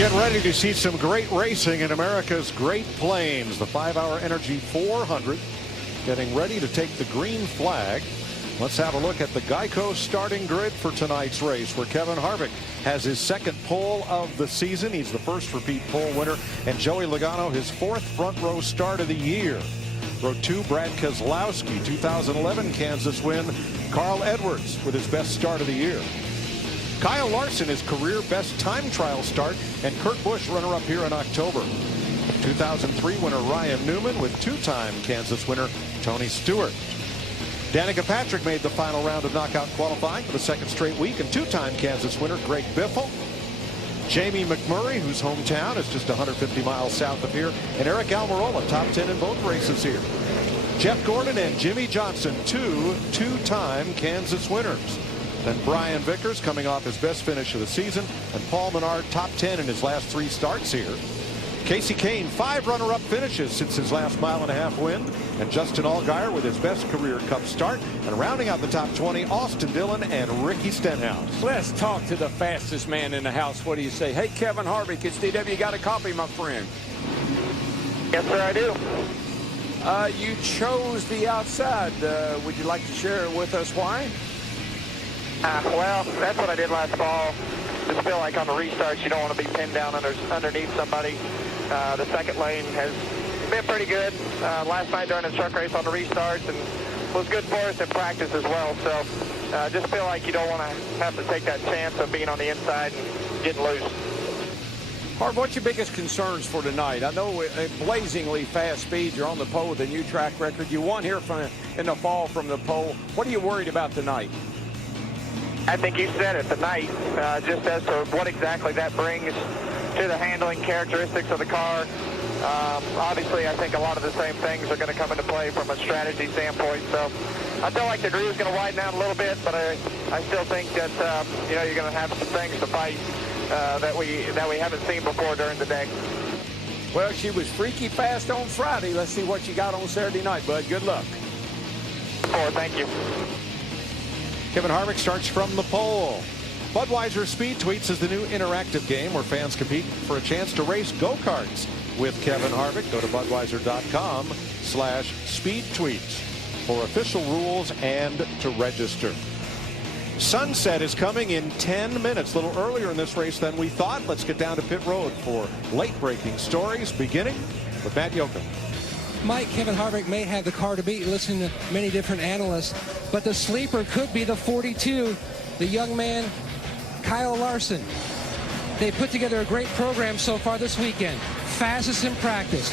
Get ready to see some great racing in America's Great Plains. The 5-hour Energy 400 getting ready to take the green flag. Let's have a look at the Geico starting grid for tonight's race, where Kevin Harvick has his second pole of the season. He's the first repeat pole winner, and Joey Logano his fourth front row start of the year. Row 2, Brad Keselowski, 2011 Kansas win. Carl Edwards with his best start of the year. Kyle Larson, his career best time trial start, and Kurt Busch runner-up here in October. 2003 winner Ryan Newman with two-time Kansas winner Tony Stewart. Danica Patrick made the final round of knockout qualifying for the second straight week, and two-time Kansas winner Greg Biffle. Jamie McMurray, whose hometown is just 150 miles south of here, and Eric Almirola, top 10 in both races here. Jeff Gordon and Jimmy Johnson, two-time Kansas winners. Then Brian Vickers coming off his best finish of the season, and Paul Menard top 10 in his last 3 starts here. Casey Kane, 5 runner-up finishes since his last mile-and-a-half win, and Justin Allgaier with his best career Cup start. And rounding out the top 20, Austin Dillon and Ricky Stenhouse. Let's talk to the fastest man in the house. What do you say? Hey, Kevin Harvick, it's DW. You got a copy, my friend? Yes, sir, I do. You chose the outside. Would you like to share with us why? Well, that's what I did last fall. Just feel like on the restarts, you don't want to be pinned down underneath somebody. The second lane has been pretty good last night during the truck race on the restarts, and was good for us in practice as well. So just feel like you don't want to have to take that chance of being on the inside and getting loose. Harv, what's your biggest concerns for tonight? I know blazingly fast speed. You're on the pole with a new track record. You won here in the fall from the pole. What are you worried about tonight? I think you said it tonight, just as to what exactly that brings to the handling characteristics of the car. Obviously, I think a lot of the same things are going to come into play from a strategy standpoint. So I feel like the groove is going to widen out a little bit, but I still think that you're going to have some things to fight that we haven't seen before during the day. Well, she was freaky fast on Friday. Let's see what you got on Saturday night, bud. Good luck. Thank you. Kevin Harvick starts from the pole. Budweiser Speed Tweets is the new interactive game where fans compete for a chance to race go-karts with Kevin Harvick. Go to Budweiser.com/speedtweets for official rules and to register. Sunset is coming in 10 minutes, a little earlier in this race than we thought. Let's get down to pit road for late-breaking stories, beginning with Matt Yoakum. Mike, Kevin Harvick may have the car to beat, listening to many different analysts, but the sleeper could be the 42, the young man, Kyle Larson. They put together a great program so far this weekend. Fastest in practice.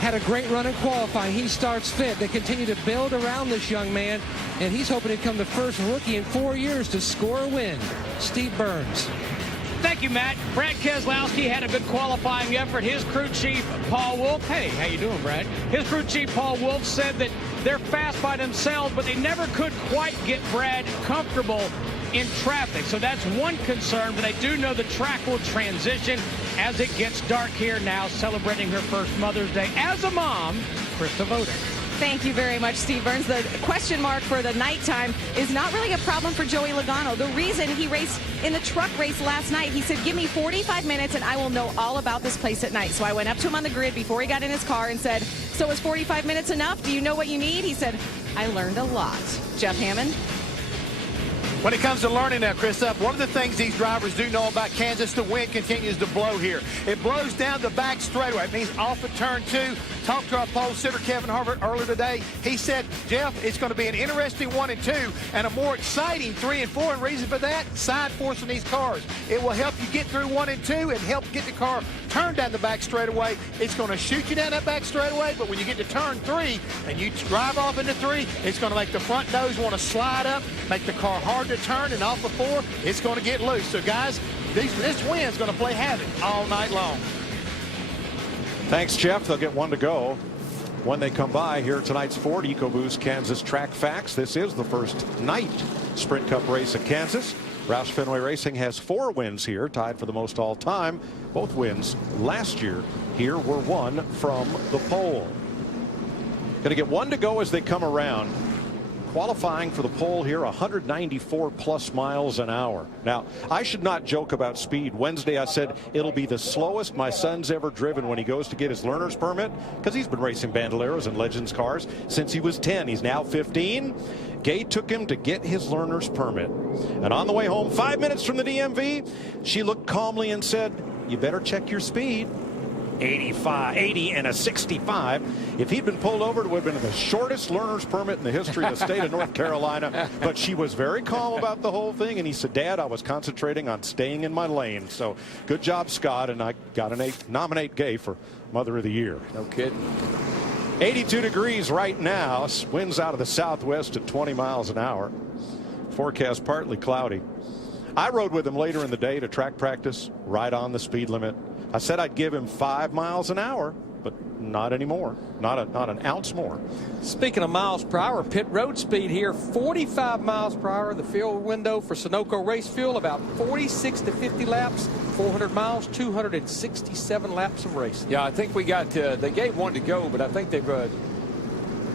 Had a great run in qualifying. He starts fifth. They continue to build around this young man, and he's hoping to become the first rookie in 4 years to score a win. Steve Burns. Thank you, Matt. Brad Keselowski had a good qualifying effort. His crew chief, Paul Wolfe. Hey, how you doing, Brad? His crew chief, Paul Wolfe, said that they're fast by themselves, but they never could quite get Brad comfortable in traffic. So that's one concern, but they do know the track will transition as it gets dark here now, celebrating her first Mother's Day as a mom, Krista Voda. Thank you very much, Steve Burns. The question mark for the nighttime is not really a problem for Joey Logano. The reason he raced in the truck race last night, he said, give me 45 minutes and I will know all about this place at night. So I went up to him on the grid before he got in his car and said, so is 45 minutes enough? Do you know what you need? He said, I learned a lot. Jeff Hammond. When it comes to learning now, Chris, one of the things these drivers do know about Kansas, the wind continues to blow here. It blows down the back straightaway. It means off of turn 2. Talked to our pole sitter, Kevin Harvick, earlier today. He said, Jeff, it's going to be an interesting 1 and 2 and a more exciting 3 and 4. And reason for that, side force in these cars. It will help you get through 1 and 2 and help get the car turned down the back straightaway. It's going to shoot you down that back straightaway, but when you get to turn 3 and you drive off into 3, it's going to make the front nose want to slide up, make the car hard to turn, and off of 4, it's going to get loose. So, guys, this wind's going to play havoc all night long. Thanks, Jeff. They'll get 1 to go when they come by here tonight's Ford EcoBoost Kansas Track Facts. This is the first night Sprint Cup race at Kansas. Roush Fenway Racing has 4 wins here, tied for the most all time. Both wins last year here were won from the pole. Going to get 1 to go as they come around. qualifying for the pole here, 194 plus miles an hour. Now, I should not joke about speed. Wednesday I said it'll be the slowest my son's ever driven when he goes to get his learner's permit, because he's been racing Bandoleros and Legends cars since he was 10. He's now 15. Gay took him to get his learner's permit. And on the way home, 5 minutes from the DMV, she looked calmly and said, "You better check your speed." 80 and a 65. If he'd been pulled over, it would have been the shortest learner's permit in the history of the state of North Carolina. But she was very calm about the whole thing, and he said, "Dad, I was concentrating on staying in my lane." So good job, Scott, and I got nominate Gay for Mother of the Year. No kidding. 82 degrees right now. Winds out of the southwest at 20 miles an hour. Forecast partly cloudy. I rode with him later in the day to track practice, right on the speed limit. I said I'd give him 5 miles an hour, but not anymore. Not an ounce more. Speaking of miles per hour, pit road speed here, 45 miles per hour. The fuel window for Sunoco Race Fuel, about 46 to 50 laps, 400 miles, 267 laps of racing. Yeah, I think we got, they gave one to go, but I think they've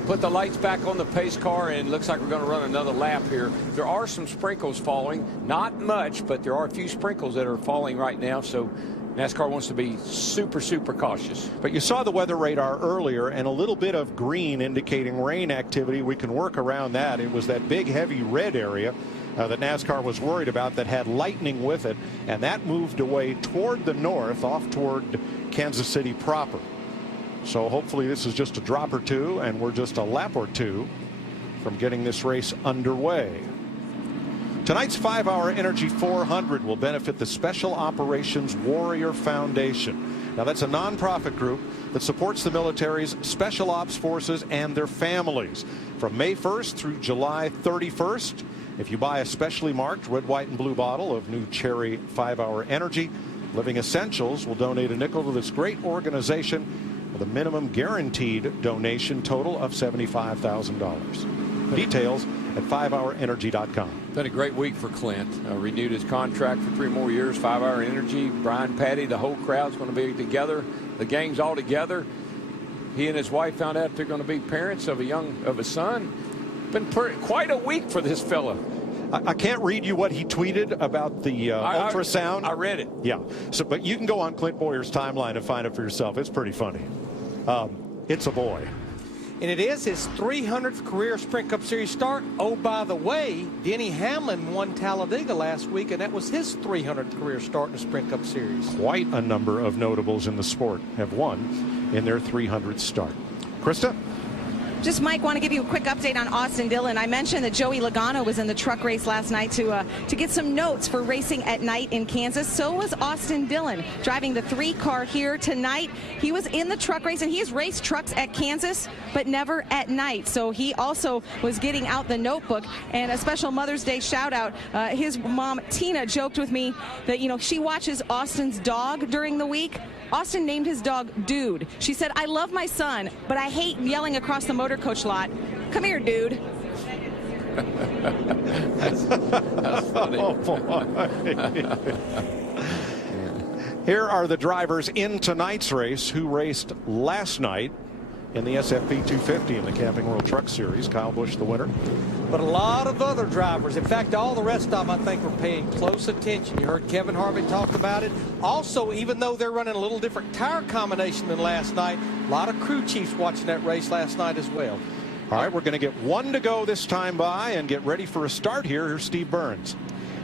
put the lights back on the pace car, and looks like we're going to run another lap here. There are some sprinkles falling. Not much, but there are a few sprinkles that are falling right now, so NASCAR wants to be super, super cautious. But you saw the weather radar earlier, and a little bit of green indicating rain activity. We can work around that. It was that big, heavy red area that NASCAR was worried about that had lightning with it, and that moved away toward the north, off toward Kansas City proper. So hopefully this is just a drop or two, and we're just a lap or two from getting this race underway. Tonight's 5-hour Energy 400 will benefit the Special Operations Warrior Foundation. Now, that's a nonprofit group that supports the military's special ops forces and their families. From May 1st through July 31st, if you buy a specially marked red, white, and blue bottle of new Cherry 5-hour Energy, Living Essentials will donate a nickel to this great organization with a minimum guaranteed donation total of $75,000. Details at 5hourenergy.com. Been a great week for Clint. Renewed his contract for 3 more years. 5-hour Energy. Brian, Patty, the whole crowd's going to be together. The gang's all together. He and his wife found out they're going to be parents of a son. Been quite a week for this fella. I can't read you what he tweeted about the ultrasound. I read it. Yeah. So, but you can go on Clint Boyer's timeline and find it for yourself. It's pretty funny. It's a boy. And it is his 300th career Sprint Cup Series start. Oh, by the way, Denny Hamlin won Talladega last week, and that was his 300th career start in the Sprint Cup Series. Quite a number of notables in the sport have won in their 300th start. Krista? Just, Mike, want to give you a quick update on Austin Dillon. I mentioned that Joey Logano was in the truck race last night to get some notes for racing at night in Kansas. So was Austin Dillon, driving the 3-car here tonight. He was in the truck race, and he has raced trucks at Kansas, but never at night. So he also was getting out the notebook. And a special Mother's Day shout out. His mom, Tina, joked with me that, you know, she watches Austin's dog during the week. Austin named his dog Dude. She said, "I love my son, but I hate yelling across the motor coach lot. Come here, Dude." That's funny. Oh, boy. Here are the drivers in tonight's race who raced last night in the SFP 250 in the Camping World Truck Series. Kyle Busch, the winner. But a lot of other drivers, in fact, all the rest of them, I think, were paying close attention. You heard Kevin Harvick talk about it. Also, even though they're running a little different tire combination than last night, a lot of crew chiefs watching that race last night as well. All right, we're going to get 1 to go this time by and get ready for a start here. Here's Steve Burns.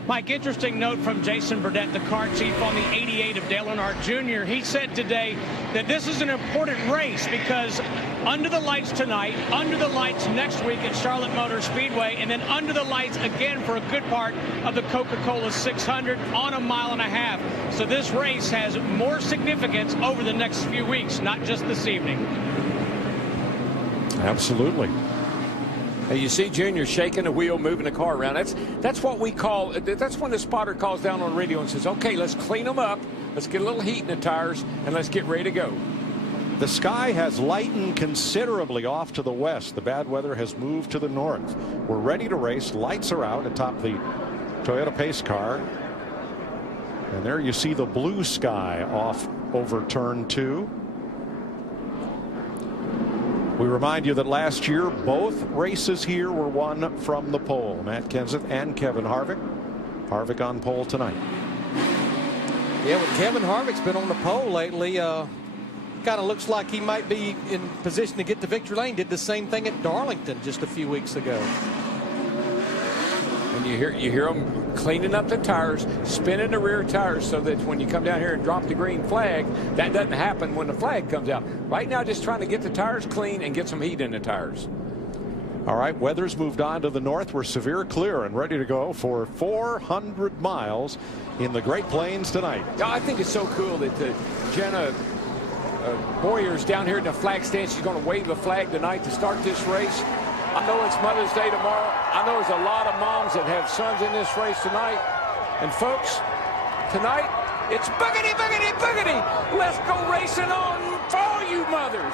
Mike, interesting note from Jason Burdett, the car chief on the 88 of Dale Earnhardt Jr. He said today that this is an important race because under the lights tonight, under the lights next week at Charlotte Motor Speedway, and then under the lights again for a good part of the Coca-Cola 600 on a mile and a half. So this race has more significance over the next few weeks, not just this evening. Absolutely. Hey, you see Junior shaking the wheel, moving the car around. That's what we call, that's when the spotter calls down on the radio and says, okay, let's clean them up. Let's get a little heat in the tires, and let's get ready to go. The sky has lightened considerably off to the west. The bad weather has moved to the north. We're ready to race. Lights are out atop the Toyota pace car. And there you see the blue sky off over turn 2. We remind you that last year both races here were won from the pole. Matt Kenseth and Kevin Harvick. Harvick on pole tonight. Yeah, well, Kevin Harvick's been on the pole lately. Kind of looks like he might be in position to get to victory lane. Did the same thing at Darlington just a few weeks ago. And you hear them cleaning up the tires, spinning the rear tires so that when you come down here and drop the green flag, that doesn't happen when the flag comes out. Right now, just trying to get the tires clean and get some heat in the tires. All right, weather's moved on to the north. We're severe clear and ready to go for 400 miles in the Great Plains tonight. Yeah, I think it's so cool that Jenna Boyer's down here in the flag stand. She's going to wave the flag tonight to start this race. I know it's Mother's Day tomorrow. I know there's a lot of moms that have sons in this race tonight. And folks, tonight, it's boogity, boogity, boogity. Let's go racing on for all you mothers.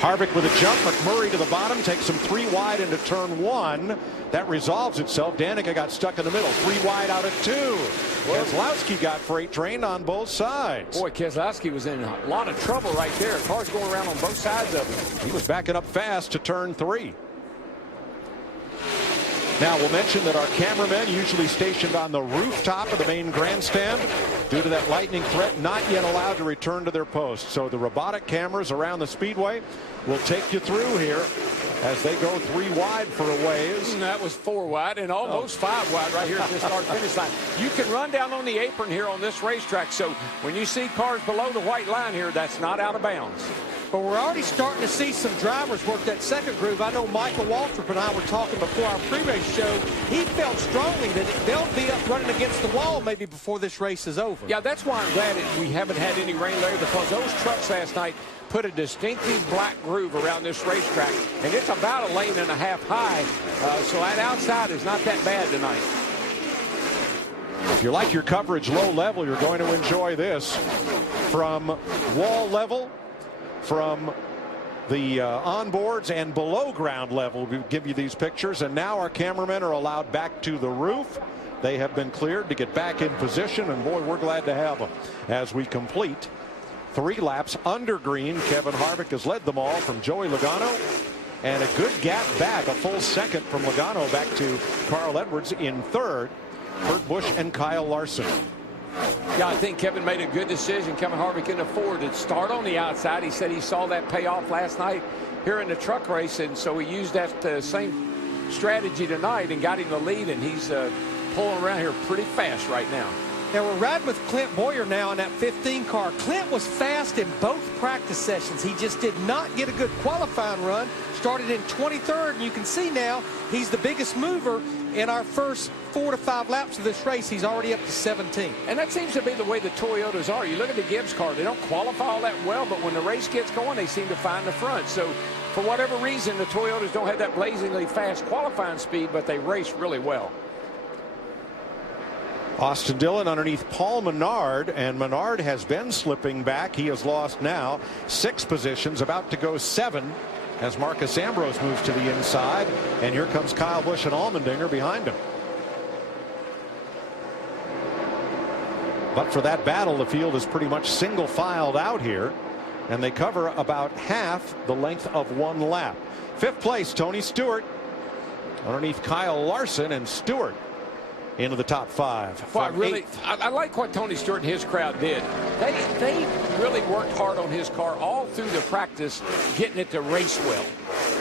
Harvick with a jump. McMurray to the bottom. Takes him 3 wide into turn 1. That resolves itself. Danica got stuck in the middle. 3 wide out at 2. Keselowski got freight trained on both sides. Boy, Keselowski was in a lot of trouble right there. Cars going around on both sides of him. He was backing up fast to turn 3. Now we'll mention that our cameramen, usually stationed on the rooftop of the main grandstand, due to that lightning threat, not yet allowed to return to their posts. So the robotic cameras around the speedway will take you through here as they go 3 wide for a ways. That was 4 wide and almost 5 wide right here at the start finish line. You can run down on the apron here on this racetrack. So when you see cars below the white line here, that's not out of bounds. But we're already starting to see some drivers work that second groove. I know Michael Waltrip and I were talking before our pre-race show. He felt strongly that they'll be up running against the wall maybe before this race is over. Yeah, that's why I'm glad we haven't had any rain lately, because those trucks last night put a distinctive black groove around this racetrack, and it's about 1.5 lanes high, so that outside is not that bad tonight. If you like your coverage low level, you're going to enjoy this. From wall level, from the onboards and below ground level, we give you these pictures. And now our cameramen are allowed back to the roof. They have been cleared to get back in position, and boy, we're glad to have them as we complete 3 laps under green. Kevin Harvick has led them all from Joey Logano, and a good gap back, a full second from Logano back to Carl Edwards in third. Kurt Busch and Kyle Larson. Yeah, I think Kevin made a good decision. Kevin Harvick can afford to start on the outside. He said he saw that pay off last night here in the truck race, and so he used that same strategy tonight and got him the lead, and he's pulling around here pretty fast right now. Now we're riding with Clint Boyer now in that 15 car. Clint was fast in both practice sessions. He just did not get a good qualifying run. Started in 23rd, and you can see now he's the biggest mover in our first 4 to 5 laps of this race. He's already up to 17. And that seems to be the way the Toyotas are. You look at the Gibbs car, they don't qualify all that well, but when the race gets going, they seem to find the front. So for whatever reason, the Toyotas don't have that blazingly fast qualifying speed, but they race really well. Austin Dillon underneath Paul Menard, and Menard has been slipping back. He has lost now 6 positions, about to go 7 as Marcus Ambrose moves to the inside, and here comes Kyle Busch and Allmendinger behind him. But for that battle, the field is pretty much single filed out here, and they cover about half the length of 1 lap. 5th place, Tony Stewart underneath Kyle Larson, and Stewart into the top 5. Well, I like what Tony Stewart and his crowd did. They really worked hard on his car all through the practice, getting it to race well.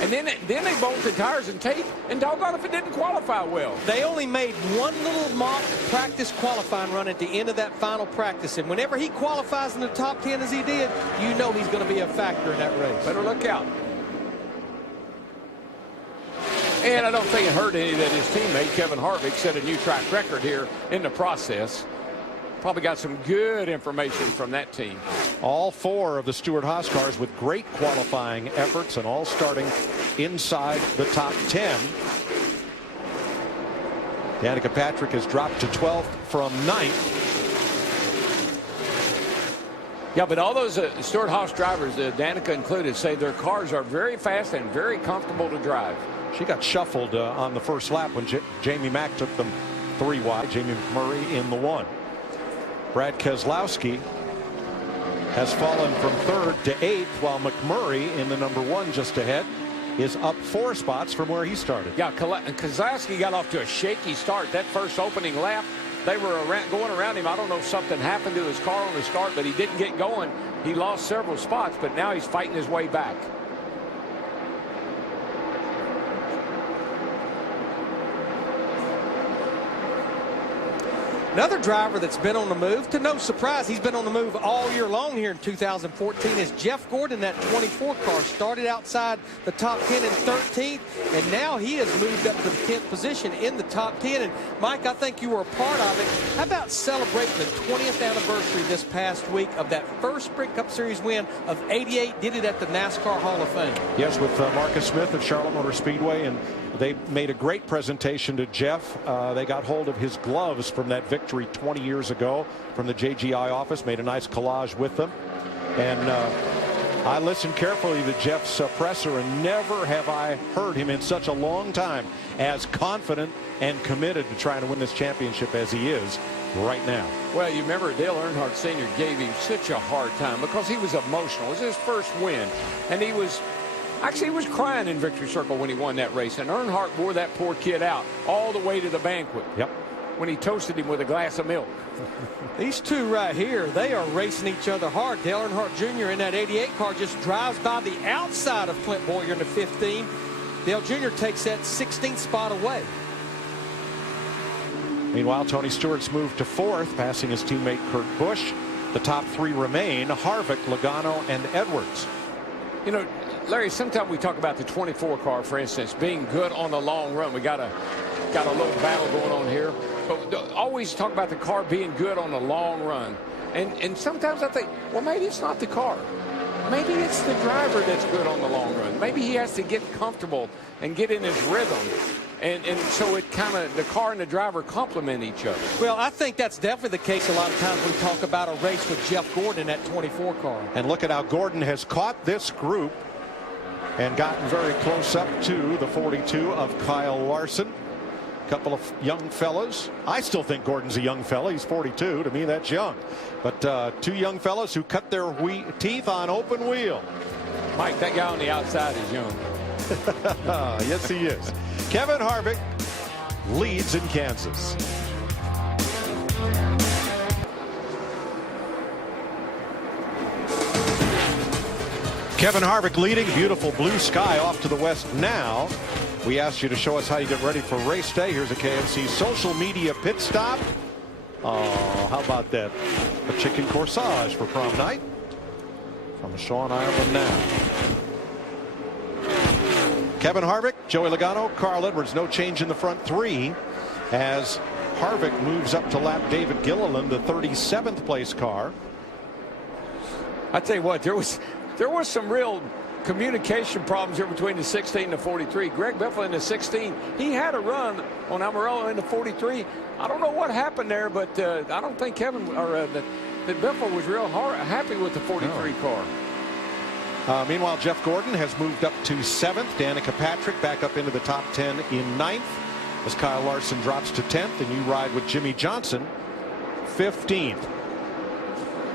And then they bolted tires and tape, and doggone if it didn't qualify well. They only made 1 little mock practice qualifying run at the end of that final practice, and whenever he qualifies in the top 10 as he did, you know he's going to be a factor in that race. Better look out. And I don't think it hurt any that his teammate Kevin Harvick set a new track record here in the process. Probably got some good information from that team. All 4 of the Stewart-Haas cars with great qualifying efforts, and all starting inside the top 10. Danica Patrick has dropped to 12th from 9th. Yeah, but all those Stewart-Haas drivers, Danica included, say their cars are very fast and very comfortable to drive. She got shuffled on the first lap when Jamie Mack took them 3 wide. Jamie McMurray in the 1. Brad Keselowski has fallen from 3rd to 8th, while McMurray in the number 1 just ahead is up 4 spots from where he started. Yeah, Keselowski got off to a shaky start. That first opening lap, they were going around him. I don't know if something happened to his car on the start, but he didn't get going. He lost several spots, but now he's fighting his way back. Another driver that's been on the move, to no surprise, he's been on the move all year long here in 2014, is Jeff Gordon. That 24 car started outside the top 10 in 13th, and now he has moved up to the 10th position in the top 10. And Mike, I think you were a part of it. How about celebrating the 20th anniversary this past week of that first Sprint Cup Series win of '88? Did it at the NASCAR Hall of Fame. Yes, with Marcus Smith at Charlotte Motor Speedway, and they made a great presentation to Jeff. They got hold of his gloves from that victory 20 years ago from the JGI office, made a nice collage with them. And I listened carefully to Jeff's presser, and never have I heard him in such a long time as confident and committed to trying to win this championship as he is right now. Well, you remember Dale Earnhardt Sr. gave him such a hard time because he was emotional. It was his first win, and he was crying in Victory Circle when he won that race. And Earnhardt wore that poor kid out all the way to the banquet. Yep. When he toasted him with a glass of milk. These two right here, they are racing each other hard. Dale Earnhardt Jr. in that 88 car just drives by the outside of Clint Boyer in the 15. Dale Jr. takes that 16th spot away. Meanwhile, Tony Stewart's moved to 4th, passing his teammate Kurt Busch. The top 3 remain Harvick, Logano, and Edwards. You know, Larry, sometimes we talk about the 24 car, for instance, being good on the long run. We got a little battle going on here. But always talk about the car being good on the long run. And sometimes I think, well, maybe it's not the car. Maybe it's the driver that's good on the long run. Maybe he has to get comfortable and get in his rhythm. And so it kind of, the car and the driver complement each other. Well, I think that's definitely the case a lot of times when we talk about a race with Jeff Gordon in that 24 car. And look at how Gordon has caught this group and gotten very close up to the 42 of Kyle Larson. Couple of young fellas. I still think Gordon's a young fella. He's 42. To me, that's young. But 2 young fellas who cut their teeth on open wheel. Mike, that guy on the outside is young. Yes, he is. Kevin Harvick leads in Kansas. Kevin Harvick leading. Beautiful blue sky off to the west now. We asked you to show us how you get ready for race day. Here's a KMC social media pit stop. Oh, how about that? A chicken corsage for prom night from Sean Ireland now. Kevin Harvick, Joey Logano, Carl Edwards. No change in the front 3 as Harvick moves up to lap David Gilliland, the 37th place car. I tell you what, there was some real communication problems here between the 16 and the 43. Greg Biffle in the 16, he had a run on Amarillo in the 43. I don't know what happened there, but I don't think Kevin or that Biffle was real happy with the 43 car. Meanwhile, Jeff Gordon has moved up to 7th. Danica Patrick back up into the top 10 in 9th as Kyle Larson drops to 10th, and you ride with Jimmy Johnson 15th.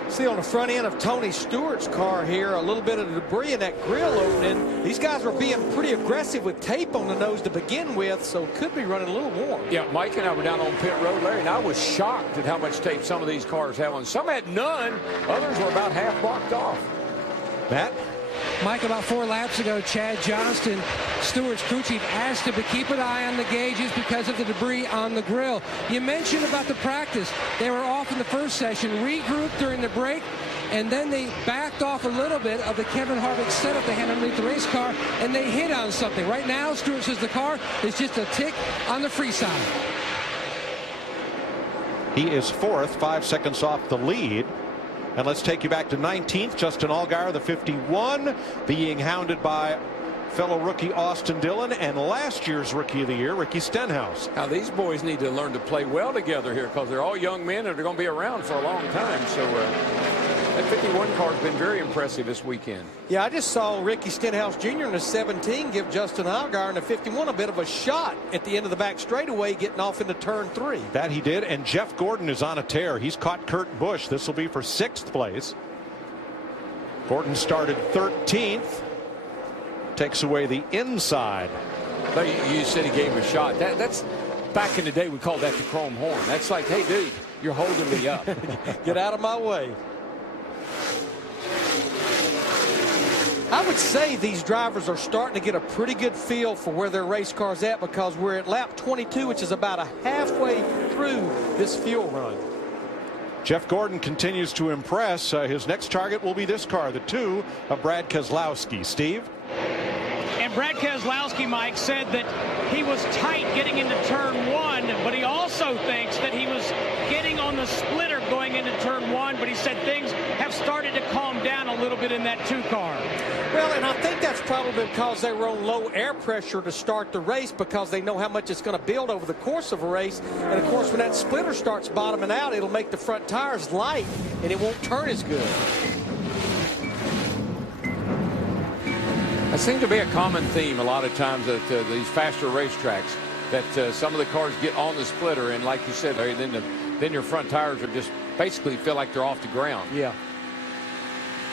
See on the front end of Tony Stewart's car here, a little bit of debris in that grill opening. These guys were being pretty aggressive with tape on the nose to begin with, so could be running a little warm. Yeah, Mike and I were down on pit road, Larry, and I was shocked at how much tape some of these cars have on. Some had none, others were about half blocked off. Matt? Mike, about 4 laps ago, Chad Johnston, Stewart's crew chief, asked him to keep an eye on the gauges because of the debris on the grill. You mentioned about the practice. They were off in the first session, regrouped during the break, and then they backed off a little bit of the Kevin Harvick setup they had underneath the race car, and they hit on something. Right now, Stewart says the car is just a tick on the free side. He is 4th, 5 seconds off the lead. And let's take you back to 19th. Justin Allgaier, the 51, being hounded by fellow rookie Austin Dillon and last year's Rookie of the Year, Ricky Stenhouse. Now, these boys need to learn to play well together here because they're all young men and they're going to be around for a long time. So that 51 car has been very impressive this weekend. Yeah, I just saw Ricky Stenhouse Jr. in the 17 give Justin Allgaier in the 51 a bit of a shot at the end of the back straightaway, getting off into turn 3. That he did, and Jeff Gordon is on a tear. He's caught Kurt Busch. This will be for 6th place. Gordon started 13th. Takes away the inside. You said he gave him a shot. That's back in the day, we called that the chrome horn. That's like, hey, dude, you're holding me up. Get out of my way. I would say these drivers are starting to get a pretty good feel for where their race car's at, because we're at lap 22, which is about a halfway through this fuel run. Jeff Gordon continues to impress. His next target will be this car, the 2 of Brad Keselowski. Steve? And Brad Keselowski, Mike, said that he was tight getting into turn 1, but he also thinks that he was getting on the splitter going into turn 1, but he said things have started to calm down a little bit in that 2 car. Well, and I think that's probably because they were on low air pressure to start the race, because they know how much it's going to build over the course of a race. And, of course, when that splitter starts bottoming out, it'll make the front tires light, and it won't turn as good. It seems to be a common theme a lot of times at these faster racetracks, that some of the cars get on the splitter, and like you said, Larry, then your front tires are just basically feel like they're off the ground. Yeah.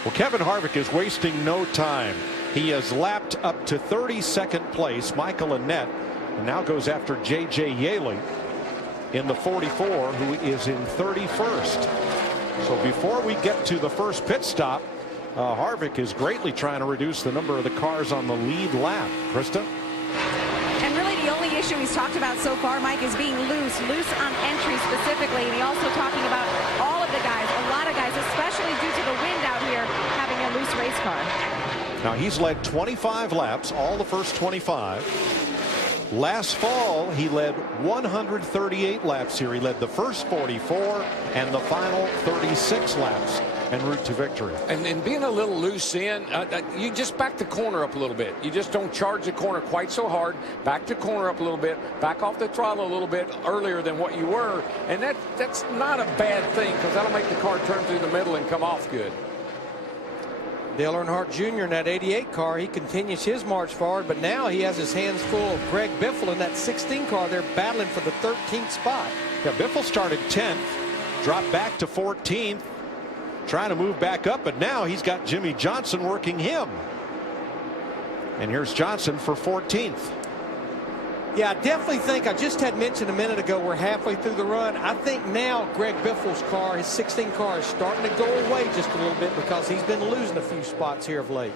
Well, Kevin Harvick is wasting no time. He has lapped up to 32nd place, Michael Annett, and now goes after J.J. Yeley in the 44, who is in 31st. So before we get to the first pit stop, Harvick is greatly trying to reduce the number of the cars on the lead lap. Krista? And really the only issue he's talked about so far, Mike, is being loose on entry specifically. And he also talking about all of the guys, a lot of guys, especially due to the wind out here, having a loose race car. Now he's led 25 laps, all the first 25. Last fall, he led 138 laps here. He led the first 44 and the final 36 laps en route to victory. And being a little loose in, you just back the corner up a little bit. You just don't charge the corner quite so hard. Back the corner up a little bit. Back off the throttle a little bit earlier than what you were. And that's not a bad thing, because that'll make the car turn through the middle and come off good. Dale Earnhardt Jr. in that 88 car, he continues his march forward, but now he has his hands full of Greg Biffle in that 16 car. They're battling for the 13th spot. Yeah, Biffle started 10th, dropped back to 14th, trying to move back up, but now he's got Jimmy Johnson working him. And here's Johnson for 14th. Yeah, I definitely think, I just had mentioned a minute ago, we're halfway through the run. I think now Greg Biffle's car, his 16 car, is starting to go away just a little bit, because he's been losing a few spots here of late.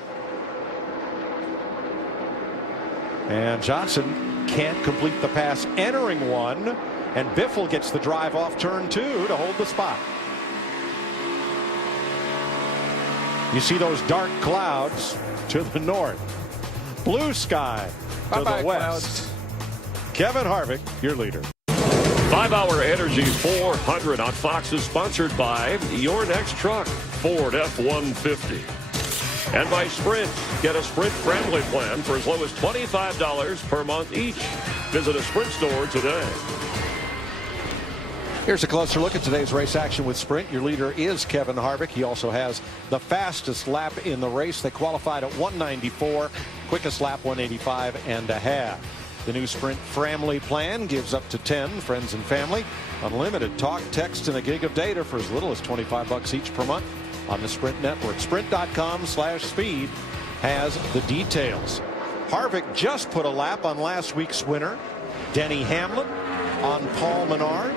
And Johnson can't complete the pass entering one, and Biffle gets the drive off turn 2 to hold the spot. You see those dark clouds to the north, blue sky to the west. Clouds. Kevin Harvick, your leader. 5 Hour Energy 400 on Fox is sponsored by your next truck, Ford F-150. And by Sprint. Get a Sprint family plan for as low as $25 per month each. Visit a Sprint store today. Here's a closer look at today's race action with Sprint. Your leader is Kevin Harvick. He also has the fastest lap in the race. They qualified at 194, quickest lap 185.5. The new Sprint family plan gives up to 10 friends and family, unlimited talk, text, and a gig of data for as little as $25 each per month on the Sprint network. Sprint.com/speed has the details. Harvick just put a lap on last week's winner, Denny Hamlin, on Paul Menard.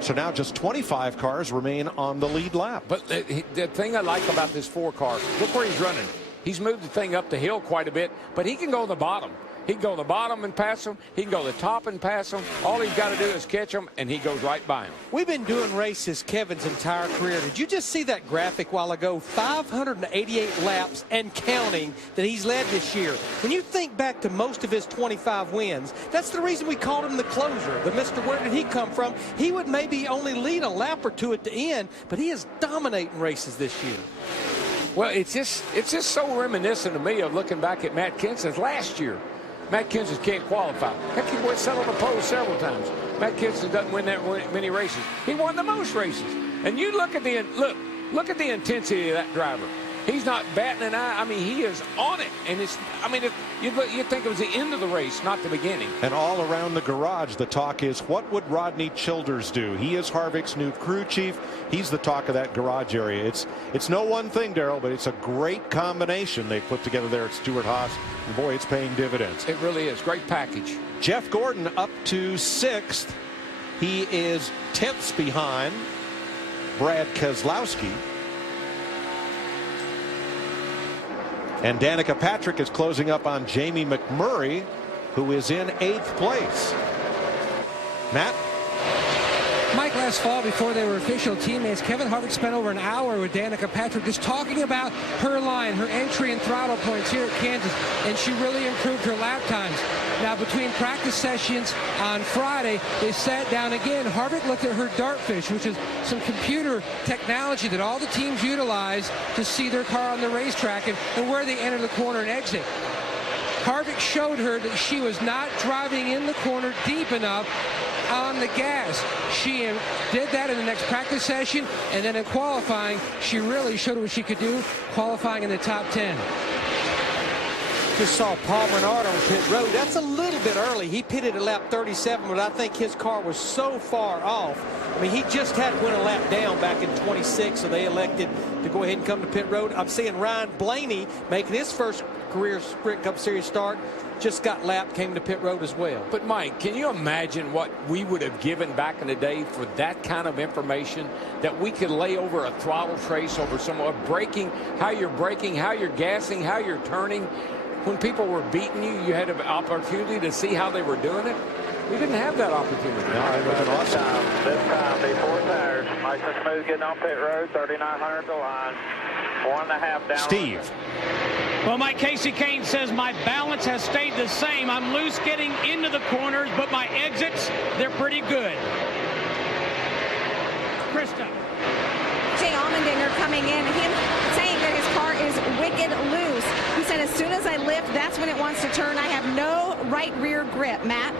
So now just 25 cars remain on the lead lap. But the thing I like about this 4 car, look where he's running. He's moved the thing up the hill quite a bit, but he can go to the bottom. He can go to the bottom and pass him. He can go to the top and pass him. All he's got to do is catch him, and he goes right by him. We've been doing races Kevin's entire career. Did you just see that graphic while ago? 588 laps and counting that he's led this year. When you think back to most of his 25 wins, that's the reason we called him the closer. The Mr. Where did he come from? He would maybe only lead a lap or two at the end, but he is dominating races this year. Well, it's just so reminiscent to me of looking back at Matt Kenseth last year. Matt Kenseth can't qualify. Heck, he went set on the pole several times. Matt Kenseth doesn't win that many races. He won the most races. And you look at the intensity of that driver. He's not batting an eye. I mean, he is on it. And it's, I mean, you think it was the end of the race, not the beginning. And all around the garage, the talk is, what would Rodney Childers do? He is Harvick's new crew chief. He's the talk of that garage area. It's no one thing, Darrell, but it's a great combination they put together there at Stewart-Haas. And boy, it's paying dividends. It really is. Great package. Jeff Gordon up to 6th. He is 10ths behind Brad Keselowski. And Danica Patrick is closing up on Jamie McMurray, who is in 8th place. Matt? Mike, last fall, before they were official teammates, Kevin Harvick spent over an hour with Danica Patrick just talking about her line, her entry and throttle points here at Kansas, and she really improved her lap times. Now, between practice sessions on Friday, they sat down again. Harvick looked at her Dartfish, which is some computer technology that all the teams utilize to see their car on the racetrack and where they enter the corner and exit. Harvick showed her that she was not driving in the corner deep enough on the gas. She did that in the next practice session, and then in qualifying, she really showed what she could do, qualifying in the top 10. Just saw Paul Menard on pit road. That's a little bit early. He pitted at lap 37, but I think his car was so far off. I mean, he just had went a lap down back in 26, so they elected to go ahead and come to pit road. I'm seeing Ryan Blaney making his first career Sprint Cup Series start. Just got lapped, came to pit road as well. But, Mike, can you imagine what we would have given back in the day for that kind of information, that we could lay over a throttle trace over someone braking, how you're gassing, how you're turning? When people were beating you, you had an opportunity to see how they were doing it. We didn't have that opportunity. No, it was an awesome. This time, before tires. Nice and smooth getting on pit road, 3,900 to line. 1.5 down. Steve. Well, Mike, Casey Kane says my balance has stayed the same. I'm loose getting into the corners, but my exits, they're pretty good. Krista. Jay Allmendinger coming in, him saying that his car is wicked loose. He said as soon as I lift, that's when it wants to turn. I have no right rear grip. Matt?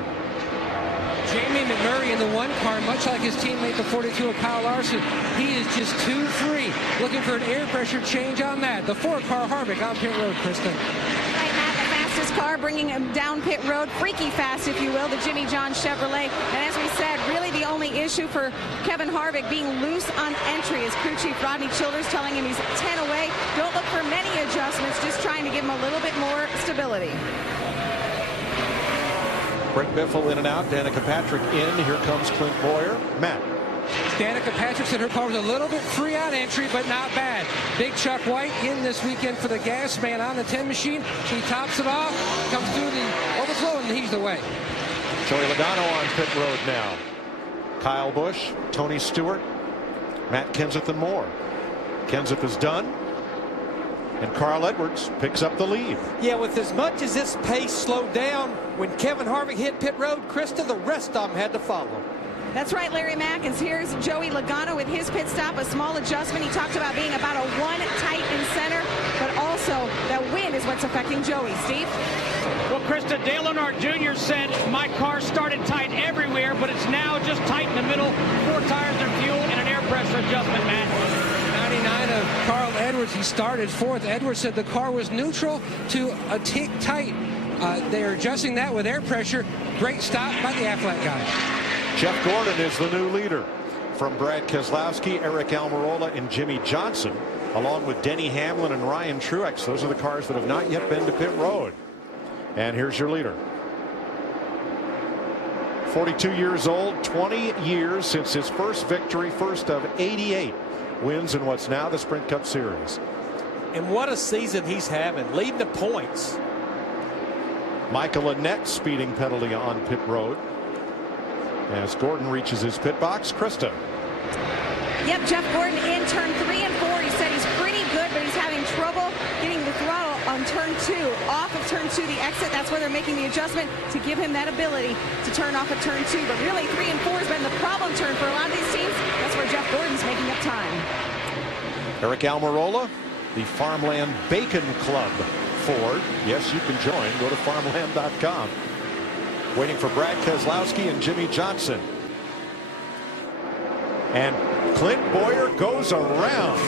Jamie McMurray in the 1 car, much like his teammate, the 42 of Kyle Larson, he is just too free. Looking for an air pressure change on that. The 4 car Harvick on pit road, Kristen. Right, Matt, the fastest car, bringing him down pit road, freaky fast, if you will, the Jimmy John Chevrolet. And as we said, really the only issue for Kevin Harvick being loose on entry is crew chief Rodney Childers telling him he's 10 away. Don't look for many adjustments, just trying to give him a little bit more stability. Brent Biffle in and out. Danica Patrick in. Here comes Clint Boyer. Matt. Danica Patrick said her car was a little bit free on entry, but not bad. Big Chuck White in this weekend for the gas man on the 10 machine. He tops it off, comes through the overflow, and he's the way. Joey Logano on pit road now. Kyle Busch, Tony Stewart, Matt Kenseth, and more. Kenseth is done. And Carl Edwards picks up the lead. Yeah, with as much as this pace slowed down, when Kevin Harvick hit pit road, Krista, the rest of them had to follow. That's right, Larry Mackins. Here's Joey Logano with his pit stop, a small adjustment. He talked about being about a 1 tight in center, but also that wind is what's affecting Joey. Steve? Well, Krista, Dale Earnhardt Jr. said my car started tight everywhere, but it's now just tight in the middle. 4 tires and fuel and an air pressure adjustment, Matt. 99 of Carl Edwards. He started 4th. Edwards said the car was neutral to a tick tight. They're adjusting that with air pressure. Great stop by the Aflac guy. Jeff Gordon is the new leader from Brad Keselowski, Eric Almirola, and Jimmy Johnson, along with Denny Hamlin and Ryan Truex. Those are the cars that have not yet been to pit road. And here's your leader. 42 years old, 20 years since his first victory, first of 88 wins in what's now the Sprint Cup Series. And what a season he's having, leading the points. Michael Annett speeding penalty on pit road as Gordon reaches his pit box. Krista. Yep, Jeff Gordon in turn 3 and 4. He said he's pretty good, but he's having trouble getting the throttle on turn 2. Off of turn 2, the exit, that's where they're making the adjustment to give him that ability to turn off at turn 2. But really, 3 and 4 has been the problem turn for a lot of these teams. That's where Jeff Gordon's making up time. Eric Almirola the Farmland Bacon Club Ford. Yes, you can join. Go to farmland.com. Waiting for Brad Keselowski and Jimmie Johnson. And Clint Bowyer goes around.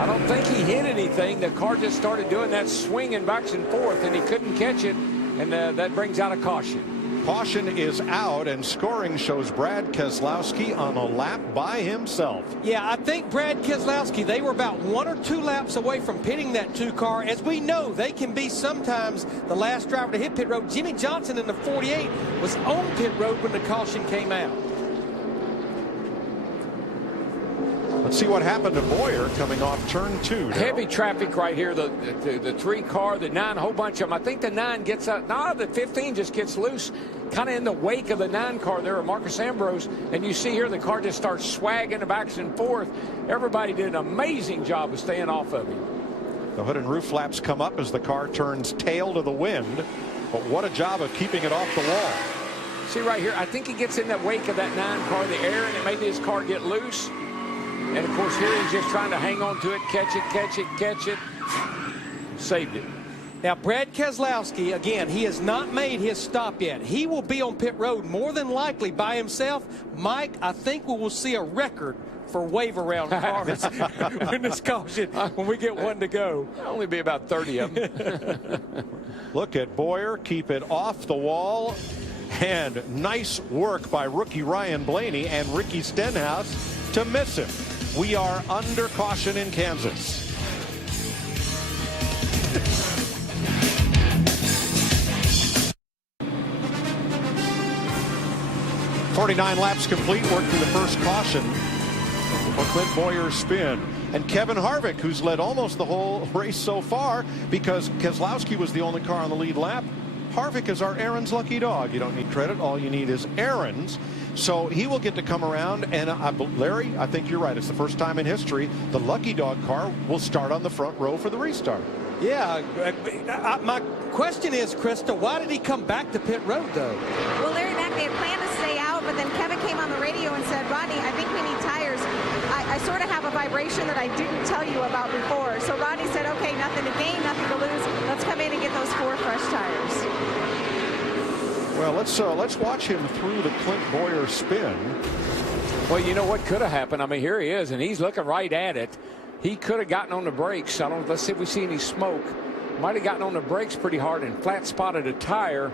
I don't think he hit anything. The car just started doing that swinging back and forth, and he couldn't catch it, and that brings out a caution. Caution is out, and scoring shows Brad Keselowski on a lap by himself. Yeah, I think Brad Keselowski, they were about 1 or 2 laps away from pitting that 2 car. As we know, they can be sometimes the last driver to hit pit road. Jimmie Johnson in the 48 was on pit road when the caution came out. Let's see what happened to Bowyer coming off turn 2. Heavy traffic right here. The 3 car, the 9, a whole bunch of them. I think the 9 gets out. No, the 15 just gets loose, kind of in the wake of the 9 car there of Marcus Ambrose. And you see here the car just starts swagging back and forth. Everybody did an amazing job of staying off of him. The hood and roof flaps come up as the car turns tail to the wind. But what a job of keeping it off the wall. See right here, I think he gets in the wake of that 9 car, the air, and it made his car get loose. And, of course, here he's just trying to hang on to it, catch it, catch it, catch it. Saved it. Now, Brad Keselowski, again, he has not made his stop yet. He will be on pit road more than likely by himself. Mike, I think we will see a record for wave around cars in this caution when we get one to go. There'll only be about 30 of them. Look at Bowyer, keep it off the wall. And nice work by rookie Ryan Blaney and Ricky Stenhouse to miss him. We are under caution in Kansas. .49 laps complete, working the first caution for Clint Bowyer's spin. And Kevin Harvick, who's led almost the whole race so far because Keselowski was the only car on the lead lap. Harvick is our Aaron's lucky dog. You don't need credit. All you need is Aaron's. So he will get to come around. And Larry, I think you're right. It's the first time in history the lucky dog car will start on the front row for the restart. Yeah. My question is, Krista, why did he come back to pit road, though? Well, Larry Mack, they had planned to stay out, but then Kevin came on the radio and said, Rodney, I think we need tires. I sort of have a vibration that I didn't tell you about before. So Rodney said, okay, nothing to gain, nothing to lose. Let's come in and get those 4 fresh tires. Well, let's watch him through the Clint Bowyer spin. Well, you know what could have happened? I mean, here he is, and he's looking right at it. He could have gotten on the brakes. Let's see if we see any smoke. Might have gotten on the brakes pretty hard and flat spotted a tire,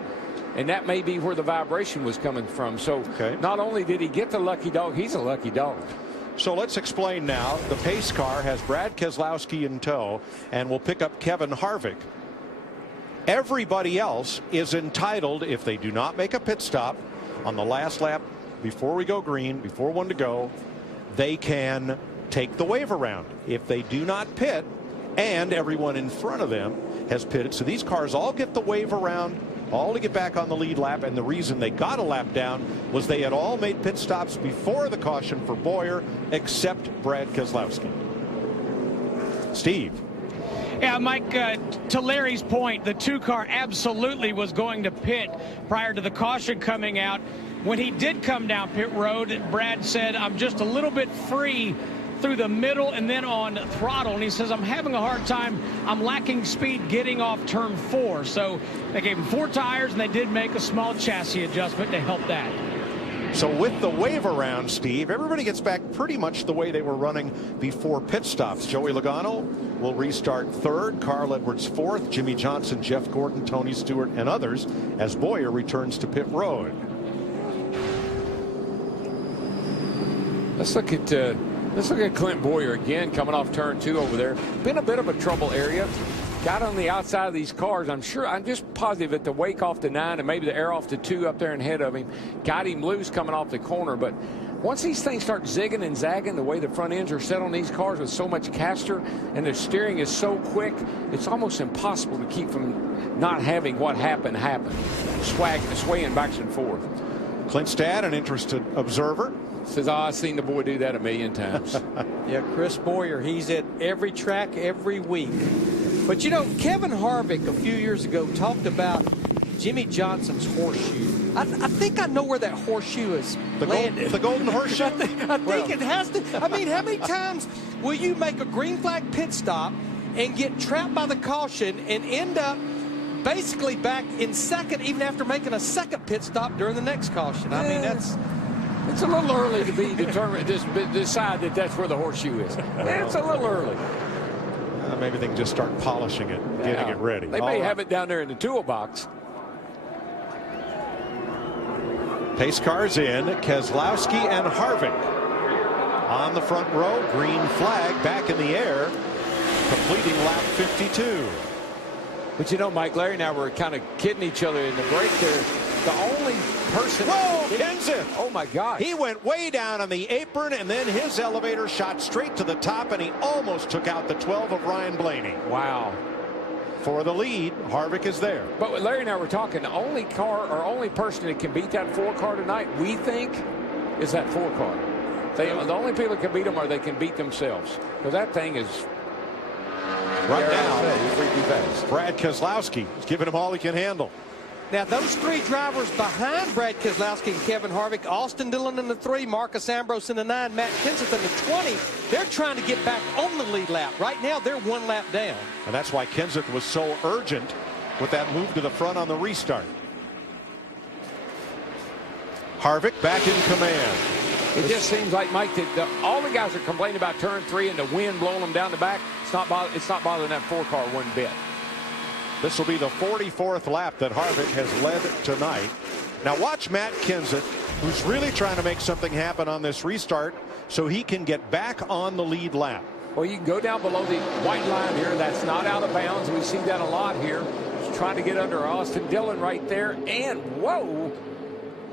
and that may be where the vibration was coming from. So Not only did he get the lucky dog, he's a lucky dog. So let's explain now. The pace car has Brad Keselowski in tow and will pick up Kevin Harvick. Everybody else is entitled, if they do not make a pit stop on the last lap before we go green, before 1 to go, they can take the wave around. If they do not pit, and everyone in front of them has pitted, so these cars all get the wave around, all to get back on the lead lap. And the reason they got a lap down was they had all made pit stops before the caution for Bowyer, except Brad Keselowski. Steve. Yeah, Mike, to Larry's point, the 2 car absolutely was going to pit prior to the caution coming out. When he did come down pit road, Brad said, I'm just a little bit free through the middle and then on throttle. And he says, I'm having a hard time. I'm lacking speed getting off turn 4. So they gave him 4 tires, and they did make a small chassis adjustment to help that. So with the wave around, Steve, everybody gets back pretty much the way they were running before pit stops. Joey Logano will restart 3rd, Carl Edwards 4th, Jimmie Johnson, Jeff Gordon, Tony Stewart, and others as Bowyer returns to pit road. Let's look at Clint Bowyer again, coming off turn 2 over there. Been a bit of a trouble area. Got on the outside of these cars. I'm just positive that the wake off the 9 and maybe the air off the 2 up there ahead of him got him loose coming off the corner. But once these things start zigging and zagging, the way the front ends are set on these cars with so much caster and the steering is so quick, it's almost impossible to keep from not having what happened happen. Swaying back and forth. Clint's dad, an interested observer, says, I've seen the boy do that a million times. Yeah, Chris Bowyer, he's at every track every week. But, you know, Kevin Harvick a few years ago talked about Jimmie Johnson's horseshoe. I think I know where that horseshoe is landed. The golden horseshoe? I think it has to. I mean, how many times will you make a green flag pit stop and get trapped by the caution and end up basically back in second, even after making a second pit stop during the next caution. I mean, it's a little early to be determined, decide that that's where the horseshoe is. It's a little early. Maybe they can just start polishing it, getting it ready. They may have it down there in the toolbox. Pace cars in. Keselowski and Harvick on the front row. Green flag back in the air, completing lap 52. But you know, Mike, Larry and I were kind of kidding each other in the break there. The only person... Whoa, Kenseth! Oh, my God. He went way down on the apron, and then his elevator shot straight to the top, and he almost took out the 12 of Ryan Blaney. Wow. For the lead, Harvick is there. But Larry and I were talking, the only car or only person that can beat that 4 car tonight, we think, is that 4 car. The only people that can beat them are they can beat themselves. Because that thing is... Right now, freaky fast. Brad Keselowski is giving him all he can handle. Now, those 3 drivers behind Brad Keselowski and Kevin Harvick, Austin Dillon in the 3, Marcus Ambrose in the 9, Matt Kenseth in the 20, they're trying to get back on the lead lap. Right now, they're 1 lap down. And that's why Kenseth was so urgent with that move to the front on the restart. Harvick back in command. It just seems like, Mike, that all the guys are complaining about turn 3 and the wind blowing them down the back. It's not bothering that 4 car one bit. This will be the 44th lap that Harvick has led tonight. Now watch Matt Kenseth, who's really trying to make something happen on this restart so he can get back on the lead lap. Well, you can go down below the white line here. That's not out of bounds. We see that a lot here. He's trying to get under Austin Dillon right there. And, whoa,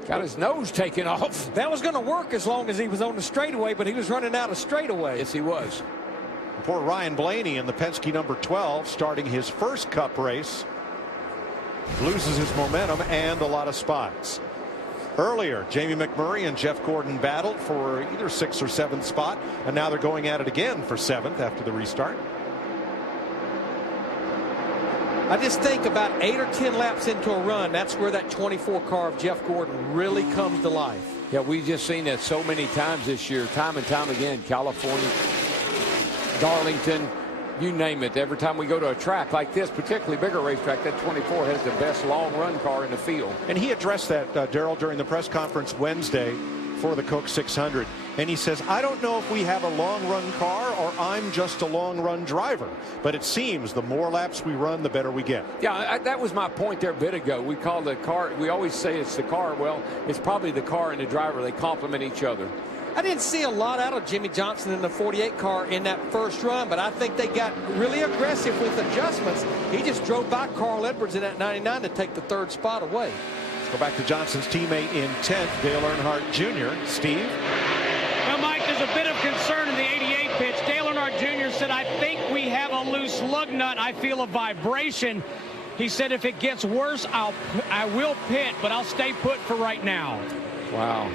got his nose taken off. That was going to work as long as he was on the straightaway, but he was running out of straightaway. Yes, he was. Poor Ryan Blaney in the Penske number 12, starting his first Cup race, loses his momentum and a lot of spots. Earlier, Jamie McMurray and Jeff Gordon battled for either 6th or 7th spot, and now they're going at it again for 7th after the restart. I just think about 8 or 10 laps into a run, that's where that 24 car of Jeff Gordon really comes to life. Yeah, we've just seen that so many times this year, time and time again. California, Darlington, you name it. Every time we go to a track like this, particularly bigger racetrack, that 24 has the best long run car in the field. And he addressed that, Darrell, during the press conference Wednesday for the Coke 600. And he says, I don't know if we have a long run car or I'm just a long run driver. But it seems the more laps we run, the better we get. Yeah, that was my point there a bit ago. We call the car, we always say it's the car. Well, it's probably the car and the driver. They complement each other. I didn't see a lot out of Jimmy Johnson in the 48 car in that first run, but I think they got really aggressive with adjustments. He just drove by Carl Edwards in that 99 to take the 3rd spot away. Let's go back to Johnson's teammate in 10th, Dale Earnhardt Jr. Steve? Well, Mike, there's a bit of concern in the 88 pitch. Dale Earnhardt Jr. said, I think we have a loose lug nut. I feel a vibration. He said, if it gets worse, I will pit, but I'll stay put for right now. Wow.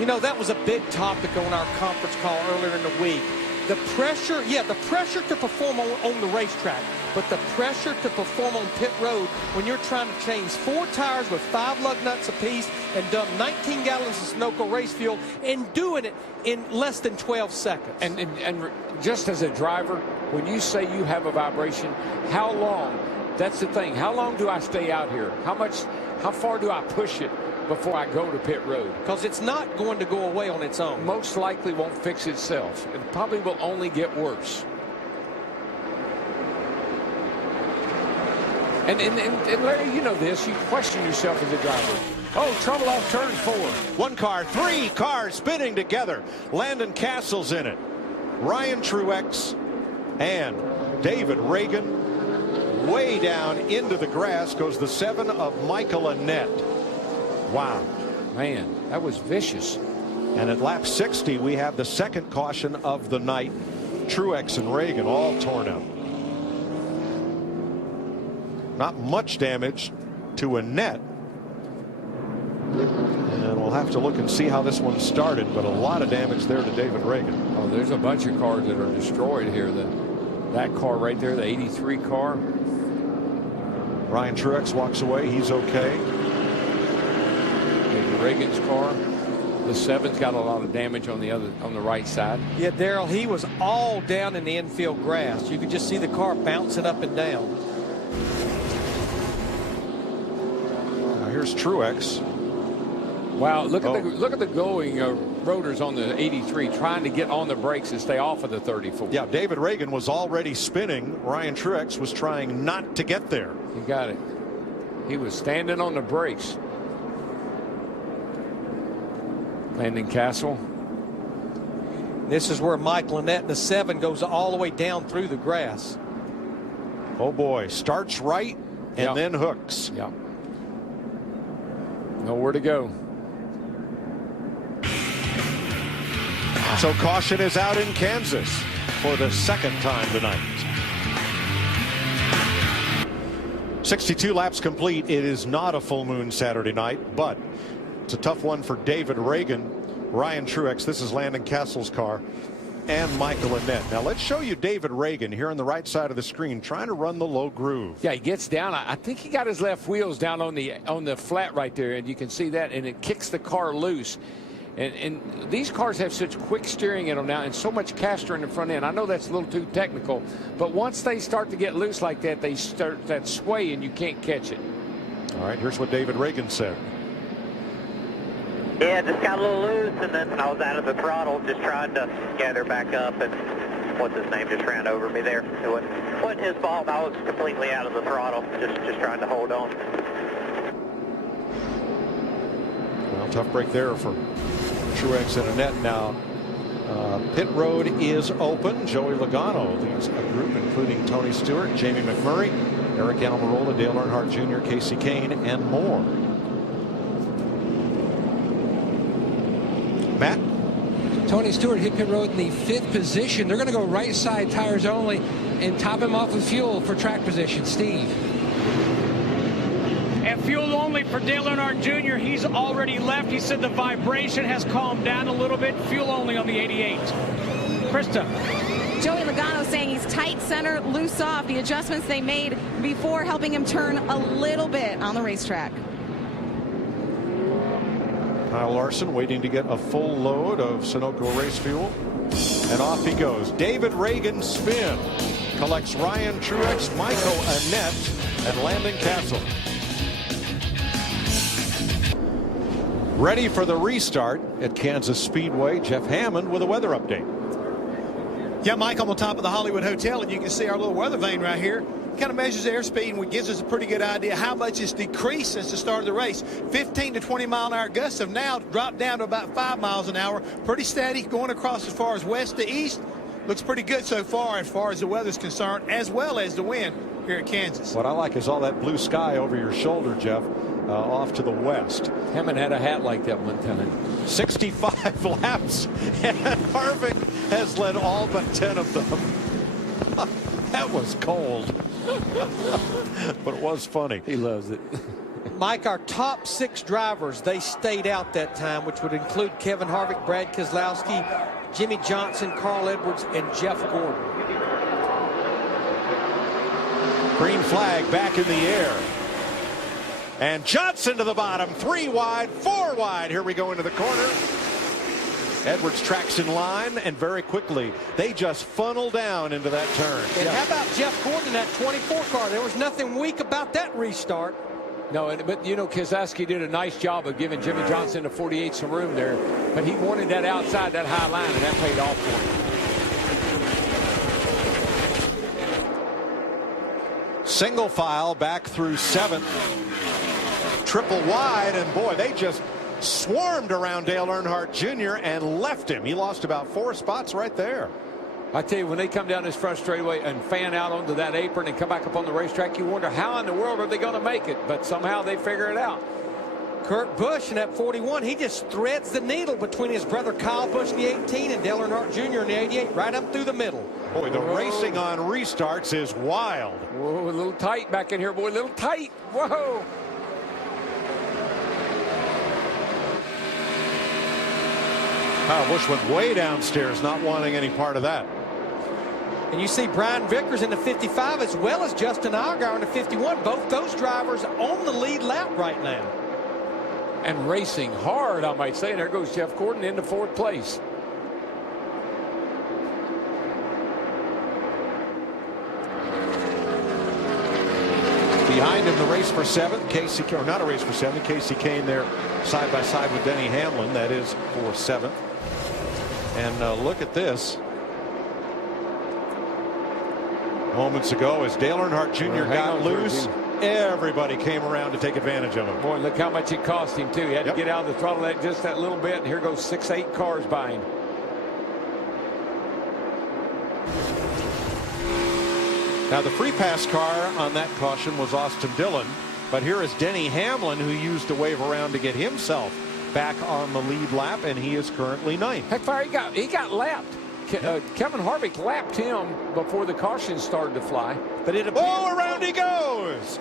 You know, that was a big topic on our conference call earlier in the week. The pressure, the pressure to perform on the racetrack, but the pressure to perform on pit road when you're trying to change 4 tires with 5 lug nuts apiece and dump 19 gallons of Sunoco race fuel and doing it in less than 12 seconds. And just as a driver, when you say you have a vibration, how long? That's the thing. How long do I stay out here? How far do I push it before I go to pit road? Because it's not going to go away on its own. Most likely won't fix itself. It probably will only get worse. And Larry, you know this. You question yourself as a driver. Oh, trouble off turn 4. 1 car, 3 cars spinning together. Landon Castle's in it. Ryan Truex and David Reagan. Way down into the grass goes the 7 of Michael Annett. Wow. Man, that was vicious. And at lap 60, we have the 2nd caution of the night. Truex and Reagan all torn up. Not much damage to Annett. And we'll have to look and see how this one started, but a lot of damage there to David Reagan. Oh, there's a bunch of cars that are destroyed here. That car right there, the 83 car. Ryan Truex walks away. He's okay. David Reagan's car. The 7's got a lot of damage on the right side. Yeah, Darrell, he was all down in the infield grass. You could just see the car bouncing up and down. Now here's Truex. Wow, look at the going rotors on the 83 trying to get on the brakes and stay off of the 34. Yeah, David Ragan was already spinning. Ryan Truex was trying not to get there. You got it. He was standing on the brakes. Landon Castle. This is where Mike Lynette in the 7 goes all the way down through the grass. Oh boy, starts right and then hooks. Yeah. Nowhere to go. So caution is out in Kansas for the second time tonight. 62 laps complete. It is not a full moon Saturday night, but it's a tough one for David Ragan, Ryan Truex. This is Landon Castle's car, and Michael Annett. Now let's show you David Ragan here on the right side of the screen trying to run the low groove. Yeah, he gets down. I think he got his left wheels down on the flat right there, and you can see that, and it kicks the car loose. And these cars have such quick steering in them now and so much caster in the front end. I know that's a little too technical, but once they start to get loose like that, they start that sway and you can't catch it. All right, here's what David Ragan said. Yeah, just got a little loose, and then I was out of the throttle just trying to gather back up, and what's his name just ran over me there. It wasn't his fault. I was completely out of the throttle, just trying to hold on. Well, tough break there for Truex and Annett. Now pit road is open. Joey Logano leads a group including Tony Stewart, Jamie McMurray, Eric Almirola, Dale Earnhardt Jr., Casey Kane, and more. Matt? Tony Stewart hit pit road in the 5th position. They're going to go right side tires only and top him off with fuel for track position. Steve. And fuel only for Dale Earnhardt Jr. He's already left. He said the vibration has calmed down a little bit. Fuel only on the 88. Krista. Joey Logano saying he's tight center, loose off. The adjustments they made before helping him turn a little bit on the racetrack. Kyle Larson waiting to get a full load of Sunoco race fuel. And off he goes. David Ragan spin. Collects Ryan Truex, Michael Annett, and Landon Castle. Ready for the restart at Kansas Speedway. Jeff Hammond with a weather update. Yeah, Mike, I'm on top of the Hollywood Hotel, and you can see our little weather vane right here. Kind of measures airspeed and gives us a pretty good idea how much it's decreased since the start of the race. 15 to 20 mile an hour gusts have now dropped down to about 5 miles an hour. Pretty steady going across as far as west to east. Looks pretty good so far as the weather's concerned, as well as the wind here at Kansas. What I like is all that blue sky over your shoulder, Jeff, off to the west. Hammond had a hat like that one time. 65 laps, and Harvick has led all but 10 of them. That was cold. But it was funny. He loves it. Mike, our top 6 drivers, they stayed out that time, which would include Kevin Harvick, Brad Keselowski, Jimmy Johnson, Carl Edwards, and Jeff Gordon. Green flag back in the air. And Johnson to the bottom. 3 wide, 4 wide. Here we go into the corner. Edwards tracks in line, and very quickly they just funnel down into that turn. And how about Jeff Gordon in that 24 car? There was nothing weak about that restart. No, but you know, Keselowski did a nice job of giving Jimmy Johnson the 48 some room there, but he wanted that outside, that high line, and that paid off for him. Single file back through 7th. Triple wide, and boy, they just swarmed around Dale Earnhardt Jr. and left him. He lost about 4 spots right there. I tell you, when they come down this front straightaway and fan out onto that apron and come back up on the racetrack, you wonder how in the world are they going to make it, but somehow they figure it out. Kurt Busch in that 41, he just threads the needle between his brother Kyle Busch in the 18 and Dale Earnhardt Jr. in the 88, right up through the middle. Boy, the racing on restarts is wild. Whoa, a little tight back in here, boy, a little tight. Whoa. Kyle Busch went way downstairs, not wanting any part of that. And you see Brian Vickers in the 55 as well as Justin Allgaier in the 51. Both those drivers on the lead lap right now. and racing hard, I might say. And there goes Jeff Gordon into 4th place. Behind him, the race for 7th, Casey, or not a race for 7th, Casey Kane there side by side with Denny Hamlin. That is for 7th. And look at this. Moments ago, as Dale Earnhardt Jr. got loose, everybody came around to take advantage of him. Boy, look how much it cost him, too. He had to get out of the throttle just that little bit, and here goes 6-8 cars by him. Now, the free pass car on that caution was Austin Dillon, but here is Denny Hamlin, who used to wave around to get himself back on the lead lap, and he is currently 9th. Heck, fire, he got lapped. Kevin Harvick lapped him before the caution started to fly. But it around he goes.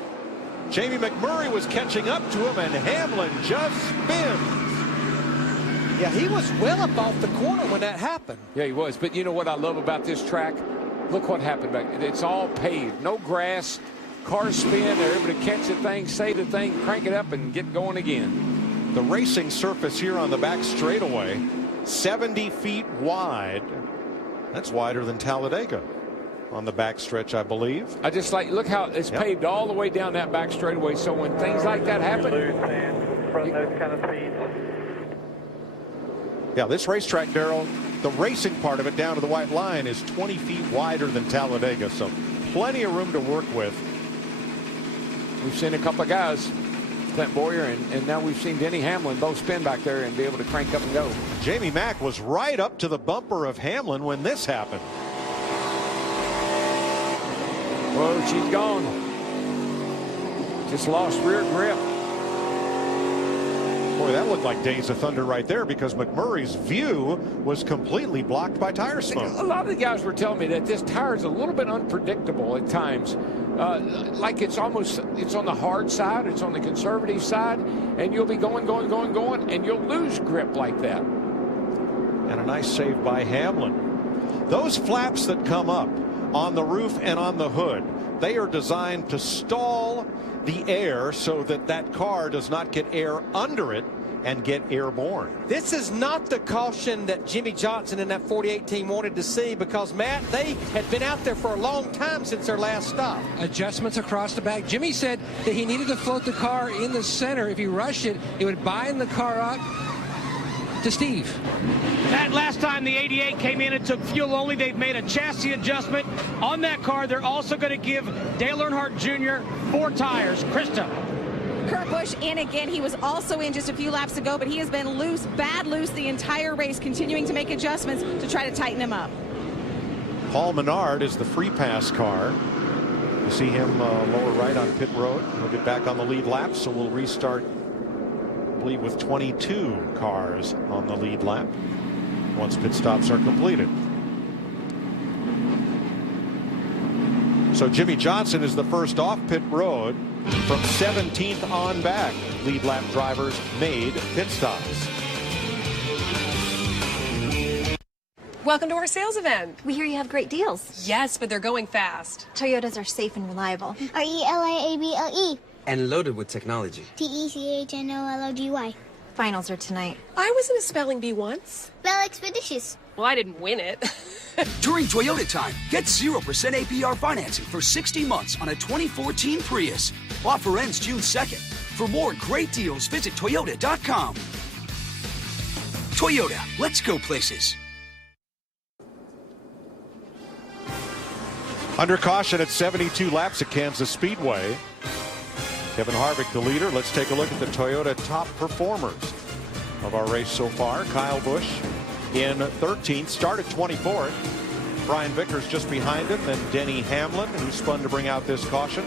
Jamie McMurray was catching up to him, and Hamlin just spins. Yeah, he was well up off the corner when that happened. Yeah, he was. But you know what I love about this track? Look what happened back. It's all paved, no grass. Cars spin. They're able to catch the thing, save the thing, crank it up, and get going again. The racing surface here on the back straightaway, 70 feet wide. That's wider than Talladega on the back stretch, I believe. I just like, look how it's paved all the way down that back straightaway. So when things like that happen, from those kind of speeds. Yeah, this racetrack, Darrell, the racing part of it down to the white line is 20 feet wider than Talladega, so plenty of room to work with. We've seen a couple of guys, Clint Boyer and now we've seen Denny Hamlin both spin back there and be able to crank up and go. Jamie Mack was right up to the bumper of Hamlin when this happened. Whoa, she's gone. Just lost rear grip. Boy, that looked like Days of Thunder right there, because McMurray's view was completely blocked by tire smoke. A lot of the guys were telling me that this tire is a little bit unpredictable at times. Like it's on the hard side, it's on the conservative side, and you'll be going, and you'll lose grip like that. And a nice save by Hamlin. Those flaps that come up on the roof and on the hood, they are designed to stall the air so that that car does not get air under it and get airborne. This is not the caution that Jimmy Johnson and that 48 team wanted to see, because, Matt, they had been out there for a long time since their last stop. Adjustments across the back. Jimmy said that he needed to float the car in the center. If he rushed it, it would bind the car up to Steve. That last time the 88 came in, it took fuel only. They've made a chassis adjustment on that car. They're also going to give Dale Earnhardt Jr. 4 tires. Krista. Kurt Busch in again. He was also in just a few laps ago, but he has been loose, bad loose the entire race, continuing to make adjustments to try to tighten him up. Paul Menard is the free pass car. You see him lower right on pit road. He'll get back on the lead lap, so we'll restart, I believe, with 22 cars on the lead lap once pit stops are completed. So Jimmy Johnson is the first off pit road. From 17th on back, lead lap drivers made pit stops. Welcome to our sales event. We hear you have great deals. Yes, but they're going fast. Toyotas are safe and reliable. RELIABLE. And loaded with technology. TECHNOLOGY. Finals are tonight. I was in a spelling bee once. Well, expeditious. Well, I didn't win it. During Toyota time, get 0% APR financing for 60 months on a 2014 Prius. Offer ends June 2nd. For more great deals, visit Toyota.com. Toyota, let's go places. Under caution at 72 laps at Kansas Speedway. Kevin Harvick the leader. Let's take a look at the Toyota top performers of our race so far. Kyle Busch in 13th, started 24th. Brian Vickers just behind him, then Denny Hamlin, who spun to bring out this caution.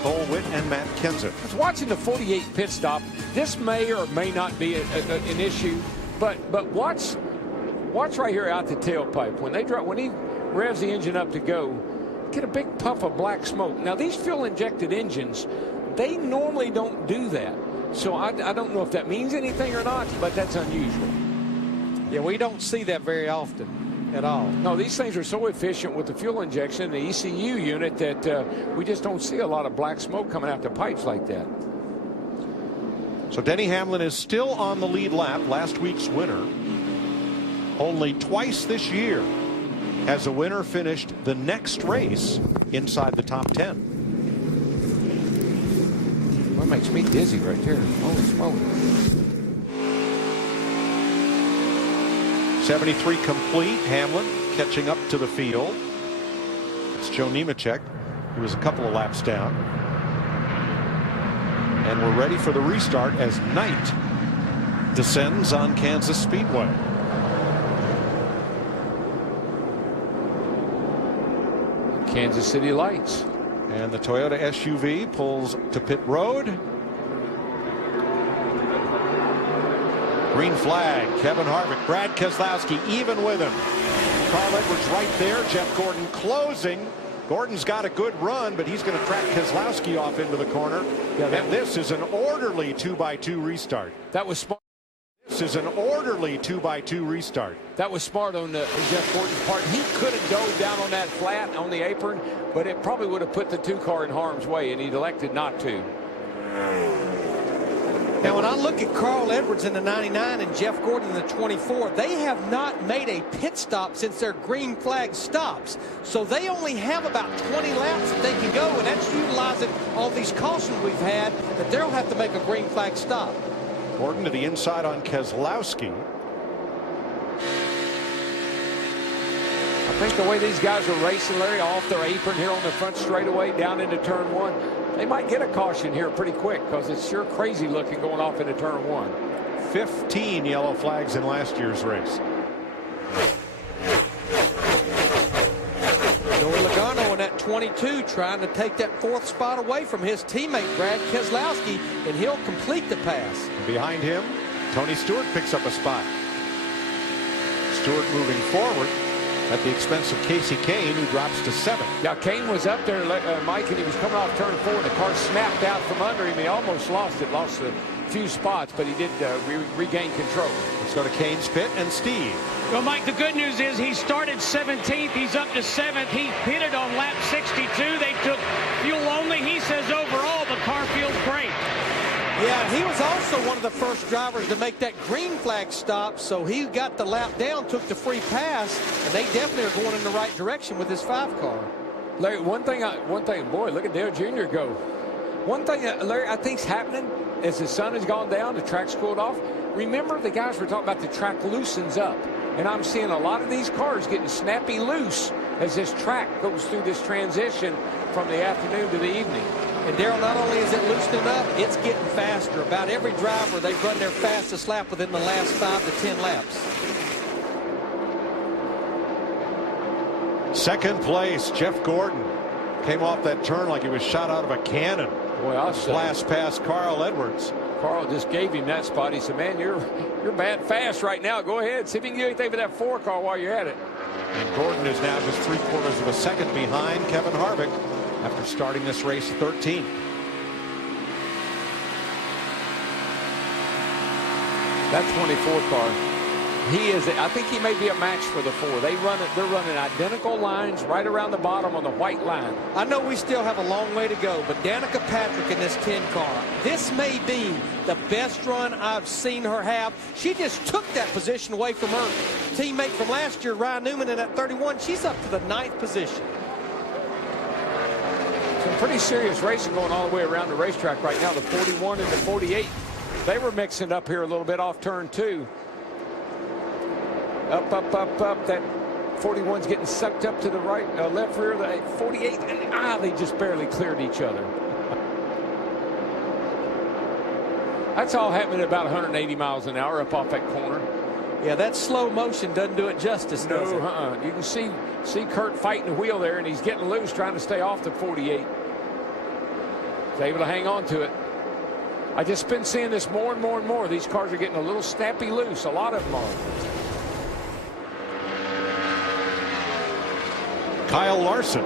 Cole Witt and Matt Kenseth. I was watching the 48 pit stop. This may or may not be an issue, but watch right here out the tailpipe. When he revs the engine up to go, get a big puff of black smoke. Now these fuel injected engines, they normally don't do that. So I don't know if that means anything or not, but that's unusual. Yeah, we don't see that very often at all. No, these things are so efficient with the fuel injection, the ECU unit, that we just don't see a lot of black smoke coming out the pipes like that. So Denny Hamlin is still on the lead lap, last week's winner. Only twice this year has a winner finished the next race inside the top 10. That makes me dizzy right there. Holy smoke. 73 complete. Hamlin catching up to the field. It's Joe Nemechek, who was a couple of laps down. And we're ready for the restart as night descends on Kansas Speedway. Kansas City lights. And the Toyota SUV pulls to pit road. Green flag. Kevin Harvick, Brad Keselowski even with him. Carl Edwards right there. Jeff Gordon closing. Gordon's got a good run, but he's going to track Keselowski off into the corner. Yeah, and this is an orderly 2x2 restart. That was smart. This is an orderly 2x2 restart. That was smart on Jeff Gordon's part. He could have dove down on that flat on the apron, but it probably would have put the 2 car in harm's way, and he elected not to. Now, when I look at Carl Edwards in the 99 and Jeff Gordon in the 24, they have not made a pit stop since their green flag stops. So they only have about 20 laps that they can go, and that's utilizing all these cautions we've had that they'll have to make a green flag stop. Gordon to the inside on Keselowski. I think the way these guys are racing, Larry, off their apron here on the front straightaway down into turn 1, they might get a caution here pretty quick because it's sure crazy looking going off into turn 1. 15 yellow flags in last year's race. Joey Logano in that 22 trying to take that 4th spot away from his teammate Brad Keselowski, and he'll complete the pass. Behind him, Tony Stewart picks up a spot. Stewart moving forward at the expense of Casey Kane, who drops to 7. Yeah, Kane was up there, Mike, and he was coming off turn 4, and the car snapped out from under him. He almost lost it, lost a few spots, but he did regain control. Let's go to Kane's pit and Steve. Well, Mike, the good news is he started 17th. He's up to 7th. He pitted on lap 62. They took fuel only. He says overall the car feels great. Yeah, he was also one of the first drivers to make that green flag stop, so he got the lap down, took the free pass, and they definitely are going in the right direction with this 5 car. Larry, one thing, boy, look at Dale Jr. go. One thing, Larry, I think's happening as the sun has gone down, the track's cooled off. Remember, the guys were talking about the track loosens up, and I'm seeing a lot of these cars getting snappy loose as this track goes through this transition from the afternoon to the evening. And Darrell, not only is it loosening up, it's getting faster. About every driver, they've run their fastest lap within the last 5 to 10 laps. Second place, Jeff Gordon came off that turn like he was shot out of a cannon. Boy, I'll blast past Carl Edwards. Carl just gave him that spot. He said, man, you're bad fast right now. Go ahead. See if you can do anything with that 4 car while you're at it. And Gordon is now just 3/4 of a second behind Kevin Harvick after starting this race 13th. That 24 car, I think he may be a match for the 4. They're running identical lines right around the bottom on the white line. I know we still have a long way to go, but Danica Patrick in this 10 car, this may be the best run I've seen her have. She just took that position away from her teammate from last year, Ryan Newman, in that 31. She's up to the 9th position. Some pretty serious racing going all the way around the racetrack right now. The 41 and the 48, they were mixing up here a little bit off turn 2. Up. That 41's getting sucked up to the right, left rear. The 48, and they just barely cleared each other. That's all happening at about 180 miles an hour up off that corner. Yeah, that slow motion doesn't do it justice, does it? You can see Kurt fighting the wheel there, and he's getting loose trying to stay off the 48. He's able to hang on to it. I just been seeing this more and more and more. These cars are getting a little snappy loose. A lot of them are. Kyle Larson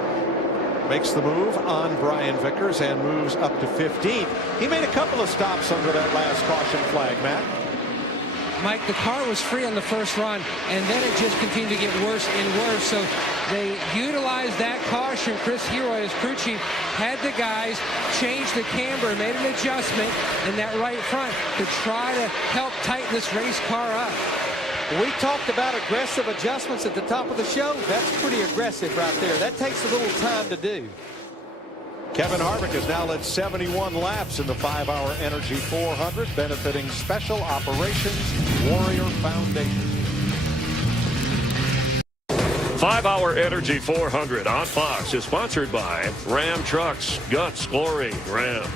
makes the move on Brian Vickers and moves up to 15th. He made a couple of stops under that last caution flag, Matt. Mike, the car was free on the first run, and then it just continued to get worse and worse. So They utilized that caution. Chris Hero, his crew chief, had the guys change the camber, made an adjustment in that right front to try to help tighten this race car up. We talked about aggressive adjustments at the top of the show. That's pretty aggressive right there. That takes a little time to do. Kevin Harvick has now led 71 laps in the 5-hour Energy 400, benefiting Special Operations Warrior Foundation. 5-hour Energy 400 on Fox is sponsored by Ram Trucks, Guts, Glory, Ram.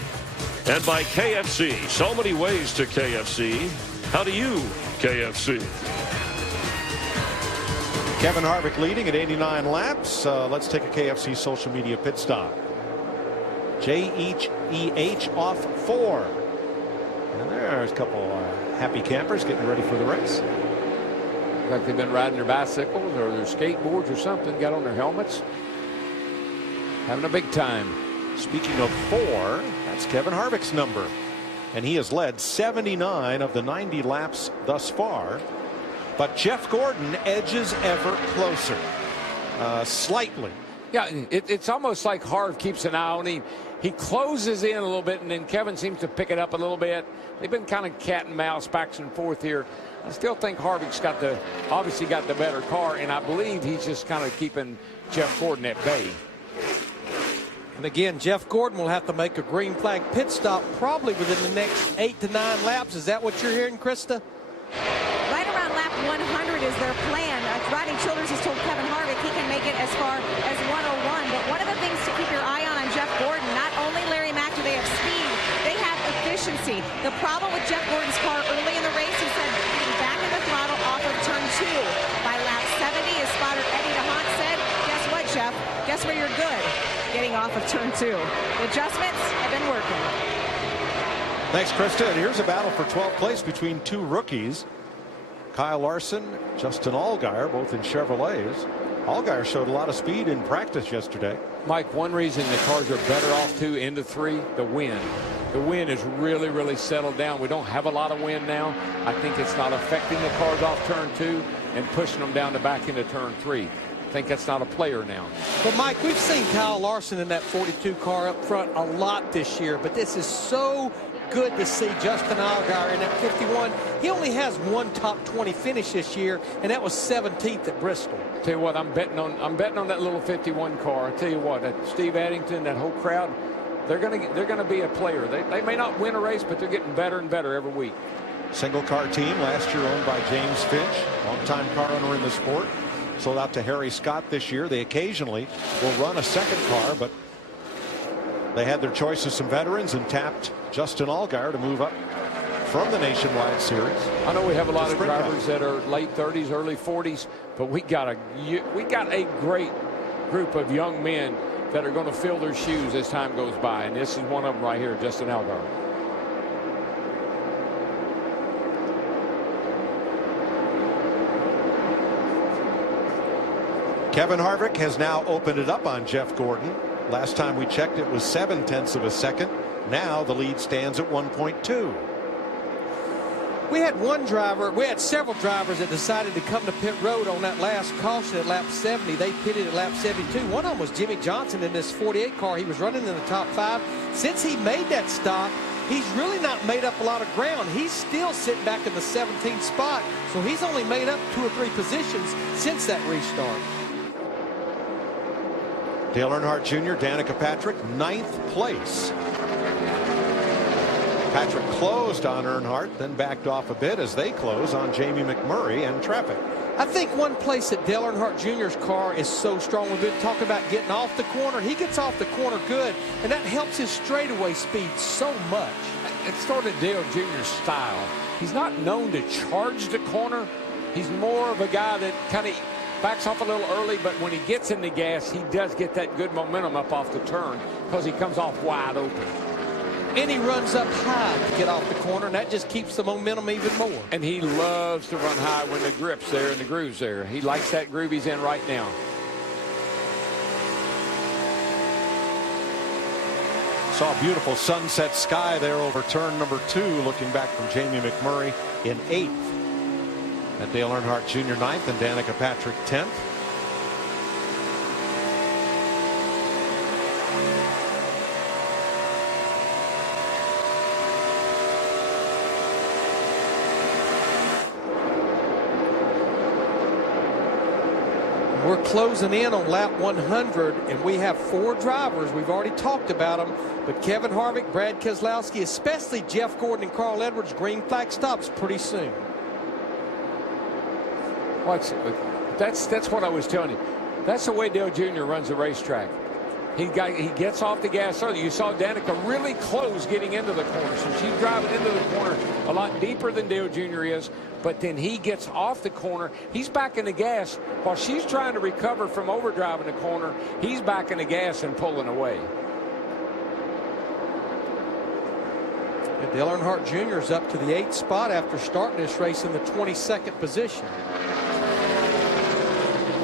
And by KFC. So many ways to KFC. How do you KFC? Kevin Harvick leading at 89 laps. Let's take a KFC social media pit stop. JEH off 4. And there's a couple happy campers getting ready for the race. Like they've been riding their bicycles or their skateboards or something, got on their helmets. Having a big time. Speaking of 4, that's Kevin Harvick's number. And he has led 79 of the 90 laps thus far. But Jeff Gordon edges ever closer. Slightly. Yeah, it's almost like Harv keeps an eye on him. He closes in a little bit, and then Kevin seems to pick it up a little bit. They've been kind of cat and mouse, back and forth here. I still think Harvick's obviously got the better car, and I believe he's just kind of keeping Jeff Gordon at bay. And again, Jeff Gordon will have to make a green flag pit stop probably within the next 8 to 9 laps. Is that what you're hearing, Krista? Right around lap 100 is their plan. Rodney Childers has told Kevin Harvick he can make it as far as 101. But one of the things to keep your eye on Jeff Gordon, not only Larry Mack do they have speed, they have efficiency. The problem with Jeff Gordon's car early in the race, he said, getting back in the throttle off of turn 2. By lap 70, his spotter Eddie DeHaan said, guess what, Jeff? Guess where you're good? Getting off of turn 2. The adjustments have been working. Thanks, Krista. And here's a battle for 12th place between 2 rookies. Kyle Larson, Justin Allgaier, both in Chevrolets. Allgaier showed a lot of speed in practice yesterday. Mike, one reason the cars are better off 2 into 3, the wind. The wind is really, really settled down. We don't have a lot of wind now. I think it's not affecting the cars off turn 2 and pushing them down the back into turn 3. I think that's not a player now. But Mike, we've seen Kyle Larson in that 42 car up front a lot this year, but this is so good to see Justin Allgaier in that 51. He only has one top 20 finish this year, and that was 17th at Bristol. Tell you what, I'm betting on that little 51 car. I tell you what, that Steve Addington, that whole crowd, they're gonna be a player. They may not win a race, but they're getting better and better every week. Single car team last year owned by James Finch, longtime car owner in the sport. Sold out to Harry Scott this year. They occasionally will run a second car, but they had their choice of some veterans and tapped Justin Allgaier to move up from the Nationwide Series. I know we have a lot of drivers that are late 30s, early 40s, but we got a great group of young men that are going to fill their shoes as time goes by, and this is one of them right here, Justin Allgaier. Kevin Harvick has now opened it up on Jeff Gordon. Last time we checked, it was 0.7 of a second. Now the lead stands at 1.2. We had several drivers that decided to come to pit road on that last caution at lap 70. They pitted at lap 72. One of them was Jimmy Johnson in this 48 car. He was running in the top 5. Since he made that stop, he's really not made up a lot of ground. He's still sitting back in the 17th spot, so he's only made up 2 or 3 positions since that restart. Dale Earnhardt Jr., Danica Patrick, 9th place. Patrick closed on Earnhardt, then backed off a bit as they close on Jamie McMurray and traffic. I think one place that Dale Earnhardt Jr.'s car is so strong, we've been talking about getting off the corner. He gets off the corner good, and that helps his straightaway speed so much. It's sort of Dale Jr.'s style. He's not known to charge the corner. He's more of a guy that kind of backs off a little early, but when he gets in the gas, he does get that good momentum up off the turn because he comes off wide open. And he runs up high to get off the corner, and that just keeps the momentum even more. And he loves to run high when the grip's there and the groove's there. He likes that groove he's in right now. Saw a beautiful sunset sky there over turn number 2, looking back from Jamie McMurray in 8th. And Dale Earnhardt Jr. 9th and Danica Patrick 10th. We're closing in on lap 100, and we have 4 drivers. We've already talked about them, but Kevin Harvick, Brad Keselowski, especially Jeff Gordon and Carl Edwards, green flag stops pretty soon. That's what I was telling you. That's the way Dale Jr. runs the racetrack. He gets off the gas early. You saw Danica really close getting into the corner. So she's driving into the corner a lot deeper than Dale Jr. is. But then he gets off the corner. He's back in the gas while she's trying to recover from overdriving the corner. He's back in the gas and pulling away. And Dale Earnhardt Jr. is up to the 8th spot after starting this race in the 22nd position.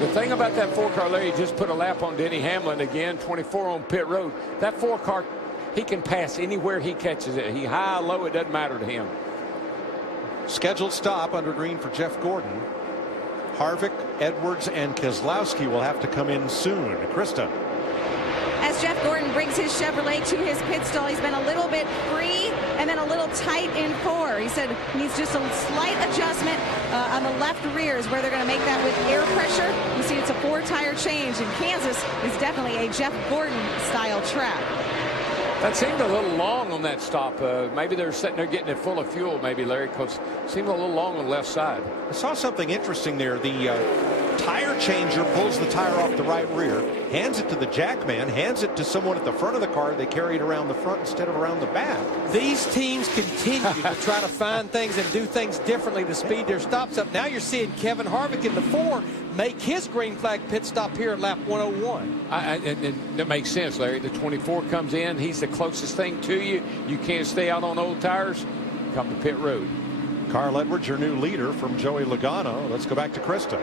The thing about that 4-car, Larry, just put a lap on Denny Hamlin again, 24 on pit road. That 4-car, he can pass anywhere he catches it. He high, low, it doesn't matter to him. Scheduled stop under green for Jeff Gordon. Harvick, Edwards, and Keselowski will have to come in soon. Krista. As Jeff Gordon brings his Chevrolet to his pit stall, he's been a little bit free and then a little tight in 4. He said he needs just a slight adjustment on the left rear is where they're going to make that with air pressure. You see it's a 4-tire change, and Kansas is definitely a Jeff Gordon style track. That seemed a little long on that stop. Maybe they're sitting there getting it full of fuel, maybe, Larry, because it seemed a little long on the left side. I saw something interesting there. The tire changer pulls the tire off the right rear, hands it to the jack man, hands it to someone at the front of the car. They carry it around the front instead of around the back. These teams continue to try to find things and do things differently to speed their stops up. Now you're seeing Kevin Harvick in the 4 make his green flag pit stop here at lap 101. And that makes sense, Larry. The 24 comes in. He's the closest thing to you. You can't stay out on old tires. Come to pit road. Carl Edwards, your new leader from Joey Logano. Let's go back to Krista.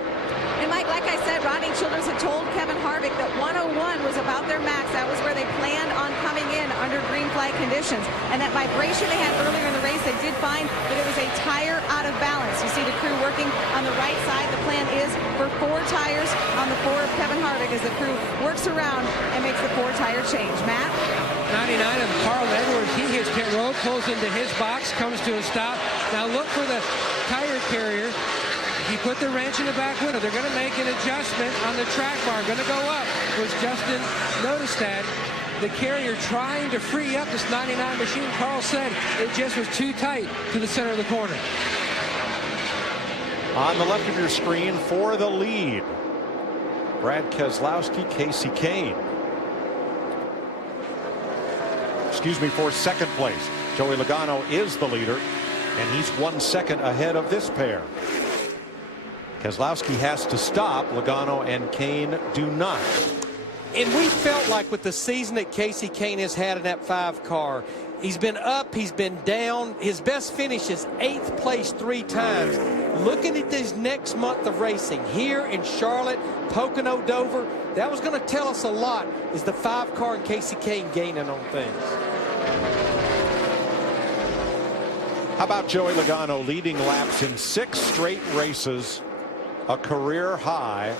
And Mike, like I said, Rodney Childers had told Kevin Harvick that 101 was about their max. That was where they planned on coming in under green flag conditions. And that vibration they had earlier in the race, they did find that it was a tire out of balance. You see the crew working on the right side. The plan is for 4 tires on the 4 of Kevin Harvick as the crew works around and makes the 4-tire change. Matt? 99 of Carl Edwards. He hits pit road, pulls into his box, comes to a stop. Now look for the tire carrier. He put the wrench in the back window. They're going to make an adjustment on the track bar. Going to go up. Was Justin noticed that? The carrier trying to free up this 99 machine. Carl said it just was too tight to the center of the corner. On the left of your screen for the lead, Brad Keselowski, Kasey Kahne. Excuse me, for second place. Joey Logano is the leader, and he's 1 second ahead of this pair. Keselowski has to stop. Logano and Kahne do not. And we felt like with the season that Kasey Kahne has had in that 5 car, he's been up, he's been down. His best finish is 8th place 3 times. Looking at this next month of racing here in Charlotte, Pocono, Dover, that was going to tell us a lot. Is the 5 car and Kasey Kahne gaining on things? How about Joey Logano leading laps in 6 straight races? A career high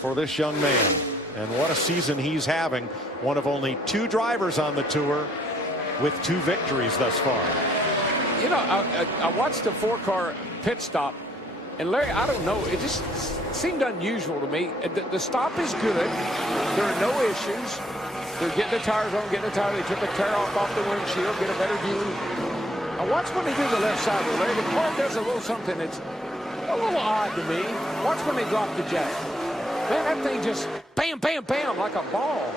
for this young man. And what a season he's having. One of only 2 drivers on the tour with 2 victories thus far. You know, I watched the 4-car pit stop, and Larry, I don't know, it just seemed unusual to me. The stop is good. There are no issues. They're getting the tires on, getting the tires. They took a tear off the windshield, get a better view. Now watch when they do the left side, Larry. The car does a little something that's a little odd to me. Watch when they drop the jack. Man, that thing just bam, bam, bam, like a ball.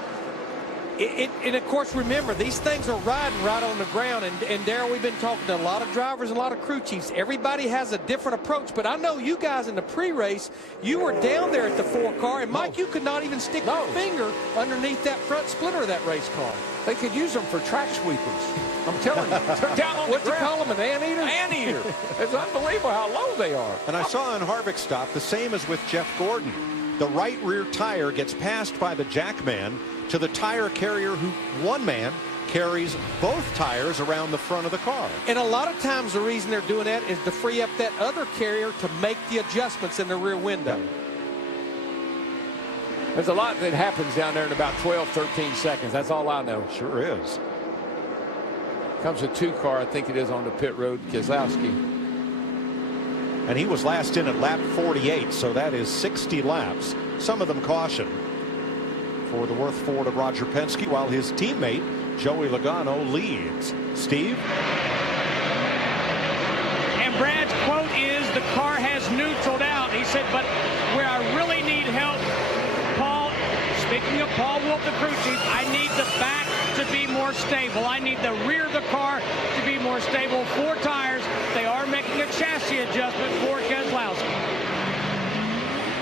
And of course, remember, these things are riding right on the ground. And Darrell, we've been talking to a lot of drivers and a lot of crew chiefs. Everybody has a different approach. But I know you guys in the pre-race, you were down there at the 4-car. And, Mike, you could not even stick your finger underneath that front splitter of that race car. They could use them for track sweepers. I'm telling you. They're down on What the you ground. call them, an anteater? Anteater. It's unbelievable how low they are. And I saw on Harvick's stop the same as with Jeff Gordon. The right rear tire gets passed by the jackman to the tire carrier, who one man carries both tires around the front of the car. And a lot of times the reason they're doing that is to free up that other carrier to make the adjustments in the rear window. There's a lot that happens down there in about 12, 13 seconds. That's all I know. Sure is. Comes a 2-car, I think it is, on the pit road, Keselowski. and he was last in at lap 48, so that is 60 laps, some of them caution for the Worth Ford of Roger Penske, while his teammate Joey Logano leads. Steve? And Brad's quote is, the car has neutraled out. He said, but where I really need help, Paul, speaking of Paul Wolfe, the crew chief, I need the back to be more stable. I need the rear of the car to be more stable. 4 tires. They are making a chassis adjustment for Keselowski.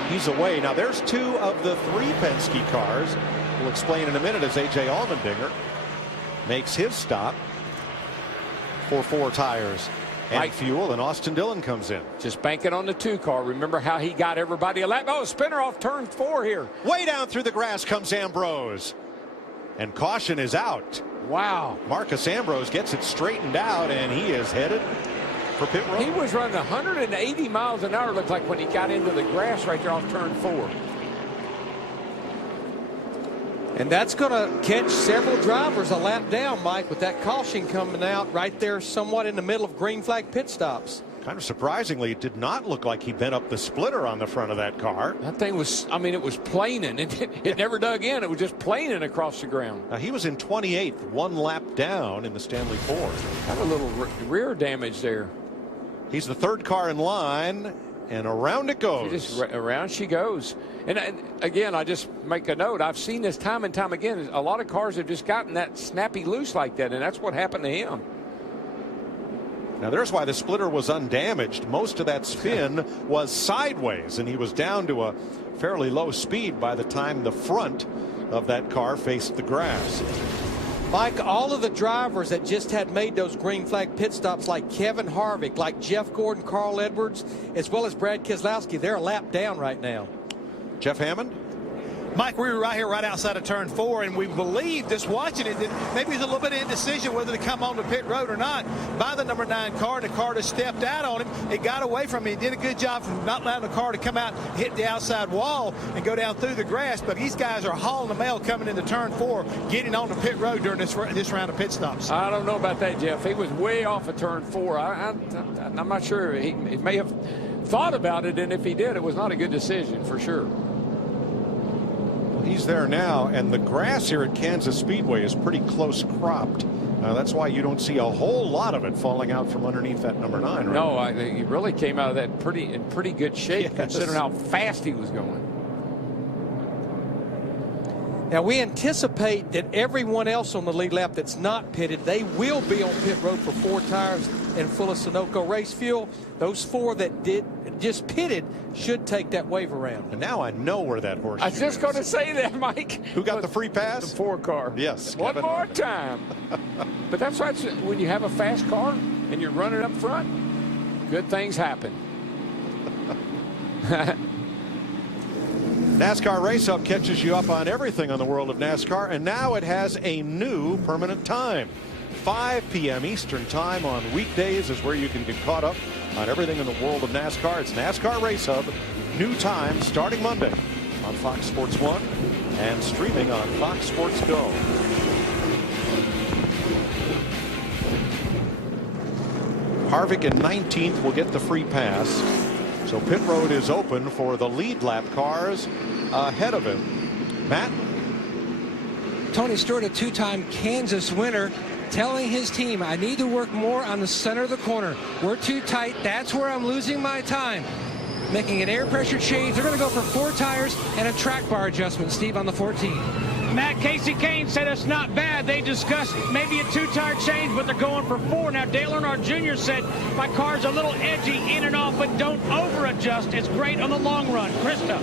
He's away. Now there's 2 of the 3 Penske cars. We'll explain in a minute as A.J. Allmendinger makes his stop for 4 tires and fuel, and Austin Dillon comes in. Just banking on the 2 car. Remember how he got everybody a lap? Oh, spinner off turn 4 here. Way down through the grass comes Ambrose. And caution is out. Wow. Marcus Ambrose gets it straightened out, and he is headed for pit road. He was running 180 miles an hour, looked like, when he got into the grass right there off turn 4. And that's going to catch several drivers a lap down, Mike, with that caution coming out right there somewhat in the middle of green flag pit stops. Kind of surprisingly, it did not look like he bent up the splitter on the front of that car. That thing was, I mean, it was planing. It never dug in. It was just planing across the ground. Now, he was in 28th, 1 lap down in the Stanley Ford. Got a little rear damage there. He's the 3rd car in line, and around it goes. Around she goes. And again, I just make a note. I've seen this time and time again. A lot of cars have just gotten that snappy loose like that, and that's what happened to him. Now there's why the splitter was undamaged. Most of that spin was sideways, and he was down to a fairly low speed by the time the front of that car faced the grass. Mike, all of the drivers that just had made those green flag pit stops, like Kevin Harvick, like Jeff Gordon, Carl Edwards, as well as Brad Keselowski, they're a lap down right now. Jeff Hammond? Mike, we were right here right outside of turn 4, and we believe, just watching it, that maybe there's a little bit of indecision whether to come on the pit road or not by the number 9 car, and the car just stepped out on him. It got away from him. He did a good job from not allowing the car to come out, hit the outside wall, and go down through the grass. But these guys are hauling the mail coming into turn 4, getting on the pit road during this round of pit stops. I don't know about that, Jeff. He was way off of turn 4. I'm not sure. He may have thought about it, and if he did, it was not a good decision for sure. He's there now, and the grass here at Kansas Speedway is pretty close cropped. That's why you don't see a whole lot of it falling out from underneath that number 9. Right? No, he really came out of that in pretty good shape, yes, considering how fast he was going. Now, we anticipate that everyone else on the lead lap that's not pitted, they will be on pit road for 4 tires and full of Sunoco race fuel. Those 4 that just pitted should take that wave around. And now I know where that horse is. I was just going to say that, Mike. Who got the free pass? The 4 car. Yes. One more time. But that's right. When you have a fast car and you're running up front, good things happen. NASCAR Race Hub catches you up on everything on the world of NASCAR, and now it has a new permanent time. 5 p.m. Eastern time on weekdays is where you can get caught up on everything in the world of NASCAR. It's NASCAR Race Hub, new time starting Monday on Fox Sports 1 and streaming on Fox Sports Go. Harvick in 19th will get the free pass. So pit road is open for the lead lap cars ahead of him. Matt? Tony Stewart, a 2-time Kansas winner, telling his team, I need to work more on the center of the corner. We're too tight. That's where I'm losing my time. Making an air pressure change. They're going to go for 4 tires and a track bar adjustment, Steve, on the 14. Matt, Casey Kane said it's not bad. They discussed maybe a 2-tire change, but they're going for 4. Now, Dale Earnhardt Jr. said, my car's a little edgy in and off, but don't over-adjust. It's great on the long run. Krista.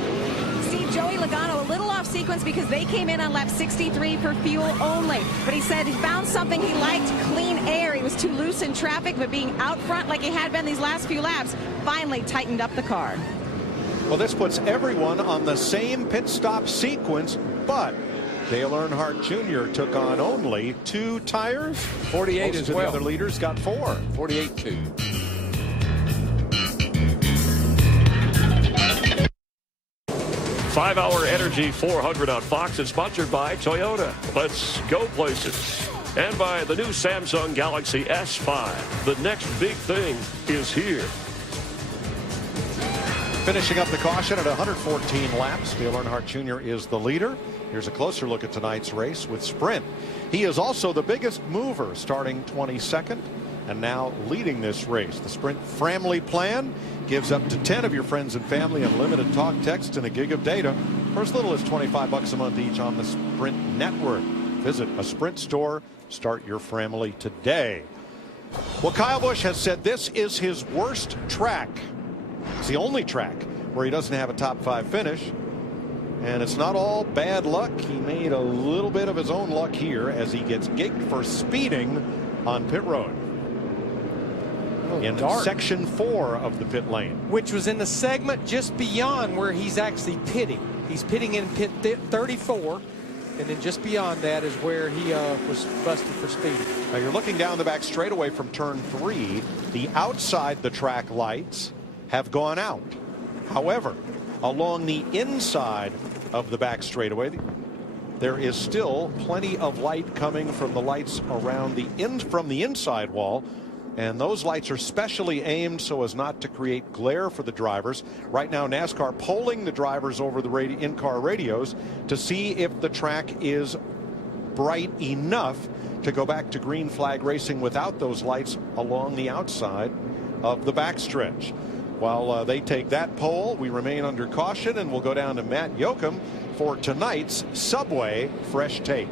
Steve, Joey Logano a little off sequence because they came in on lap 63 for fuel only. But he said he found something he liked, clean air. He was too loose in traffic, but being out front like he had been these last few laps finally tightened up the car. Well, this puts everyone on the same pit stop sequence, but Dale Earnhardt Jr. took on only 2 tires. 48 Most as of well. The other leaders got 4. 48-2. Five-Hour Energy 400 on Fox is sponsored by Toyota. Let's go places. And by the new Samsung Galaxy S5. The next big thing is here. Finishing up the caution at 114 laps, Dale Earnhardt Jr. is the leader. Here's a closer look at tonight's race with Sprint. He is also the biggest mover, starting 22nd and now leading this race. The Sprint family plan gives up to 10 of your friends and family unlimited talk, text, and a gig of data for as little as $25 a month each on the Sprint network. Visit a Sprint store. Start your family today. Well, Kyle Busch has said this is his worst track. It's the only track where he doesn't have a top 5 finish. And it's not all bad luck. He made a little bit of his own luck here as he gets gigged for speeding on pit road. In section 4 of the pit lane. Which was in the segment just beyond where he's actually pitting. He's pitting in pit 34. And then just beyond that is where he was busted for speeding. Now you're looking down the back straightaway from turn 3. The outside the track lights have gone out. However, along the inside of the back straightaway, there is still plenty of light coming from the lights around from the inside wall. And those lights are specially aimed so as not to create glare for the drivers. Right now, NASCAR polling the drivers over the in-car radios to see if the track is bright enough to go back to green flag racing without those lights along the outside of the backstretch. While they take that poll, we remain under caution, and we'll go down to Matt Yoakum for tonight's Subway Fresh Take.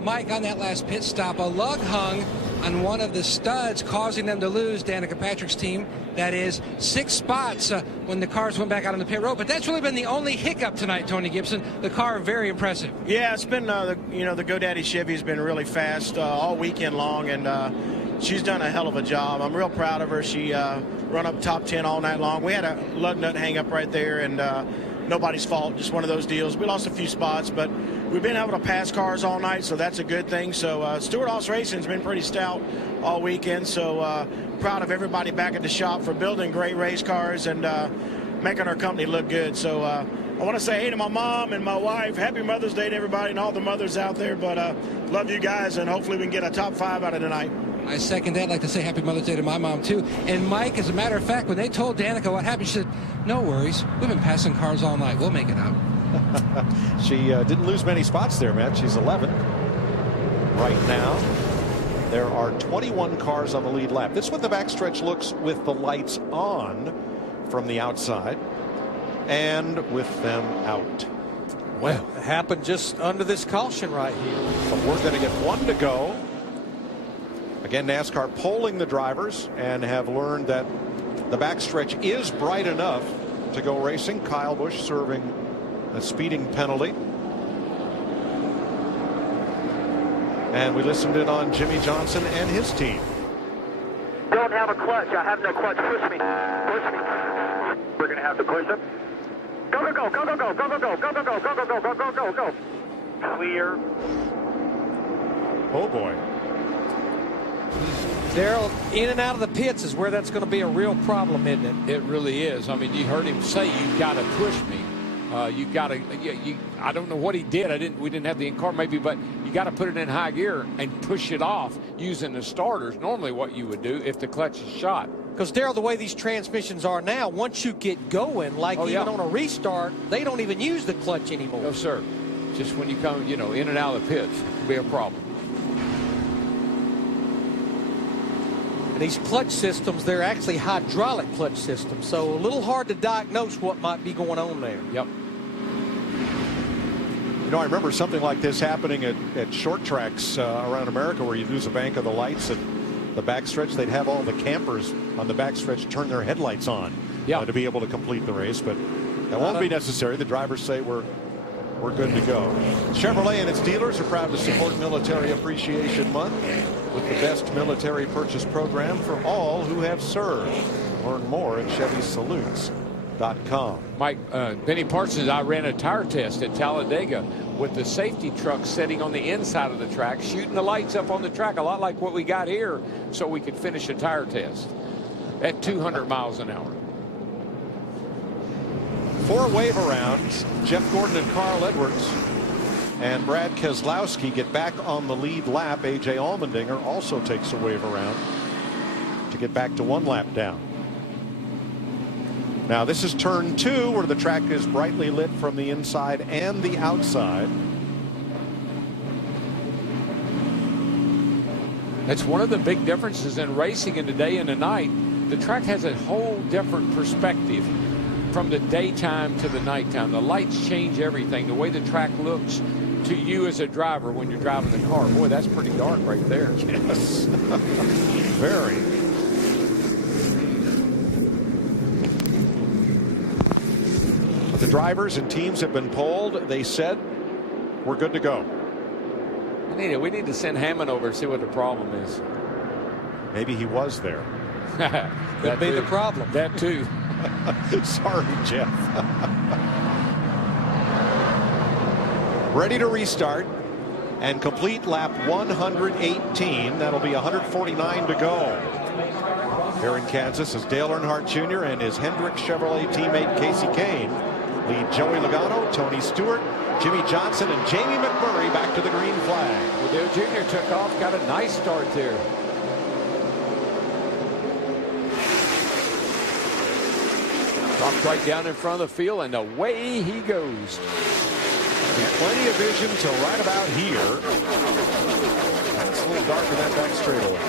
Mike, on that last pit stop, a lug hung on one of the studs, causing them to lose Danica Patrick's team. That is 6 spots when the cars went back out on the pit road. But that's really been the only hiccup tonight, Tony Gibson. The car very impressive. Yeah, it's been the GoDaddy Chevy's been really fast all weekend long, and she's done a hell of a job. I'm real proud of her. She run up top 10 all night long. We had a lug nut hang up right there, and nobody's fault, just one of those deals. We lost a few spots, but we've been able to pass cars all night, so that's a good thing. So Stewart-Haas Racing's been pretty stout all weekend, so proud of everybody back at the shop for building great race cars and making our company look good. So I want to say hey to my mom and my wife. Happy Mother's Day to everybody and all the mothers out there, but love you guys, and hopefully we can get a top 5 out of tonight. I second that. I'd like to say happy Mother's Day to my mom, too. And Mike, as a matter of fact, when they told Danica what happened, she said, no worries. We've been passing cars all night. We'll make it out. She didn't lose many spots there, Matt. She's 11 right now. There are 21 cars on the lead lap. This is what the backstretch looks with the lights on from the outside and with them out. Well, it happened just under this caution right here. But we're going to get 1 to go. Again, NASCAR polling the drivers and have learned that the backstretch is bright enough to go racing. Kyle Busch serving a speeding penalty. And we listened in on Jimmy Johnson and his team. Don't have a clutch. I have no clutch. Push me. Push me. We're going to have to push him. Go, go, go, go, go, go, go, go, go, go, go, go, go, go, go, go, go, go. Clear. Oh, boy. Darrell, in and out of the pits is where that's going to be a real problem, isn't it? It really is. I mean, you heard him say, you've got to push me. You got to. I don't know what he did. We didn't have the in-car maybe, but you got to put it in high gear and push it off using the starters. Normally, what you would do if the clutch is shot. Because Darrell, the way these transmissions are now, once you get going, like even on a restart, they don't even use the clutch anymore. No, sir. Just when you come, in and out of the pits, it can be a problem. And these clutch systems, they're actually hydraulic clutch systems, so a little hard to diagnose what might be going on there. Yep. I remember something like this happening at short tracks around America where you lose a bank of the lights at the backstretch. They'd have all the campers on the backstretch turn their headlights on to be able to complete the race, but that won't be necessary. The drivers say we're good to go. Chevrolet and its dealers are proud to support Military Appreciation Month with the best military purchase program for all who have served. Learn more at ChevySalutes.com. Mike, Benny Parsons, I ran a tire test at Talladega with the safety truck sitting on the inside of the track, shooting the lights up on the track, a lot like what we got here, so we could finish a tire test at 200 miles an hour. 4 wave arounds. Jeff Gordon and Carl Edwards and Brad Keselowski get back on the lead lap. A.J. Allmendinger also takes a wave around to get back to 1 lap down. Now this is turn 2 where the track is brightly lit from the inside and the outside. That's one of the big differences in racing in the day and the night. The track has a whole different perspective from the daytime to the nighttime. The lights change everything. The way the track looks to you as a driver when you're driving the car. Boy, that's pretty dark right there. Yes. Very. The drivers and teams have been polled. They said we're good to go. We need to send Hammond over to see what the problem is. Maybe he was there. Could be the problem. That too. Sorry, Jeff. Ready to restart and complete lap 118. That'll be 149 to go. Here in Kansas as Dale Earnhardt Jr. and his Hendrick Chevrolet teammate Casey Kane lead Joey Logano, Tony Stewart, Jimmy Johnson, and Jamie McMurray back to the green flag. Well, Dale Jr. took off, got a nice start there. Dropped right down in front of the field, and away he goes. Plenty of vision till right about here. It's a little dark in that back straightaway.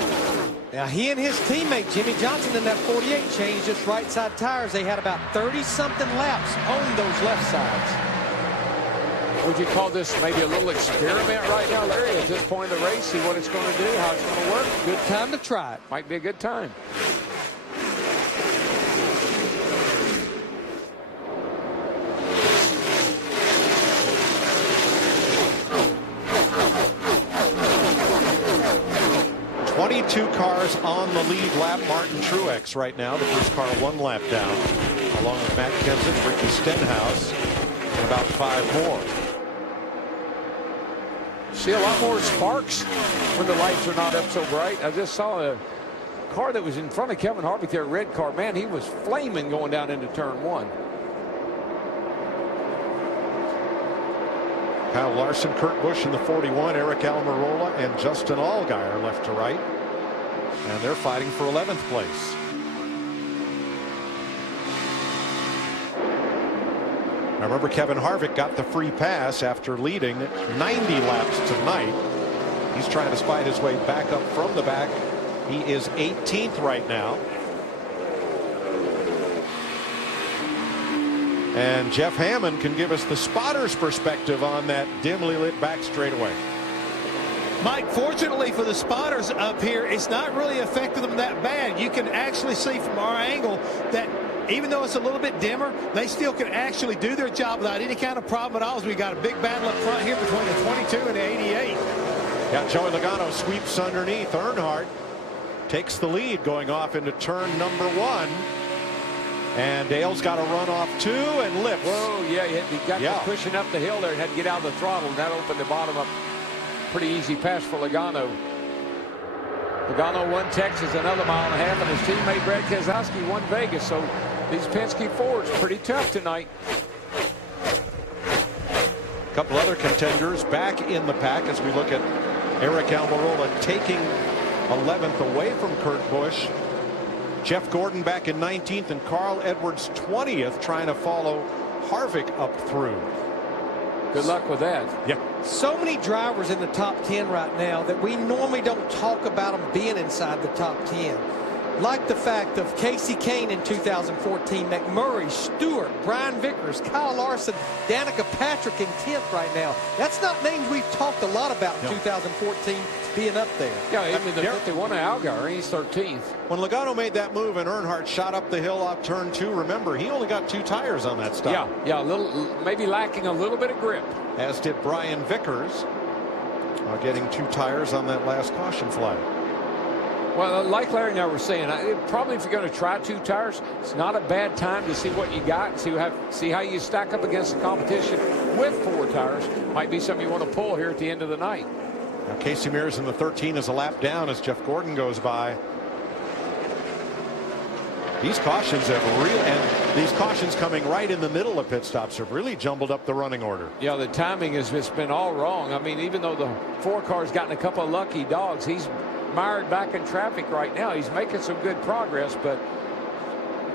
Now he and his teammate Jimmy Johnson in that 48 changed just right side tires. They had about 30-something laps on those left sides. Would you call this maybe a little experiment right now, Larry, at this point in the race? See what it's going to do, how it's going to work? Good time to try it. Might be a good time. Two cars on the lead lap. Martin Truex right now, the first car 1 lap down, along with Matt Kenseth, Ricky Stenhouse, and about 5 more. See a lot more sparks when the lights are not up so bright. I just saw a car that was in front of Kevin Harvick there, a red car. Man, he was flaming going down into turn 1. Kyle Larson, Kurt Busch in the 41, Eric Almirola, and Justin Allgaier left to right. And they're fighting for 11th place. Now remember, Kevin Harvick got the free pass after leading 90 laps tonight. He's trying to spite his way back up from the back. He is 18th right now. And Jeff Hammond can give us the spotter's perspective on that dimly lit back straightaway. Mike, fortunately for the spotters up here, it's not really affecting them that bad. You can actually see from our angle that even though it's a little bit dimmer, they still can actually do their job without any kind of problem at all. As we got a big battle up front here between the 22 and the 88. Yeah, Joey Logano sweeps underneath. Earnhardt takes the lead going off into turn number 1. And Dale's got a run off 2 and lifts. Whoa, yeah, he got pushing up the hill there and had to get out of the throttle, and that opened the bottom up. Pretty easy pass for Logano. Logano won Texas another 1.5 miles, and his teammate Brad Keselowski won Vegas. So these Penske Fords pretty tough tonight. A couple other contenders back in the pack as we look at Eric Almirola taking 11th away from Kurt Busch. Jeff Gordon back in 19th and Carl Edwards 20th, trying to follow Harvick up through. Good luck with that. Yeah. So many drivers in the top 10 right now that we normally don't talk about them being inside the top 10. Like the fact of Casey Kane in 2014, McMurray, Stewart, Brian Vickers, Kyle Larson, Danica Patrick in 10th right now. That's not names we've talked a lot about in 2014 being up there. Yeah, even the 51 of Allgaier, he's 13th. When Logano made that move and Earnhardt shot up the hill off turn 2, remember, he only got 2 tires on that stop. Yeah, a little, maybe lacking a little bit of grip. As did Brian Vickers, getting 2 tires on that last caution flag. Well, like Larry and I were saying, probably if you're going to try 2 tires, it's not a bad time to see what you got and see how you stack up against the competition with 4 tires. Might be something you want to pull here at the end of the night. Now Casey Mears in the 13 is a lap down as Jeff Gordon goes by. These cautions and these cautions coming right in the middle of pit stops have really jumbled up the running order. Yeah, the timing has just been all wrong. I mean, even though the 4 car's gotten a couple of lucky dogs, he's mired back in traffic right now. He's making some good progress, but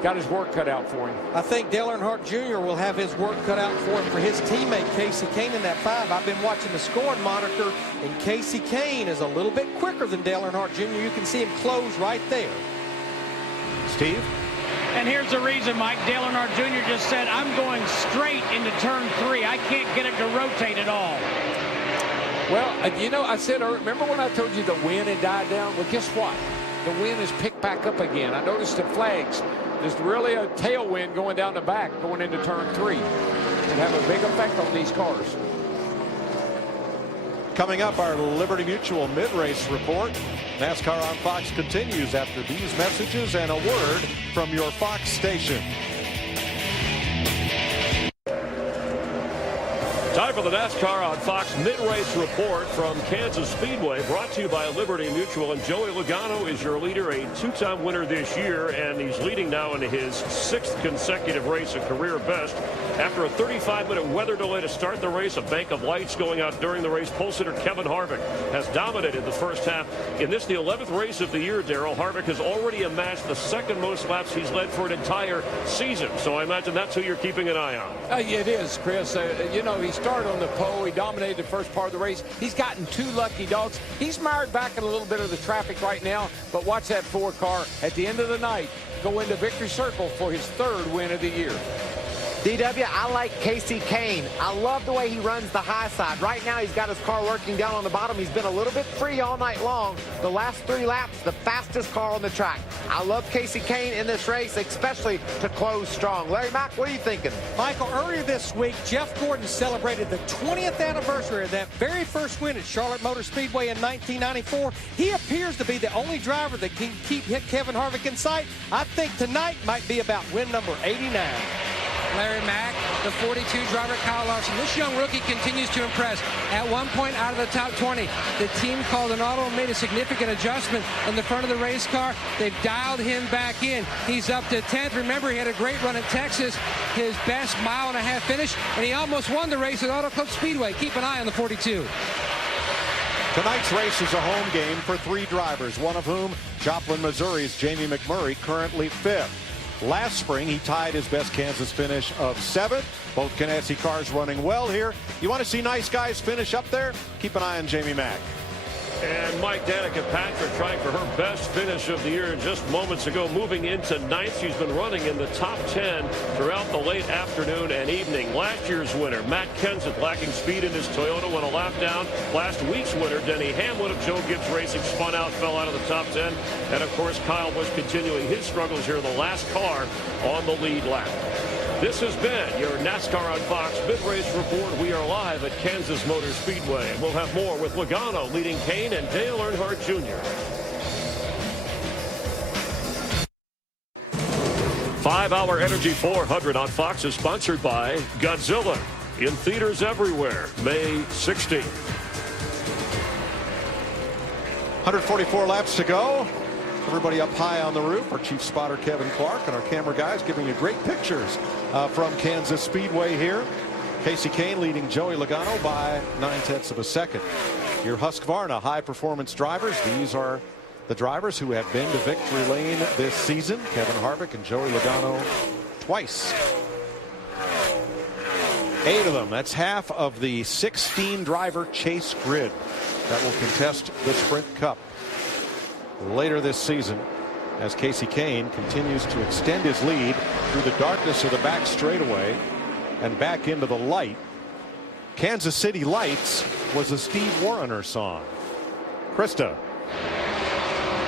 got his work cut out for him. I think Dale Earnhardt Jr. will have his work cut out for him for his teammate Kasey Kahne in that 5. I've been watching the scoring monitor, and Kasey Kahne is a little bit quicker than Dale Earnhardt Jr. You can see him close right there. Steve? And here's the reason, Mike. Dale Earnhardt Jr. just said, I'm going straight into turn 3. I can't get it to rotate at all. Well, you know, I said, remember when I told you the wind had died down? Well, guess what? The wind has picked back up again. I noticed the flags. There's really a tailwind going down the back, going into turn 3. It can have a big effect on these cars. Coming up, our Liberty Mutual mid-race report. NASCAR on Fox continues after these messages and a word from your Fox station. Time for the NASCAR on Fox mid-race report from Kansas Speedway, brought to you by Liberty Mutual. And Joey Logano is your leader, a two-time winner this year, and he's leading now into his 6th consecutive race, a career best. After a 35-minute weather delay to start the race, a bank of lights going out during the race, pole sitter Kevin Harvick has dominated the first half. In this, the 11th race of the year, Darrell, Harvick has already amassed the second most laps he's led for an entire season. So I imagine that's who you're keeping an eye on. It is, Chris. You know, he started on the pole. He dominated the first part of the race. He's gotten 2 lucky dogs. He's mired back in a little bit of the traffic right now, but watch that Ford car at the end of the night go into victory circle for his 3rd win of the year. DW, I like Kasey Kahne. I love the way he runs the high side. Right now, he's got his car working down on the bottom. He's been a little bit free all night long. The last 3 laps, the fastest car on the track. I love Kasey Kahne in this race, especially to close strong. Larry Mack, what are you thinking? Michael, earlier this week, Jeff Gordon celebrated the 20th anniversary of that very first win at Charlotte Motor Speedway in 1994. He appears to be the only driver that can keep Kevin Harvick in sight. I think tonight might be about win number 89. Larry Mack, the 42 driver, Kyle Larson. This young rookie continues to impress. At one point out of the top 20, the team called an auto and made a significant adjustment in the front of the race car. They've dialed him back in. He's up to 10th. Remember, he had a great run at Texas, his best mile-and-a-half finish, and he almost won the race at Auto Club Speedway. Keep an eye on the 42. Tonight's race is a home game for 3 drivers, one of whom, Joplin, Missouri's Jamie McMurray, currently 5th. Last spring, he tied his best Kansas finish of 7th. Both Ganassi cars running well here. You want to see nice guys finish up there? Keep an eye on Jamie Mack. And Mike Danica Patrick trying for her best finish of the year just moments ago, moving into 9th. She's been running in the top 10 throughout the late afternoon and evening. Last year's winner, Matt Kenseth, lacking speed in his Toyota, went a lap down. Last week's winner, Denny Hamlin of Joe Gibbs Racing, spun out, fell out of the top 10. And, of course, Kyle Busch continuing his struggles here, the last car on the lead lap. This has been your NASCAR on Fox mid-race report. We are live at Kansas Motor Speedway. And we'll have more with Logano leading Kahne and Dale Earnhardt Jr. 5-Hour Energy 400 on Fox is sponsored by Godzilla. In theaters everywhere, May 16th. 144 laps to go. Everybody up high on the roof. Our chief spotter, Kevin Clark, and our camera guys giving you great pictures from Kansas Speedway here. Kasey Kahne leading Joey Logano by 9/10 of a second. Your Husqvarna high-performance drivers. These are the drivers who have been to victory lane this season. Kevin Harvick and Joey Logano twice. 8 of them. That's half of the 16-driver chase grid that will contest the Sprint Cup later this season, as Kasey Kahne continues to extend his lead through the darkness of the back straightaway and back into the light. Kansas City Lights was a Steve Wariner song. Krista.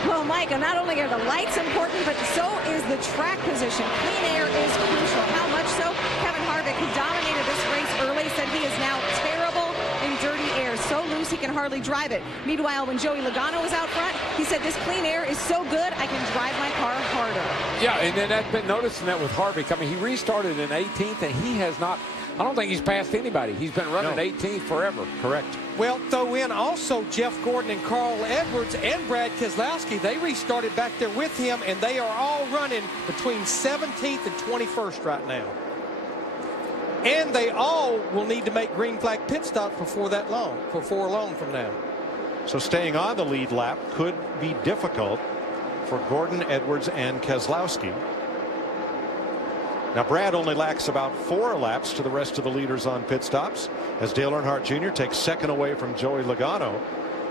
Well, Mike, not only are the lights important, but so is the track position. Clean air is crucial. How much so? Kevin Harvick, who dominated this race early, said he is now terrible in dirty air. So loose he can hardly drive it. Meanwhile, when Joey Logano was out front, he said this clean air is so good I can drive my car harder. Yeah, and then I've been noticing that with Harvick. I mean, he restarted in 18th, and he has not, I don't think he's passed anybody. He's been running 18th forever. Correct. Well, throw in also Jeff Gordon and Carl Edwards and Brad Keselowski. They restarted back there with him, and they are all running between 17th and 21st right now. And they all will need to make green flag pit stops before long from now. So staying on the lead lap could be difficult for Gordon, Edwards, and Keselowski. Now, Brad only lacks about 4 laps to the rest of the leaders on pit stops as Dale Earnhardt Jr. takes second away from Joey Logano.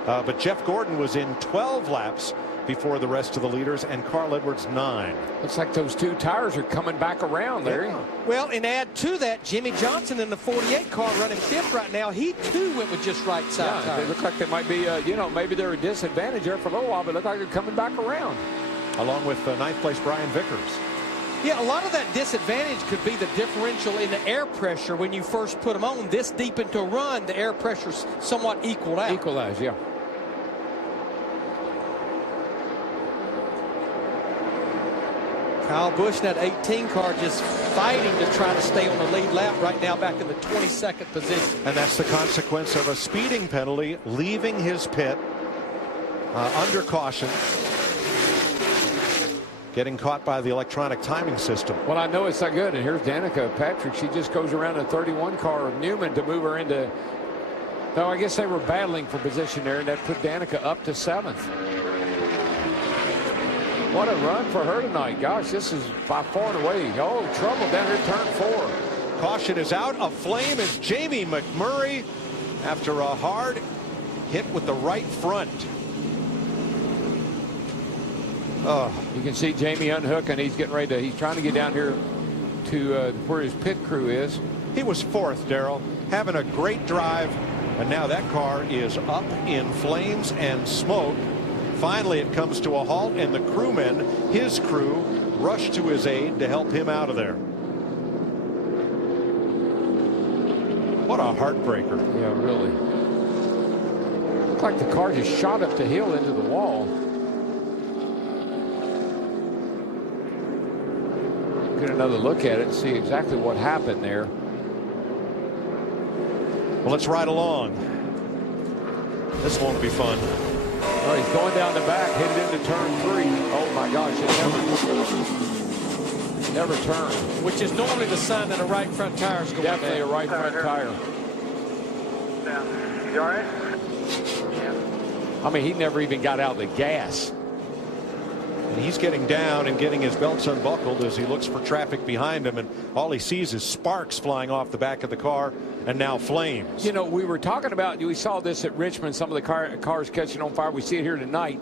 But Jeff Gordon was in 12 laps before the rest of the leaders, and Carl Edwards 9. Looks like those 2 tires are coming back around there. Yeah. Well, and add to that, Jimmy Johnson in the 48 car running 5th right now. He too went with just right side tires. They look like they might be, maybe they're a disadvantage there for a little while, but look like they're coming back around. Along with 9th place Brian Vickers. Yeah, a lot of that disadvantage could be the differential in the air pressure when you first put them on. This deep into a run, the air pressure's somewhat equaled out. Equalized, yeah. Kyle Busch in that 18 car just fighting to try to stay on the lead lap right now, back in the 22nd position. And that's the consequence of a speeding penalty, leaving his pit under caution, getting caught by the electronic timing system. Well, I know it's not good. And here's Danica Patrick. She just goes around a 31 car of Newman to move her into. No, I guess they were battling for position there, and that put Danica up to 7th. What a run for her tonight. Gosh, this is by far and away. Oh, trouble down here, turn 4. Caution is out. Aflame is Jamie McMurray after a hard hit with the right front. Oh. You can see Jamie unhooking. He's getting ready to, he's trying to get down here to where his pit crew is. He was 4th, Darrell, having a great drive, and now that car is up in flames and smoke. Finally, it comes to a halt, and the crewmen, his crew, rush to his aid to help him out of there. What a heartbreaker. Yeah, really. Looked like the car just shot up the hill into the wall. Get another look at it and see exactly what happened there. Well, let's ride along. This won't be fun. Oh, he's going down the back, headed into turn 3. Oh my gosh, it never turned. Which is normally the sign that a right front tire is going down. Definitely a right front tire. You all right? I mean, he never even got out of the gas. And he's getting down and getting his belts unbuckled as he looks for traffic behind him, and all he sees is sparks flying off the back of the car and now flames. You know, we were talking about, we saw this at Richmond, some of the cars catching on fire. We see it here tonight.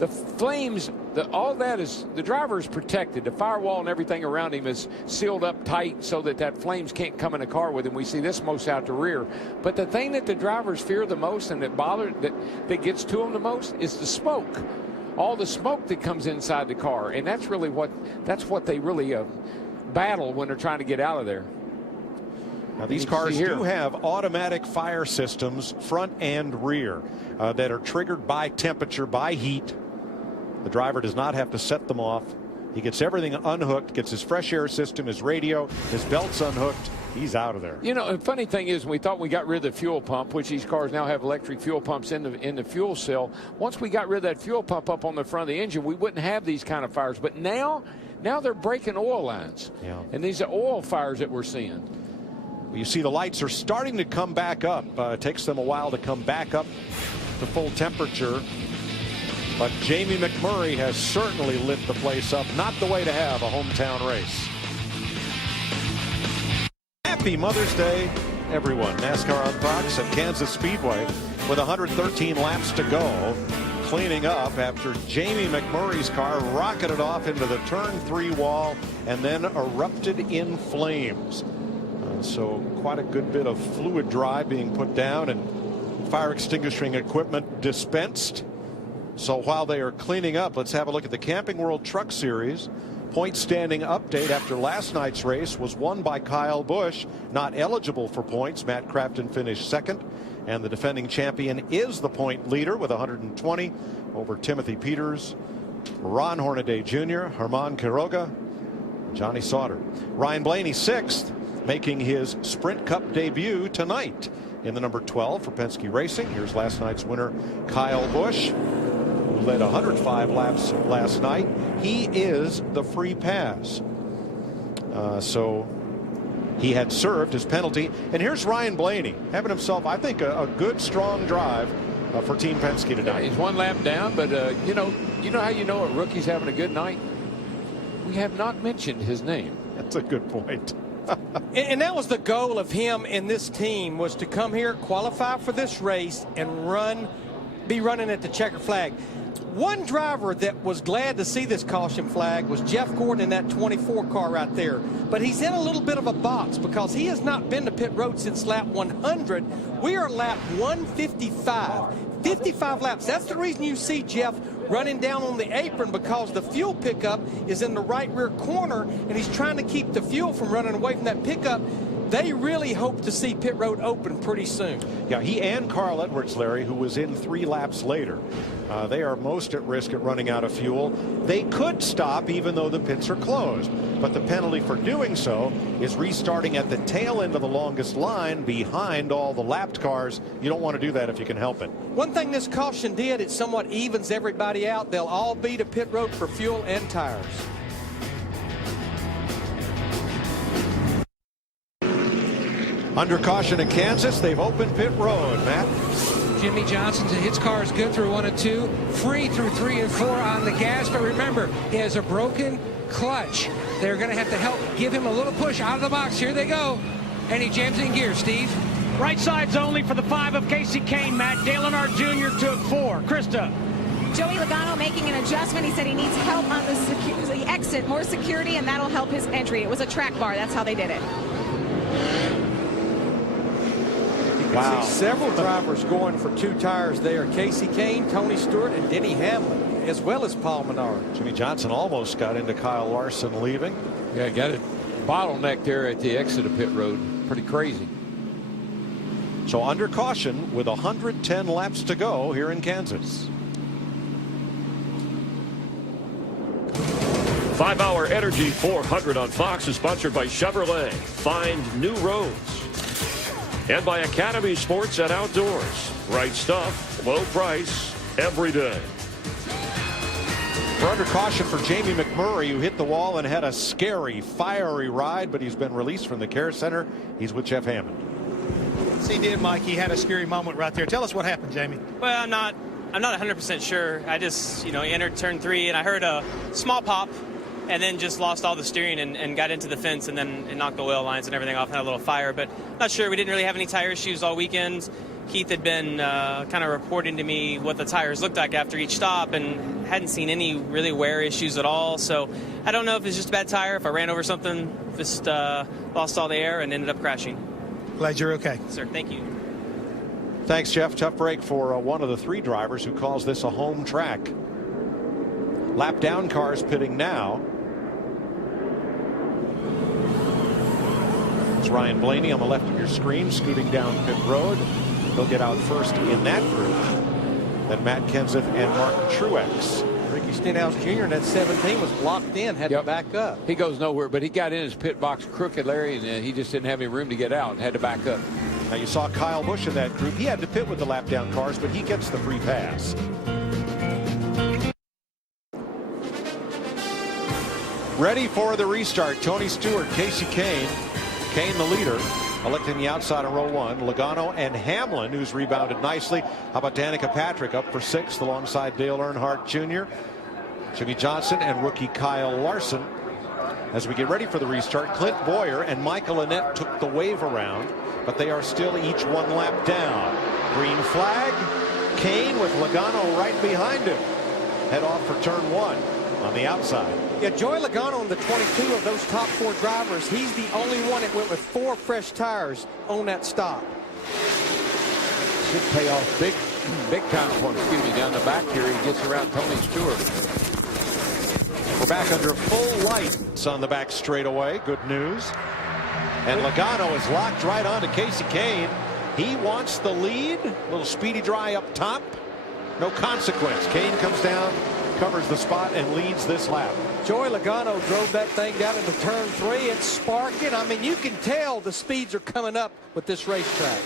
The flames, all that is, the driver is protected. The firewall and everything around him is sealed up tight so that flames can't come in the car with him. We see this most out the rear. But the thing that the drivers fear the most and that gets to them the most is the smoke. All the smoke that comes inside the car, and that's really what they really battle when they're trying to get out of there. Now, these cars do have automatic fire systems, front and rear, that are triggered by temperature, by heat. The driver does not have to set them off. He gets everything unhooked, gets his fresh air system, his radio, his belts unhooked. He's out of there. You know, the funny thing is, we thought we got rid of the fuel pump, which these cars now have electric fuel pumps in the fuel cell. Once we got rid of that fuel pump up on the front of the engine, we wouldn't have these kind of fires. But now they're breaking oil lines. Yeah. And these are oil fires that we're seeing. You see the lights are starting to come back up. It takes them a while to come back up to full temperature. But Jamie McMurray has certainly lit the place up. Not the way to have a hometown race. Happy Mother's Day, everyone. NASCAR on Fox at Kansas Speedway with 113 laps to go. Cleaning up after Jamie McMurray's car rocketed off into the turn 3 wall and then erupted in flames. So quite a good bit of fluid drive being put down and fire extinguishing equipment dispensed. So while they are cleaning up, let's have a look at the Camping World Truck Series. Point standing update after last night's race was won by Kyle Busch. Not eligible for points. Matt Crafton finished second. And the defending champion is the point leader with 120 over Timothy Peters, Ron Hornaday Jr., Herman Quiroga, Johnny Sauter. Ryan Blaney sixth, making his Sprint Cup debut tonight in the number 12 for Penske Racing. Here's last night's winner, Kyle Busch, who led 105 laps last night. He is the free pass. So he had served his penalty. And here's Ryan Blaney having himself, I think, a good, strong drive for Team Penske tonight. He's one lap down, but you know how you know a rookie's having a good night? We have not mentioned his name. That's a good point. And that was the goal of him and this team, was to come here, qualify for this race, and be running at the checker flag. One driver that was glad to see this caution flag was Jeff Gordon in that 24 car right there. But he's in a little bit of a box because he has not been to pit road since lap 100. We are lap 155. 55 laps. That's the reason you see Jeff running down on the apron, because the fuel pickup is in the right rear corner, and he's trying to keep the fuel from running away from that pickup. They really hope to see pit road open pretty soon. Yeah, he and Carl Edwards, Larry, who was in 3 laps later. They are most at risk at running out of fuel. They could stop even though the pits are closed, but the penalty for doing so is restarting at the tail end of the longest line behind all the lapped cars. You don't want to do that if you can help it. One thing this caution did, it somewhat evens everybody out. They'll all be to pit road for fuel and tires. Under caution in Kansas, they've opened pit road. Matt? Jimmie Johnson, his car is good through 1 and 2, free through 3 and 4 on the gas. But remember, he has a broken clutch. They're going to have to help give him a little push out of the box. Here they go. And he jams in gear, Steve. Right side's only for the 5 of Kasey Kahne, Matt. Dale Earnhardt Jr. took 4. Krista. Joey Logano making an adjustment. He said he needs help on the exit, more security, and that'll help his entry. It was a track bar. That's how they did it. Wow. See several drivers going for 2 tires there. Kasey Kahne, Tony Stewart, and Denny Hamlin, as well as Paul Menard. Jimmie Johnson almost got into Kyle Larson leaving. Yeah, got it bottleneck there at the exit of pit road. Pretty crazy. So under caution with 110 laps to go here in Kansas. 5-Hour Energy 400 on Fox is sponsored by Chevrolet. Find new roads. And by Academy Sports and Outdoors. Right stuff, low price, every day. We're under caution for Jamie McMurray, who hit the wall and had a scary, fiery ride, but he's been released from the care center. He's with Jeff Hammond. Yes, he did, Mike. He had a scary moment right there. Tell us what happened, Jamie. Well, I'm not 100% sure. I just, entered turn 3 and I heard a small pop and then just lost all the steering and got into the fence and then it knocked the oil lines and everything off and had a little fire. But not sure. We didn't really have any tire issues all weekend. Keith had been kind of reporting to me what the tires looked like after each stop and hadn't seen any really wear issues at all. So I don't know if it's just a bad tire, if I ran over something, just lost all the air and ended up crashing. Glad you're okay. Sir, thank you. Thanks, Jeff. Tough break for one of the 3 drivers who calls this a home track. Lap down cars pitting now. It's Ryan Blaney on the left of your screen, scooting down pit road. He'll get out first in that group. Then Matt Kenseth and Martin Truex. Ricky Stenhouse Jr. in that 17 was locked in, had to back up. He goes nowhere, but he got in his pit box crooked, Larry, and he just didn't have any room to get out and had to back up. Now you saw Kyle Busch in that group. He had to pit with the lap down cars, but he gets the free pass. Ready for the restart. Tony Stewart, Kasey Kahne. Kahne the leader, electing the outside on row 1. Logano and Hamlin, who's rebounded nicely. How about Danica Patrick up for 6th alongside Dale Earnhardt Jr., Jimmie Johnson, and rookie Kyle Larson. As we get ready for the restart, Clint Bowyer and Michael Annett took the wave around, but they are still each 1 lap down. Green flag. Kahne with Logano right behind him. Head off for turn 1 on the outside. Yeah, Joey Logano, the 22 of those top 4 drivers, he's the only one that went with 4 fresh tires on that stop. Should pay off big time for him. Down the back here, he gets around Tony Stewart. We're back under full lights on the back straightaway. Good news. And Logano is locked right onto Kasey Kahne. He wants the lead. A little speedy dry up top. No consequence. Kahne comes down, covers the spot, and leads this lap. Joey Logano drove that thing down into turn 3. It's sparking. I mean, you can tell the speeds are coming up with this racetrack.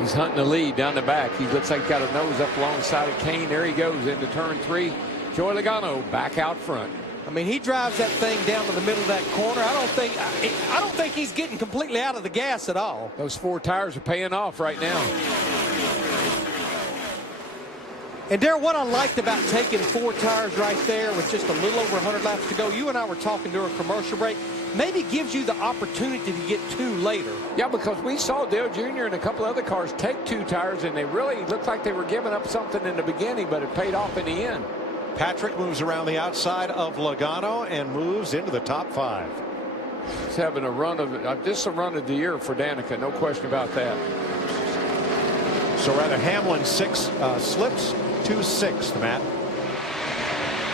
He's hunting the lead down the back. He looks like he's got a nose up alongside of Kahne. There he goes into turn 3. Joey Logano back out front. I mean, he drives that thing down to the middle of that corner. I don't think he's getting completely out of the gas at all. Those 4 tires are paying off right now. And Darrell, what I liked about taking 4 tires right there with just a little over 100 laps to go, you and I were talking during a commercial break, maybe gives you the opportunity to get 2 later. Yeah, because we saw Dale Jr. and a couple other cars take 2 tires, and they really looked like they were giving up something in the beginning, but it paid off in the end. Patrick moves around the outside of Logano and moves into the top 5. He's having a run of this is a run of the year for Danica, no question about that. So rather Hamlin 6 slips to 6th, Matt.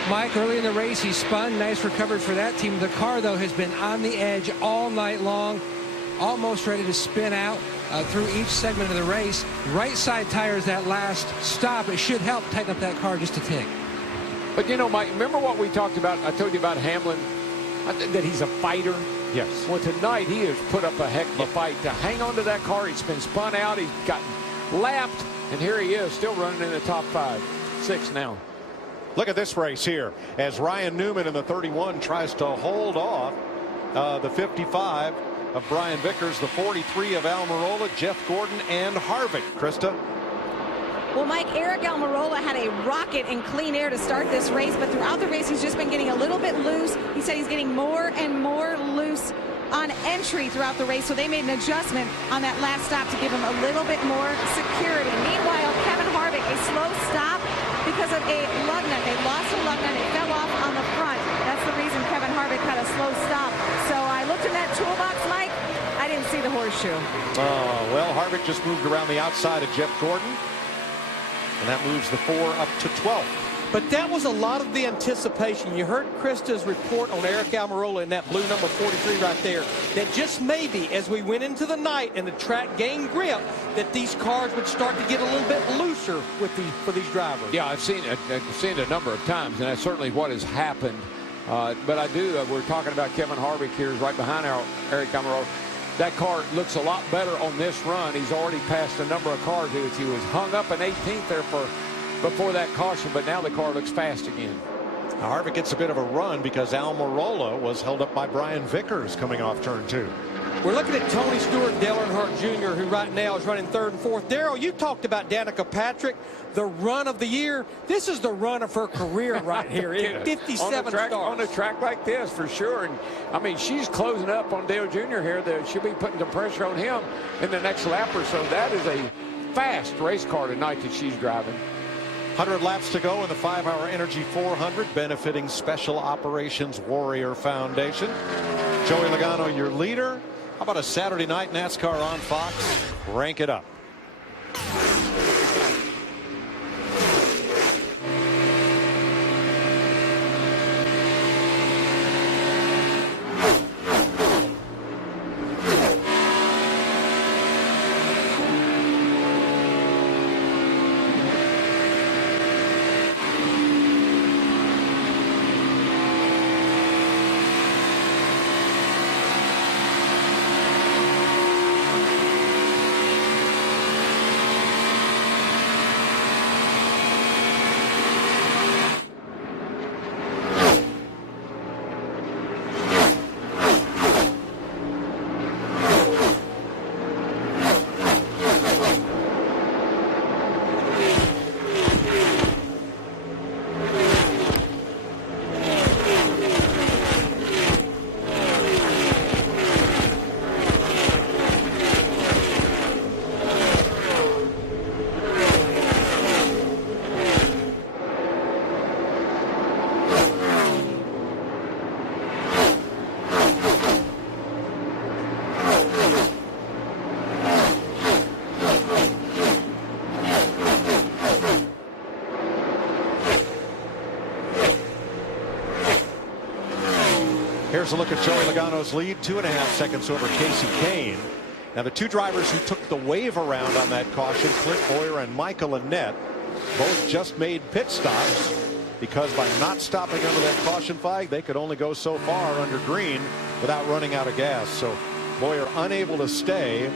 Mike, early in the race, he spun. Nice recovery for that team. The car, though, has been on the edge all night long, almost ready to spin out through each segment of the race. Right side tires that last stop. It should help tighten up that car just a tick. But, you know, Mike, remember what we talked about? I told you about Hamlin, that he's a fighter. Yes. Well, tonight he has put up a heck of a fight to hang on to that car. He's been spun out. He's gotten lapped. And here he is, still running in the top 5. 6 now. Look at this race here as Ryan Newman in the 31 tries to hold off the 55 of Brian Vickers, the 43 of Almirola, Jeff Gordon, and Harvick. Krista? Well, Mike, Eric Almirola had a rocket in clean air to start this race, but throughout the race, he's just been getting a little bit loose. He said he's getting more and more loose on entry throughout the race, so they made an adjustment on that last stop to give him a little bit more security. Meanwhile, Kevin Harvick, a slow stop because of a lug nut. They lost a lug nut. It fell off on the front. That's the reason Kevin Harvick had a slow stop. So I looked in that toolbox, Mike. I didn't see the horseshoe. Oh, well, Harvick just moved around the outside of Jeff Gordon, and that moves the 4 up to 12th. But that was a lot of the anticipation. You heard Krista's report on Eric Almirola in that blue number 43 right there. That just maybe as we went into the night and the track gained grip, that these cars would start to get a little bit looser with for these drivers. Yeah, I've seen it a number of times, and that's certainly what has happened. But I do, we're talking about Kevin Harvick here, is right behind Eric Almirola. That car looks a lot better on this run. He's already passed a number of cars. He was hung up in 18th there before that caution, but now the car looks fast again. Now Harvick gets a bit of a run because Almirola was held up by Brian Vickers coming off turn 2. We're looking at Tony Stewart and Dale Earnhardt Jr., who right now is running 3rd and 4th. Darrell, you talked about Danica Patrick, the run of the year. This is the run of her career right here. 57 starts. On a track like this, for sure. And, I mean, she's closing up on Dale Jr. here. She'll be putting some pressure on him in the next lap or so. That is a fast race car tonight that she's driving. 100 laps to go in the 5-hour Energy 400, benefiting Special Operations Warrior Foundation. Joey Logano, your leader. How about a Saturday night NASCAR on Fox? Rank it up. Here's a look at Joey Logano's lead, 2.5 seconds over Kasey Kahne. Now the two drivers who took the wave around on that caution, Clint Bowyer and Michael Annett, both just made pit stops because by not stopping under that caution flag, they could only go so far under green without running out of gas. So Bowyer unable to stay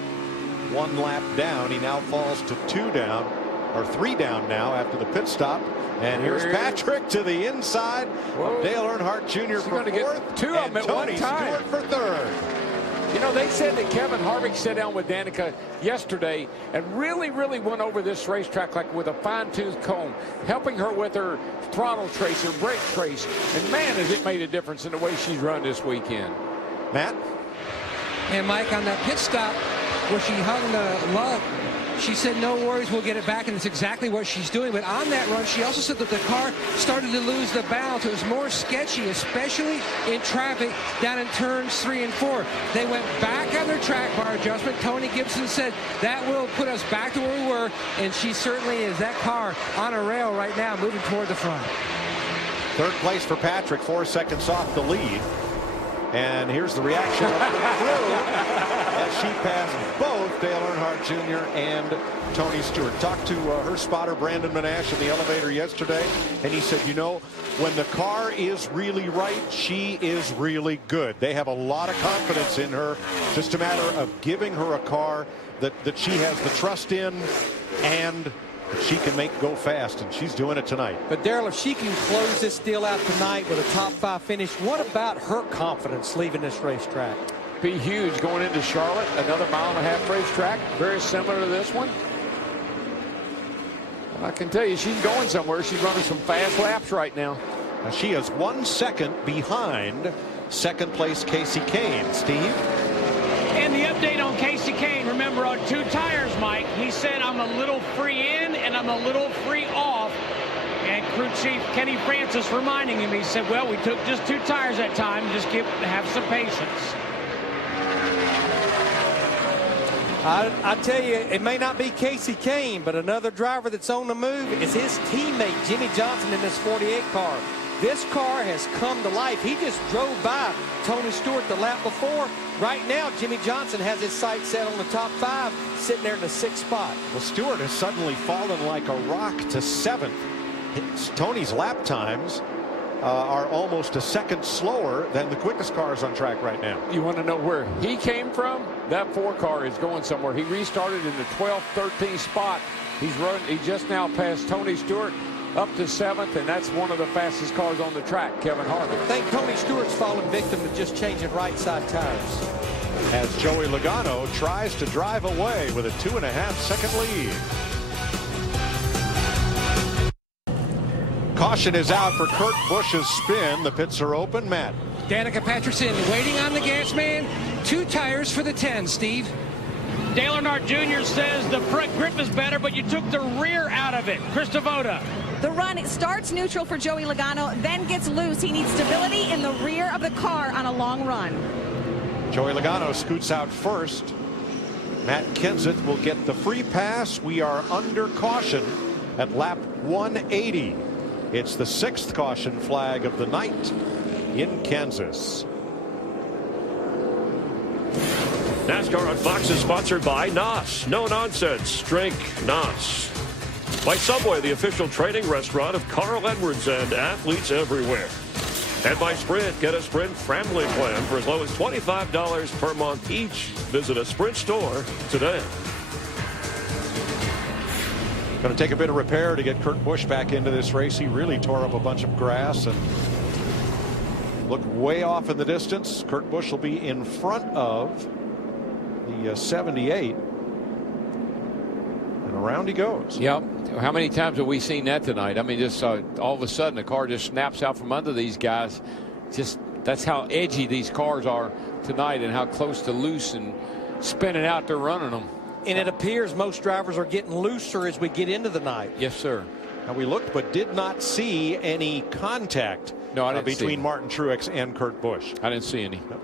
1 lap down. He now falls to 2 down, or 3 down now after the pit stop. And here's Patrick to the inside of Dale Earnhardt Jr. for 4th. Get 2 of them at one time. Stewart for 3rd. You know, they said that Kevin Harvick sat down with Danica yesterday and really went over this racetrack like with a fine-tooth comb, helping her with her throttle trace, her brake trace. And, man, has it made a difference in the way she's run this weekend. Matt? And, Mike, on that pit stop where she hung the lug, she said, no worries, we'll get it back, and it's exactly what she's doing. But on that run, she also said that the car started to lose the balance. It was more sketchy, especially in traffic down in turns 3 and 4. They went back on their track bar adjustment. Tony Gibson said that will put us back to where we were, and she certainly is. That car on a rail right now, moving toward the front. Third place for Patrick, 4 seconds off the lead. And here's the reaction of the crew as she passed both Dale Earnhardt Jr. and Tony Stewart. Talked to her spotter, Brandon Monash, in the elevator yesterday, and he said, you know, when the car is really right, she is really good. They have a lot of confidence in her. Just a matter of giving her a car that she has the trust in and she can make go fast, and she's doing it tonight. But, Darrell, if she can close this deal out tonight with a top 5 finish, what about her confidence leaving this racetrack? Be huge going into Charlotte, another 1.5 mile racetrack, very similar to this one. I can tell you, she's going somewhere. She's running some fast laps right now. Now she is 1 second behind second place Kasey Kahne. Steve? And the update on Kasey Kahne, remember, on 2 tires, Mike, he said, I'm a little free in and I'm a little free off. And crew chief Kenny Francis reminding him, he said, well, we took just 2 tires that time. Just have some patience. I tell you, it may not be Kasey Kahne, but another driver that's on the move is his teammate, Jimmy Johnson, in this 48 car. This car has come to life. He just drove by Tony Stewart the lap before. Right now, Jimmy Johnson has his sights set on the top 5, sitting there in the 6th spot. Well, Stewart has suddenly fallen like a rock to 7th. Tony's lap times are almost a second slower than the quickest cars on track right now. You want to know where he came from? That 4 car is going somewhere. He restarted in the 12th, 13th spot. He just now passed Tony Stewart up to 7th, and that's one of the fastest cars on the track, Kevin Harvick. I think Tony Stewart's fallen victim to just changing right side tires. As Joey Logano tries to drive away with a 2.5 second lead. Caution is out for Kurt Busch's spin. The pits are open. Matt? Danica Patrickson waiting on the gas man. 2 tires for the 10, Steve. Dale Earnhardt Jr. says the front grip is better, but you took the rear out of it. Chris Devoda. The run starts neutral for Joey Logano, then gets loose. He needs stability in the rear of the car on a long run. Joey Logano scoots out first. Matt Kenseth will get the free pass. We are under caution at lap 180. It's the 6th caution flag of the night in Kansas. NASCAR on Fox is sponsored by NOS. No nonsense. Drink NOS. By Subway, the official training restaurant of Carl Edwards and athletes everywhere. And by Sprint. Get a Sprint family plan for as low as $25 per month each. Visit a Sprint store today. Going to take a bit of repair to get Kurt Busch back into this race. He really tore up a bunch of grass and looked way off in the distance. Kurt Busch will be in front of the 78. And around he goes. Yep. How many times have we seen that tonight? I mean, just all of a sudden the car just snaps out from under these guys. Just that's how edgy these cars are tonight and how close to loose and spinning out they're running them. And it appears most drivers are getting looser as we get into the night. Yes, sir. Now we looked but did not see any contact between Martin Truex and Kurt Busch. I didn't see any. No.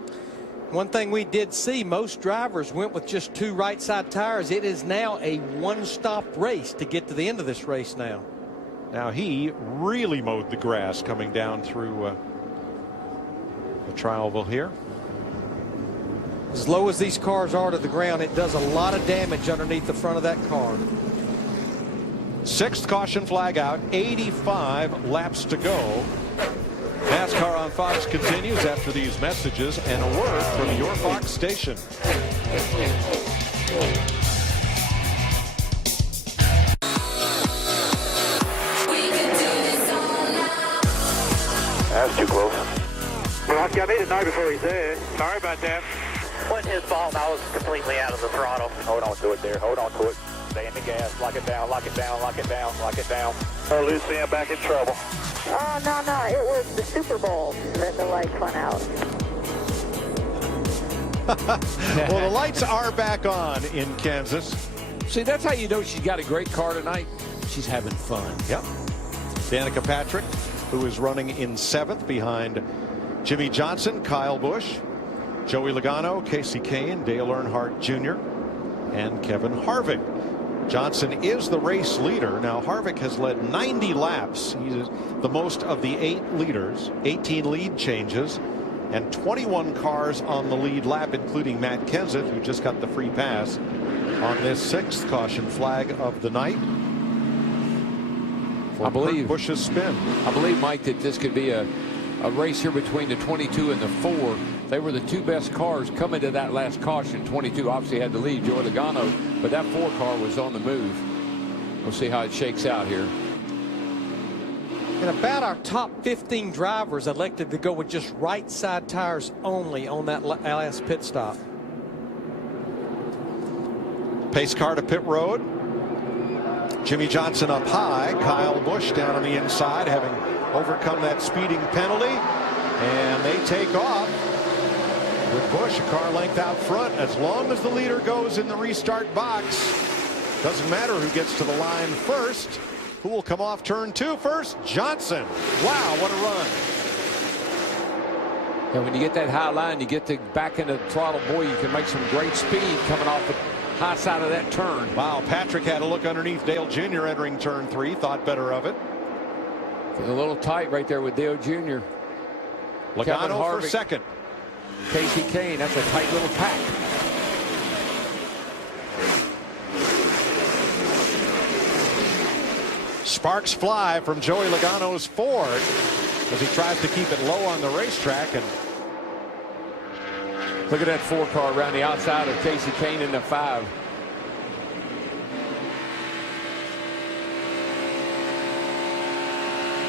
One thing we did see, most drivers went with just 2 right side tires. It is now a one-stop race to get to the end of this race now. Now he really mowed the grass coming down through the Trialville here. As low as these cars are to the ground, it does a lot of damage underneath the front of that car. 6th caution flag out, 85 laps to go. NASCAR on Fox continues after these messages and a word from your Fox station. That's too close. Well, I made it know before he's there. Sorry about that. Wasn't his fault. I was completely out of the throttle. Hold on to it there. Hold on to it. Stay in the gas. Lock it down. Lock it down. Lock it down. Lock it down. Oh, Lucian back in trouble. Oh, no. It was the Super Bowl that the lights went out. Well, the lights are back on in Kansas. See, that's how you know she's got a great car tonight. She's having fun. Yep. Danica Patrick, who is running in 7th behind Jimmy Johnson, Kyle Busch, Joey Logano, Casey Kane, Dale Earnhardt Jr., and Kevin Harvick. Johnson is the race leader. Now, Harvick has led 90 laps. He's the most of the 8 leaders, 18 lead changes, and 21 cars on the lead lap, including Matt Kenseth, who just got the free pass on this 6th caution flag of the night. I believe Busch's spin. I believe, Mike, that this could be a race here between the 22 and the 4. They were the 2 best cars coming to that last caution. 22 obviously had the lead, Joey Logano, but that 4 car was on the move. We'll see how it shakes out here. And about our top 15 drivers elected to go with just right side tires only on that last pit stop. Pace car to pit road. Jimmy Johnson up high. Kyle Busch down on the inside, having overcome that speeding penalty. And they take off with Busch a car length out front. As long as the leader goes in the restart box, doesn't matter who gets to the line first. Who will come off turn 2 first? Johnson. Wow, what a run. And when you get that high line, you get back into the throttle, boy, you can make some great speed coming off the high side of that turn. Wow, Patrick had a look underneath Dale Jr. entering turn 3, thought better of it. A little tight right there with Dale Jr. Logano for second. Casey Kane, that's a tight little pack. Sparks fly from Joey Logano's Ford as he tries to keep it low on the racetrack. And look at that 4 car around the outside of Casey Kane in the 5.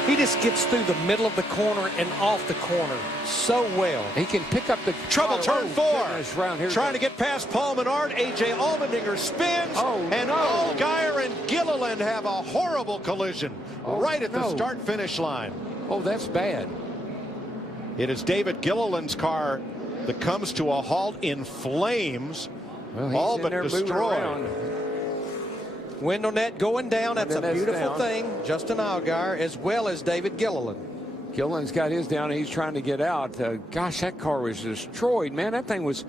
He just gets through the middle of the corner and off the corner so well. He can pick up the trouble. Turn 4. Here trying to get past Paul Menard. AJ Allmendinger spins. And Allgaier and Gilliland have a horrible collision right at the start-finish line. Oh, that's bad. It is David Gilliland's car that comes to a halt in flames. Well, all but destroyed. Window net going down. That's a beautiful thing. Justin Allgaier as well as David Gilliland. Gilliland's got his down and he's trying to get out. Gosh, that car was destroyed, man. That thing was,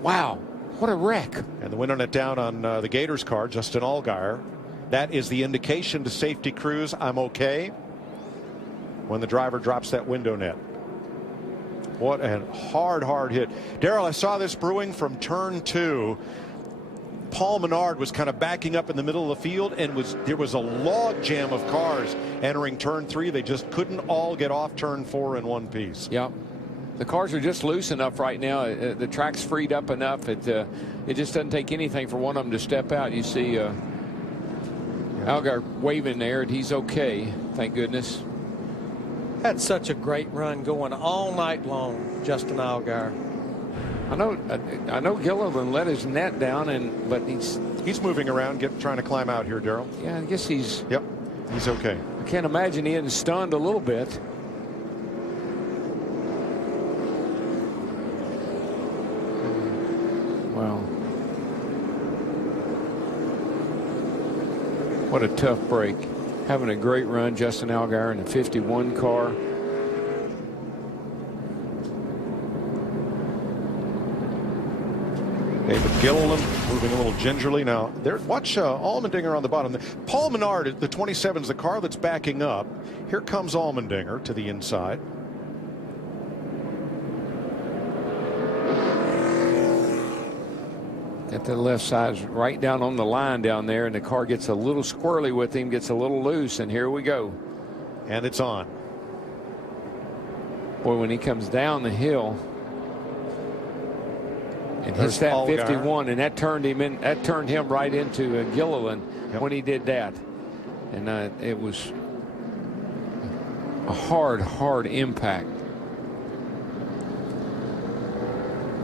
wow, what a wreck. And the window net down on the Gators car, Justin Allgaier. That is the indication to safety crews, I'm okay, when the driver drops that window net. What a hard hit. Darrell, I saw this brewing from turn 2. Paul Menard was kind of backing up in the middle of the field, and there was a log jam of cars entering turn 3. They just couldn't all get off turn 4 in one piece. Yeah, the cars are just loose enough right now. The track's freed up enough. It just doesn't take anything for one of them to step out. You see Allgaier waving there, and he's okay, thank goodness. Had such a great run going all night long, Justin Allgaier. I know Gilliland let his net down, but he's moving around, trying to climb out here, Darrell. Yeah, I guess he's. Yep, he's okay. I can't imagine he isn't stunned a little bit. Wow. What a tough break. Having a great run, Justin Allgaier in the 51 car. David Gilliland moving a little gingerly now. Watch Allmendinger on the bottom. Paul Menard, the 27 is the car that's backing up. Here comes Allmendinger to the inside. At the left side, right down on the line down there, and the car gets a little squirrely with him, gets a little loose, and here we go. And it's on. Boy, when he comes down the hill and hits that 51, and that turned him right into Gilliland when he did that. And it was a hard impact.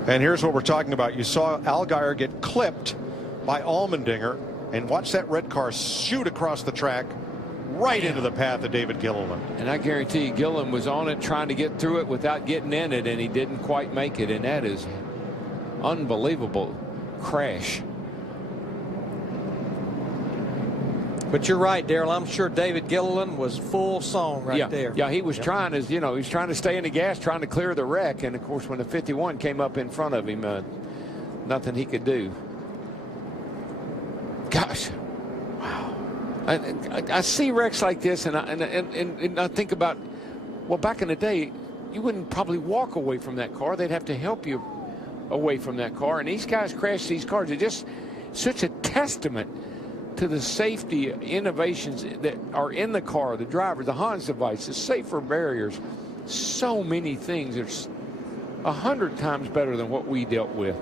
And here's what we're talking about. You saw Allgaier get clipped by Allmendinger, and watch that red car shoot across the track right into the path of David Gilliland. And I guarantee you Gilliland was on it trying to get through it without getting in it, and he didn't quite make it. And that is unbelievable crash. But you're right, Darrell. I'm sure David Gilliland was full song right there. Yeah, he was trying to, he was trying to stay in the gas, trying to clear the wreck. And, of course, when the 51 came up in front of him, nothing he could do. Gosh. Wow. I see wrecks like this, and I think about, well, back in the day, you wouldn't probably walk away from that car. They'd have to help you away from that car. And these guys crash these cars. It's just such a testament to the safety innovations that are in the car, the driver, the Hans device, the safer barriers, so many things. It's 100 times better than what we dealt with.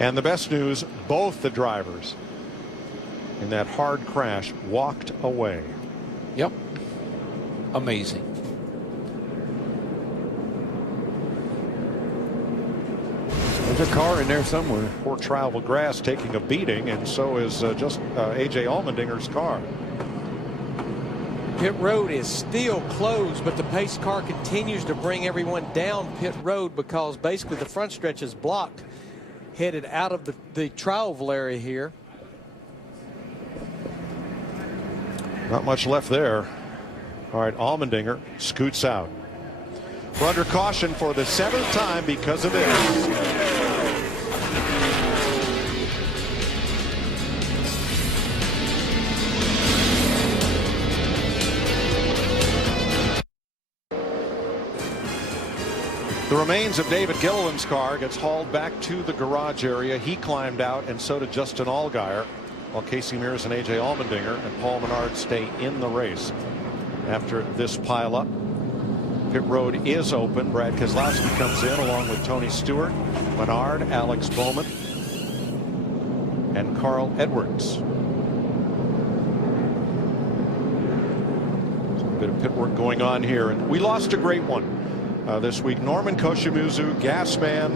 And the best news, both the drivers in that hard crash walked away. Yep. Amazing. There's a car in there somewhere. Poor Travel Grass taking a beating, and so is just A.J. Allmendinger's car. Pit road is still closed, but the pace car continues to bring everyone down pit road because basically the front stretch is blocked, headed out of the tri-oval area here. Not much left there. All right, Allmendinger scoots out. We're under caution for the 7th time because of this. The remains of David Gilliland's car gets hauled back to the garage area. He climbed out, and so did Justin Allgaier, while Casey Mears and A.J. Allmendinger and Paul Menard stay in the race. After this pileup, pit road is open. Brad Keselowski comes in along with Tony Stewart, Menard, Alex Bowman, and Carl Edwards. A bit of pit work going on here, and we lost a great one this week. Norman Koshimuzu, gas man,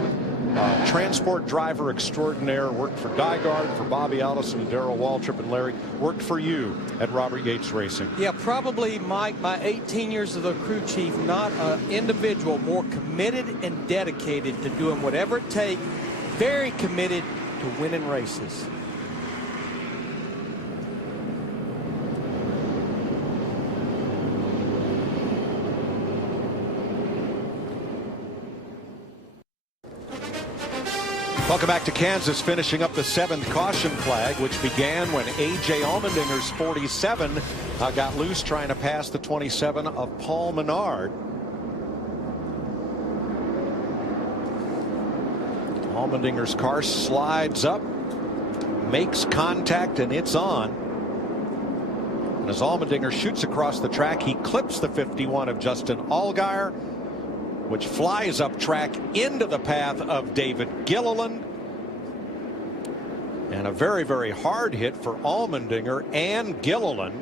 transport driver extraordinaire, worked for Dygaard, for Bobby Allison, Darrell Waltrip, and Larry, worked for you at Robert Yates Racing. Yeah, probably, Mike, my 18 years as a crew chief, not an individual more committed and dedicated to doing whatever it takes, very committed to winning races. Welcome back to Kansas, finishing up the 7th caution flag, which began when A.J. Allmendinger's 47 got loose trying to pass the 27 of Paul Menard. Allmendinger's car slides up, makes contact, and it's on. And as Allmendinger shoots across the track, he clips the 51 of Justin Allgaier, which flies up track into the path of David Gilliland. And a very, very hard hit for Allmendinger and Gilliland.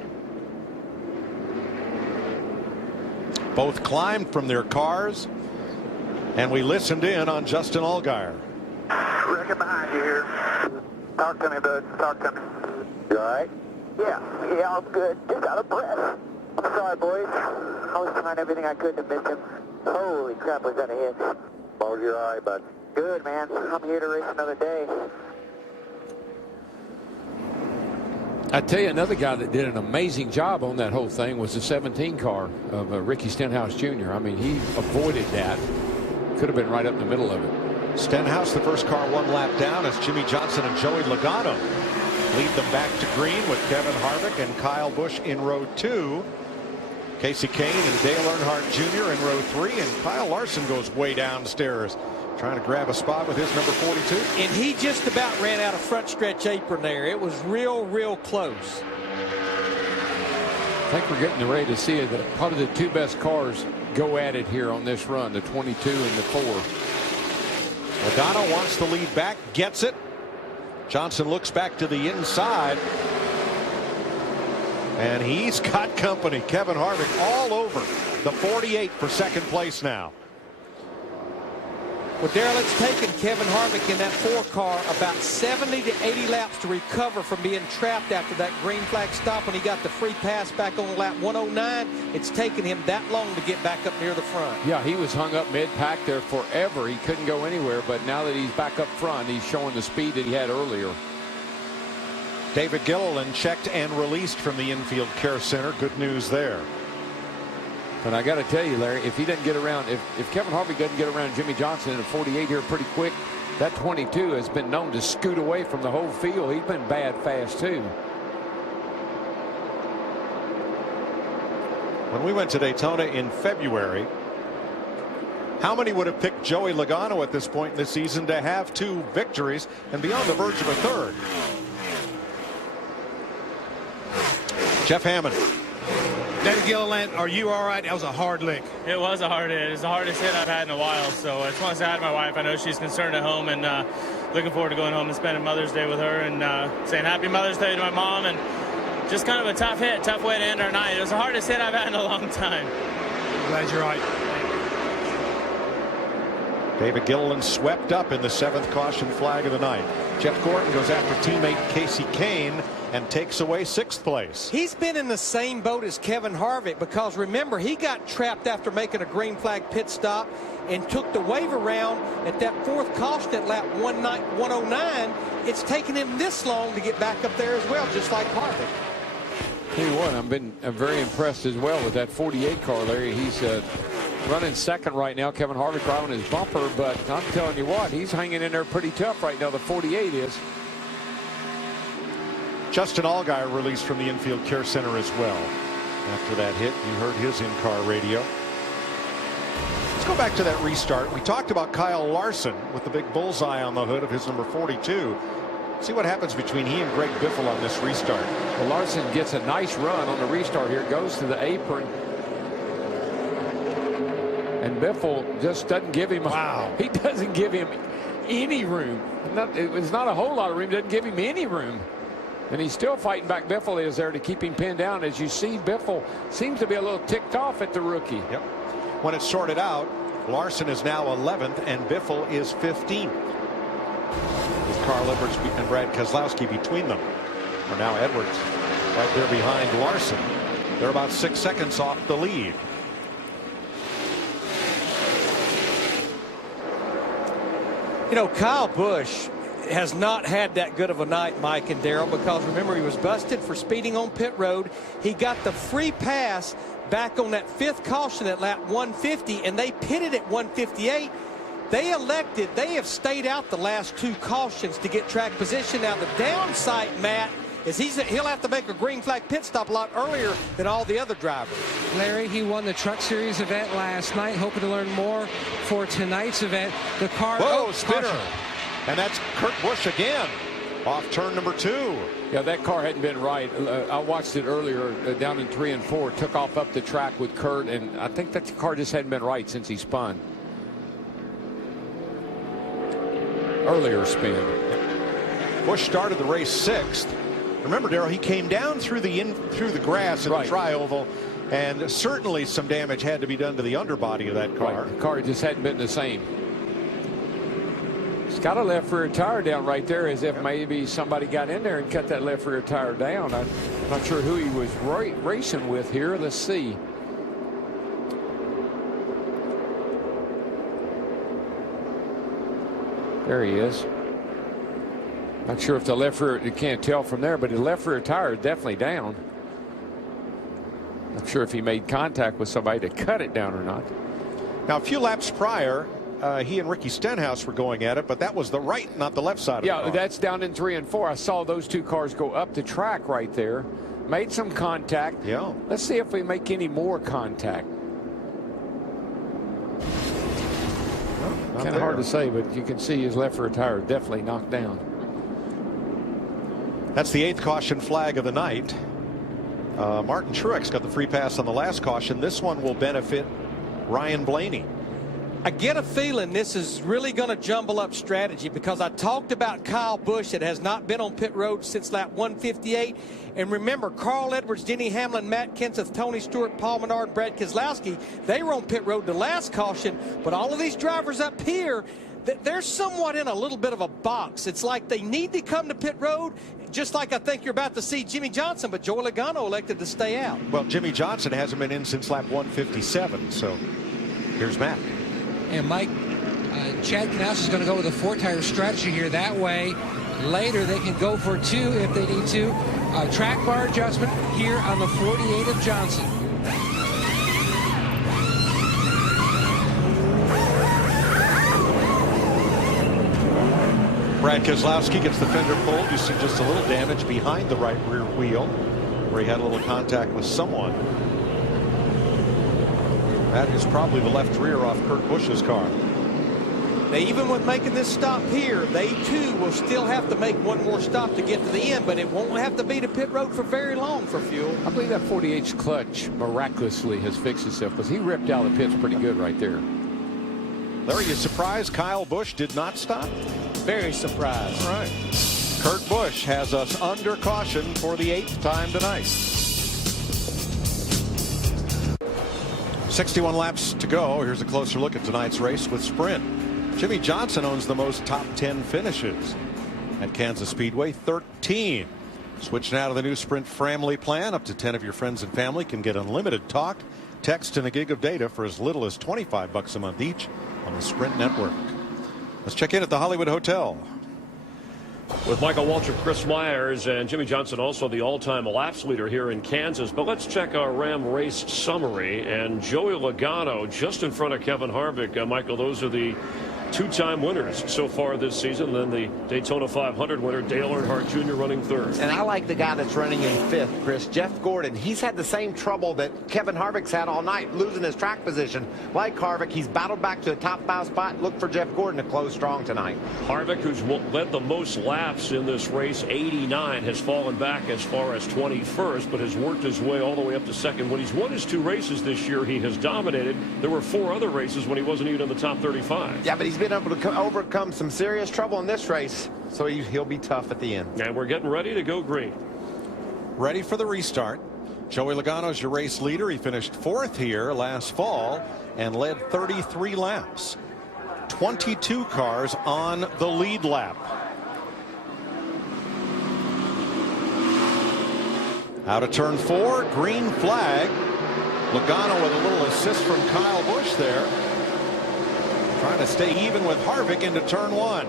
Both climbed from their cars, and we listened in on Justin Allgaier. Rick, behind you here. Talk to me, bud. Talk to me. You all right? Yeah, I'm good. Just out of breath. I'm sorry, boys. I was trying everything I could to miss him. Holy crap, was that a hit? Oh, you're all right, bud. Good, man. I'm here to race another day. I tell you, another guy that did an amazing job on that whole thing was the 17 car of Ricky Stenhouse Jr. I mean, he avoided that. Could have been right up in the middle of it. Stenhouse, the first car one lap down, as Jimmy Johnson and Joey Logano lead them back to green with Kevin Harvick and Kyle Busch in row 2. Casey Kane and Dale Earnhardt Jr. in row 3, and Kyle Larson goes way downstairs trying to grab a spot with his number 42. And he just about ran out of front stretch apron there. It was real close. I think we're getting ready to see that probably the 2 best cars go at it here on this run, the 22 and the 4. Logano wants the lead back, gets it. Johnson looks back to the inside. And he's got company. Kevin Harvick all over the 48 for second place now. Well, Darrell, it's taken Kevin Harvick in that 4 car about 70 to 80 laps to recover from being trapped after that green flag stop when he got the free pass back on lap 109. It's taken him that long to get back up near the front. Yeah, he was hung up mid-pack there forever. He couldn't go anywhere, but now that he's back up front, he's showing the speed that he had earlier. David Gilliland checked and released from the infield care center. Good news there. But I got to tell you, Larry, if he doesn't get around, if Kevin Harvick doesn't get around Jimmie Johnson in a 48 here pretty quick, that 22 has been known to scoot away from the whole field. He's been bad fast, too. When we went to Daytona in February, how many would have picked Joey Logano at this point in the season to have 2 victories and be on the verge of a 3rd? Jeff Hammond. David Gilliland, are you all right? That was a hard lick. It was a hard hit. It's the hardest hit I've had in a while. So I just want to say hi to my wife. I know she's concerned at home, and looking forward to going home and spending Mother's Day with her, and saying Happy Mother's Day to my mom. And just kind of a tough hit, tough way to end our night. It was the hardest hit I've had in a long time. Glad you're right. David Gilliland swept up in the 7th caution flag of the night. Jeff Gordon goes after teammate Kasey Kahne and takes away 6th place. He's been in the same boat as Kevin Harvick, because remember, he got trapped after making a green flag pit stop and took the wave around at that 4th caution at lap 109. It's taken him this long to get back up there as well, just like Harvick. Tell you what, I'm very impressed as well with that 48 car, Larry. He's running 2nd right now. Kevin Harvick right on his bumper, but I'm telling you what, he's hanging in there pretty tough right now. The 48 is. Justin Allgaier released from the infield care center as well. After that hit, you heard his in-car radio. Let's go back to that restart. We talked about Kyle Larson with the big bullseye on the hood of his number 42. See what happens between he and Greg Biffle on this restart. Well, Larson gets a nice run on the restart here, goes to the apron. And Biffle just doesn't give him. Wow. He doesn't give him any room. It's not a whole lot of room. Doesn't give him any room. And he's still fighting back. Biffle is there to keep him pinned down. As you see, Biffle seems to be a little ticked off at the rookie. Yep. When it's sorted out, Larson is now 11th and Biffle is 15th. With Carl Edwards and Brad Keselowski between them. For now, Edwards right there behind Larson. They're about 6 seconds off the lead. You know, Kyle Busch has not had that good of a night, Mike and Darrell, because remember, he was busted for speeding on pit road. He got the free pass back on that 5th caution at lap 150, and they pitted at 158. They have stayed out the last 2 cautions to get track position. Now, the downside, Matt, is he'll have to make a green flag pit stop a lot earlier than all the other drivers. Larry, he won the Truck Series event last night, hoping to learn more for tonight's event. The car. Whoa, spinner. And that's Kurt Busch again off turn number 2. Yeah, that car hadn't been right. I watched it earlier down in 3 and 4. Took off up the track with Kurt, and I think that the car just hadn't been right since he spun. Earlier spin. Busch started the race 6th. Remember, Darrell, he came down through the grass in the tri-oval, and certainly some damage had to be done to the underbody of that car. Right. The car just hadn't been the same. It's got a left rear tire down right there, as if maybe somebody got in there and cut that left rear tire down. I'm not sure who he was racing with here. Let's see. There he is. Not sure if the left rear, you can't tell from there, but the left rear tire is definitely down. Not sure if he made contact with somebody to cut it down or not. Now, a few laps prior, he and Ricky Stenhouse were going at it, but that was the right, not the left side of the car. Yeah, that's down in 3 and 4. I saw those 2 cars go up the track right there. Made some contact. Yeah. Let's see if we make any more contact. Kind of hard to say, but you can see his left rear tire definitely knocked down. That's the 8th caution flag of the night. Martin Truex got the free pass on the last caution. This one will benefit Ryan Blaney. I get a feeling this is really going to jumble up strategy, because I talked about Kyle Busch that has not been on pit road since lap 158. And remember, Carl Edwards, Denny Hamlin, Matt Kenseth, Tony Stewart, Paul Menard, Brad Keselowski, they were on pit road the last caution. But all of these drivers up here, they're somewhat in a little bit of a box. It's like they need to come to pit road, just like I think you're about to see Jimmie Johnson, but Joey Logano elected to stay out. Well, Jimmie Johnson hasn't been in since lap 157, so here's Matt. And Mike, Chad Knaus is going to go with a 4-tire strategy here. That way, later they can go for 2 if they need to. Track bar adjustment here on the 48 of Johnson. Brad Keselowski gets the fender pulled. You see just a little damage behind the right rear wheel where he had a little contact with someone. That is probably the left rear off Kurt Busch's car. Now, even with making this stop here, they too will still have to make one more stop to get to the end, but it won't have to be to pit road for very long for fuel. I believe that 48's clutch miraculously has fixed itself because he ripped out the pits pretty good right there. Larry, you surprised Kyle Busch did not stop? Very surprised. All right. Kurt Busch has us under caution for the 8th time tonight. 61 laps to go. Here's a closer look at tonight's race with Sprint. Jimmie Johnson owns the most top 10 finishes at Kansas Speedway, 13. Switching out of the new Sprint family plan, up to 10 of your friends and family can get unlimited talk, text, and a gig of data for as little as $25 a month each on the Sprint network. Let's check in at the Hollywood Hotel. With Michael Waltrip, Chris Myers, and Jimmie Johnson, also the all-time laps leader here in Kansas. But let's check our Ram race summary. And Joey Logano just in front of Kevin Harvick. Michael, those are the 2-time winners so far this season. Then the Daytona 500 winner, Dale Earnhardt Jr. running 3rd. And I like the guy that's running in 5th, Chris, Jeff Gordon. He's had the same trouble that Kevin Harvick's had all night, losing his track position. Like Harvick, he's battled back to a top 5 spot. Look for Jeff Gordon to close strong tonight. Harvick, who's led the most laps in this race, 89, has fallen back as far as 21st, but has worked his way all the way up to 2nd. When he's won his 2 races this year, he has dominated. There were 4 other races when he wasn't even in the top 35. Yeah, but he's been able to overcome some serious trouble in this race, so he'll be tough at the end. And we're getting ready to go green. Ready for the restart. Joey Logano's your race leader. He finished 4th here last fall and led 33 laps. 22 cars on the lead lap. Out of turn 4, green flag. Logano with a little assist from Kyle Busch there. Trying to stay even with Harvick into turn 1.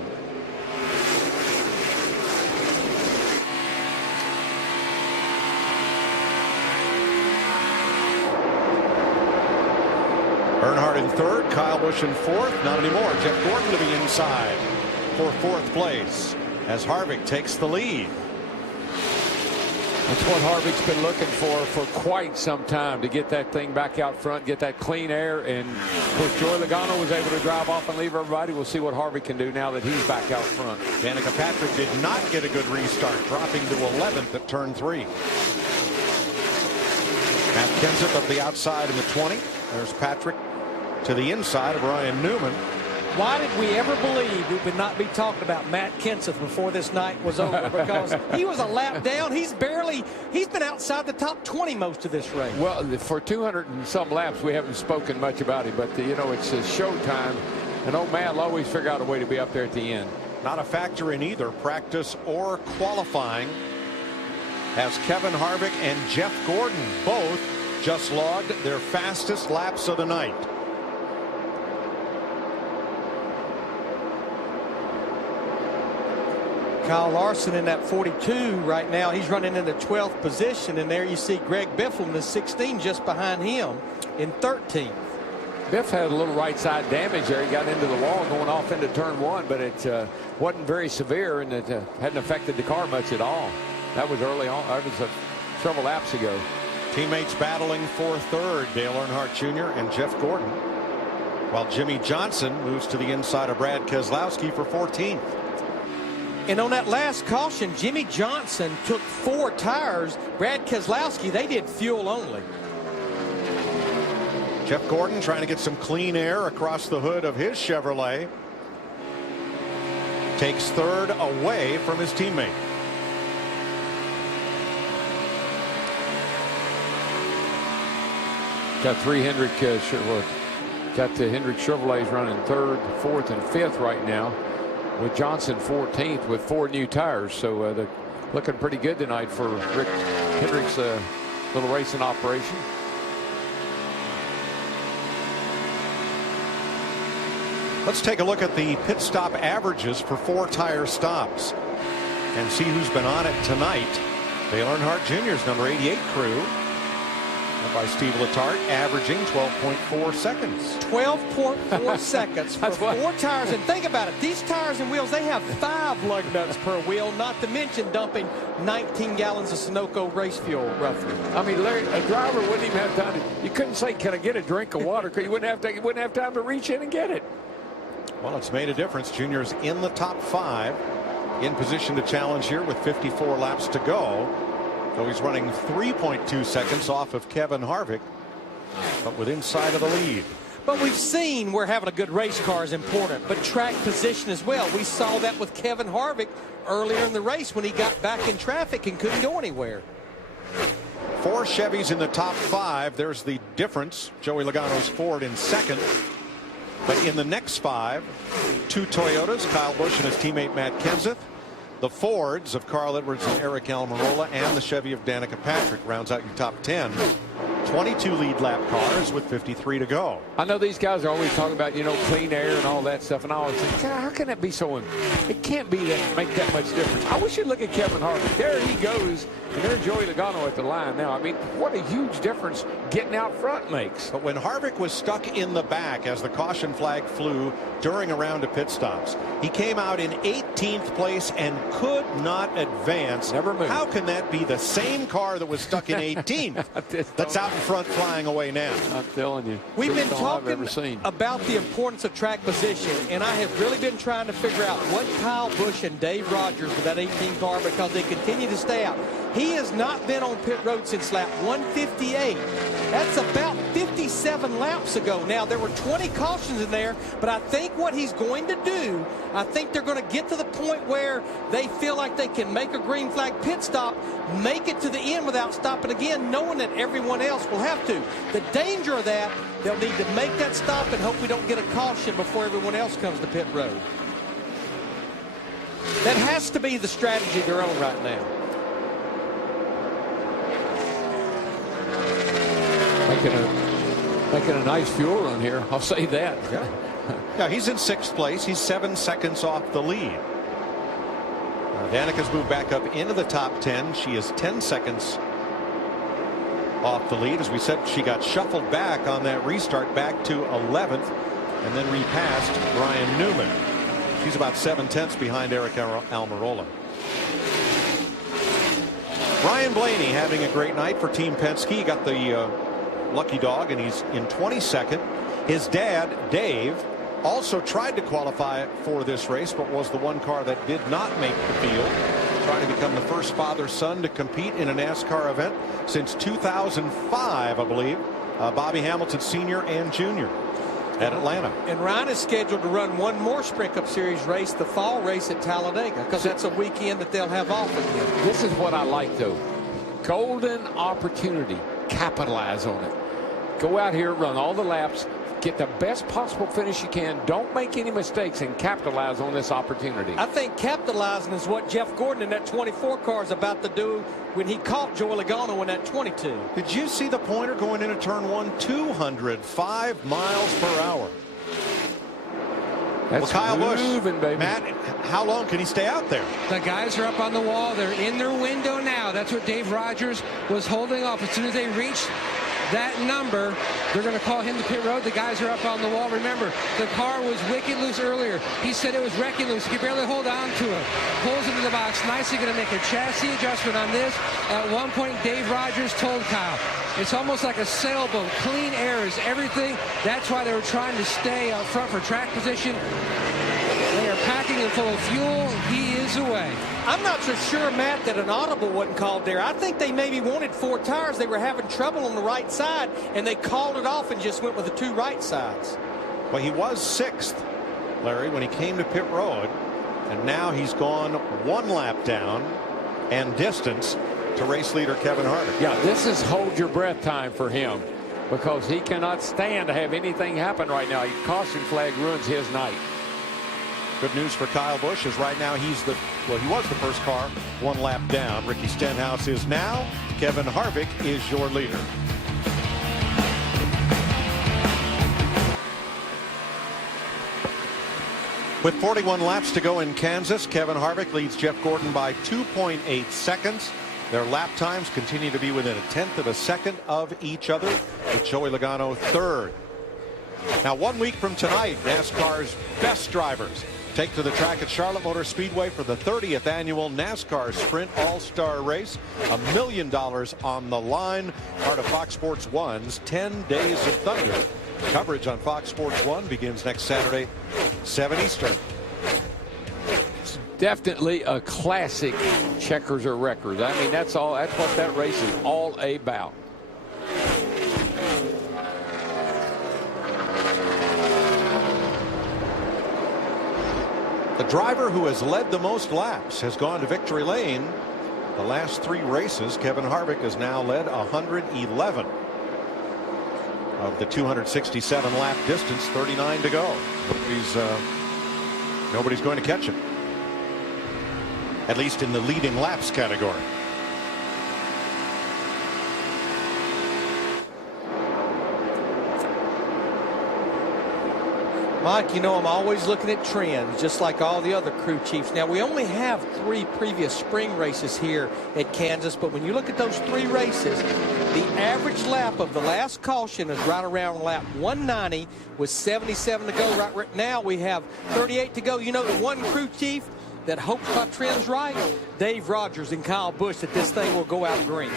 Earnhardt in 3rd, Kyle Busch in 4th. Not anymore. Jeff Gordon to the inside for 4th place as Harvick takes the lead. That's what Harvick's been looking for quite some time, to get that thing back out front, get that clean air. And of course, Joey Logano was able to drive off and leave everybody. We'll see what Harvick can do now that he's back out front. Danica Patrick did not get a good restart, dropping to 11th at turn 3. Matt Kenseth up the outside in the 20. There's Patrick to the inside of Ryan Newman. Why did we ever believe we would not be talking about Matt Kenseth before this night was over? Because he was a lap down. He's been outside the top 20 most of this race. Well, for 200 and some laps, we haven't spoken much about him, but you know, it's showtime, and old man will always figure out a way to be up there at the end. Not a factor in either practice or qualifying, as Kevin Harvick and Jeff Gordon both just logged their fastest laps of the night. Kyle Larson in that 42 right now. He's running in the 12th position, and there you see Greg Biffle in the 16 just behind him in 13th. Biff had a little right side damage there. He got into the wall going off into turn 1, but it wasn't very severe, and it hadn't affected the car much at all. That was early on. That was several laps ago. Teammates battling for 3rd, Dale Earnhardt Jr. and Jeff Gordon, while Jimmie Johnson moves to the inside of Brad Keselowski for 14th. And on that last caution, Jimmie Johnson took 4 tires. Brad Keselowski, they did fuel only. Jeff Gordon trying to get some clean air across the hood of his Chevrolet. Takes 3rd away from his teammate. Got 3 Hendrick Got the Hendrick Chevrolets running 3rd, 4th, and 5th right now, with Johnson 14th with 4 new tires. So they're looking pretty good tonight for Rick Hendrick's little racing operation. Let's take a look at the pit stop averages for 4-tire stops and see who's been on it tonight. Dale Earnhardt Jr.'s number 88 crew, led by Steve Letarte, averaging 12.4 seconds. 12.4 seconds for 4 tires. And think about it, these tires and wheels, they have 5 lug nuts per wheel, not to mention dumping 19 gallons of Sunoco race fuel, roughly. I mean, Larry, a driver wouldn't even have time to, you couldn't say, can I get a drink of water? Because you wouldn't have time to reach in and get it. Well, it's made a difference. Junior's in the top 5, in position to challenge here with 54 laps to go. Though he's running 3.2 seconds off of Kevin Harvick, but with inside of the lead. But we've seen where having a good race car is important, but track position as well. We saw that with Kevin Harvick earlier in the race when he got back in traffic and couldn't go anywhere. 4 Chevys in the top 5. There's the difference. Joey Logano's Ford in 2nd. But in the next 5, 2 Toyotas, Kyle Busch and his teammate Matt Kenseth. The Fords of Carl Edwards and Eric Almirola, and the Chevy of Danica Patrick rounds out your top 10. 22 lead lap cars with 53 to go. I know these guys are always talking about, you know, clean air and all that stuff, and I always think, God, how can that be so? It can't be that make that much difference. I wish you'd look at Kevin Harvick. There he goes, and there's Joey Logano at the line now. I mean, what a huge difference getting out front makes. But when Harvick was stuck in the back as the caution flag flew during a round of pit stops, he came out in 18th place and could not advance. Never moved. How can that be the same car that was stuck in 18th that's out in front flying away now? I'm telling you. We've been talking about the importance of track position, and I have really been trying to figure out what Kyle Busch and Dave Rogers with that 18 car, because they continue to stay out. He has not been on pit road since lap 158. That's about 57 laps ago. Now, there were 20 cautions in there, but I think what he's going to do, I think they're going to get to the point where they feel like they can make a green flag pit stop, make it to the end without stopping again, knowing that everyone else will have to. The danger of that, they'll need to make that stop and hope we don't get a caution before everyone else comes to pit road. That has to be the strategy they're on right now. Making a nice fuel run here. I'll say that. Yeah, he's in 6th place. He's 7 seconds off the lead. Danica's moved back up into the top 10. She is 10 seconds off the lead. As we said, she got shuffled back on that restart back to 11th and then repassed Brian Newman. She's about 7 tenths behind Eric Almirola. Ryan Blaney having a great night for Team Penske. He got the lucky dog, and he's in 22nd. His dad, Dave, also tried to qualify for this race, but was the one car that did not make the field. Trying to become the first father-son to compete in a NASCAR event since 2005, I believe. Bobby Hamilton Sr. and Jr. at Atlanta. And Ryan is scheduled to run one more Sprint Cup Series race, the fall race at Talladega, because that's a weekend that they'll have off again. This is what I like, though. Golden opportunity. Capitalize on it. Go out here, run all the laps, get the best possible finish you can. Don't make any mistakes, and capitalize on this opportunity. I think capitalizing is what Jeff Gordon in that 24 car is about to do when he caught Joey Logano in that 22. Did you see the pointer going into turn 1? 205 miles per hour. That's Kyle Busch, moving, baby. Matt, how long can he stay out there? The guys are up on the wall. They're in their window now. That's what Dave Rogers was holding off. As soon as they reach that number, they're going to call him to pit road. The guys are up on the wall. Remember, the car was wicked loose earlier. He said it was wrecking loose. He could barely hold on to it. Pulls into the box. Nicely going to make a chassis adjustment on this. At one point, Dave Rogers told Kyle, it's almost like a sailboat. Clean air is everything. That's why they were trying to stay up front for track position. They are packing him full of fuel. He is away. I'm not so sure, Matt, that an audible wasn't called there. I think they maybe wanted 4 tires. They were having trouble on the right side, and they called it off and just went with the 2 right sides. Well, he was 6th, Larry, when he came to pit road, and now he's gone 1 lap down and distance to race leader Kevin Harvick. Yeah, this is hold your breath time for him. because he cannot stand to have anything happen right now. A caution flag ruins his night. Good news for Kyle Busch is right now he was the first car 1 lap down. Ricky Stenhouse is now. Kevin Harvick is your leader. With 41 laps to go in Kansas, Kevin Harvick leads Jeff Gordon by 2.8 seconds. Their lap times continue to be within 1/10 of a second of each other, with Joey Logano third. Now, 1 week from tonight, NASCAR's best drivers take to the track at Charlotte Motor Speedway for the 30th annual NASCAR Sprint All-Star Race. $1 million on the line, part of Fox Sports 1's 10 Days of Thunder. Coverage on Fox Sports 1 begins next Saturday, 7 Eastern. It's definitely a classic checkers or records. I mean, that's all. That's what that race is all about. The driver who has led the most laps has gone to victory lane. The last 3 races, Kevin Harvick has now led 111 of the 267 lap distance, 39 to go. Nobody's going to catch him, at least in the leading laps category. Mike, you know, I'm always looking at trends, just like all the other crew chiefs. Now, we only have 3 previous spring races here at Kansas, but when you look at those 3 races, the average lap of the last caution is right around lap 190 with 77 to go. Right now, we have 38 to go. You know, the one crew chief that hopes my trend's right, Dave Rogers and Kyle Busch, that this thing will go out green.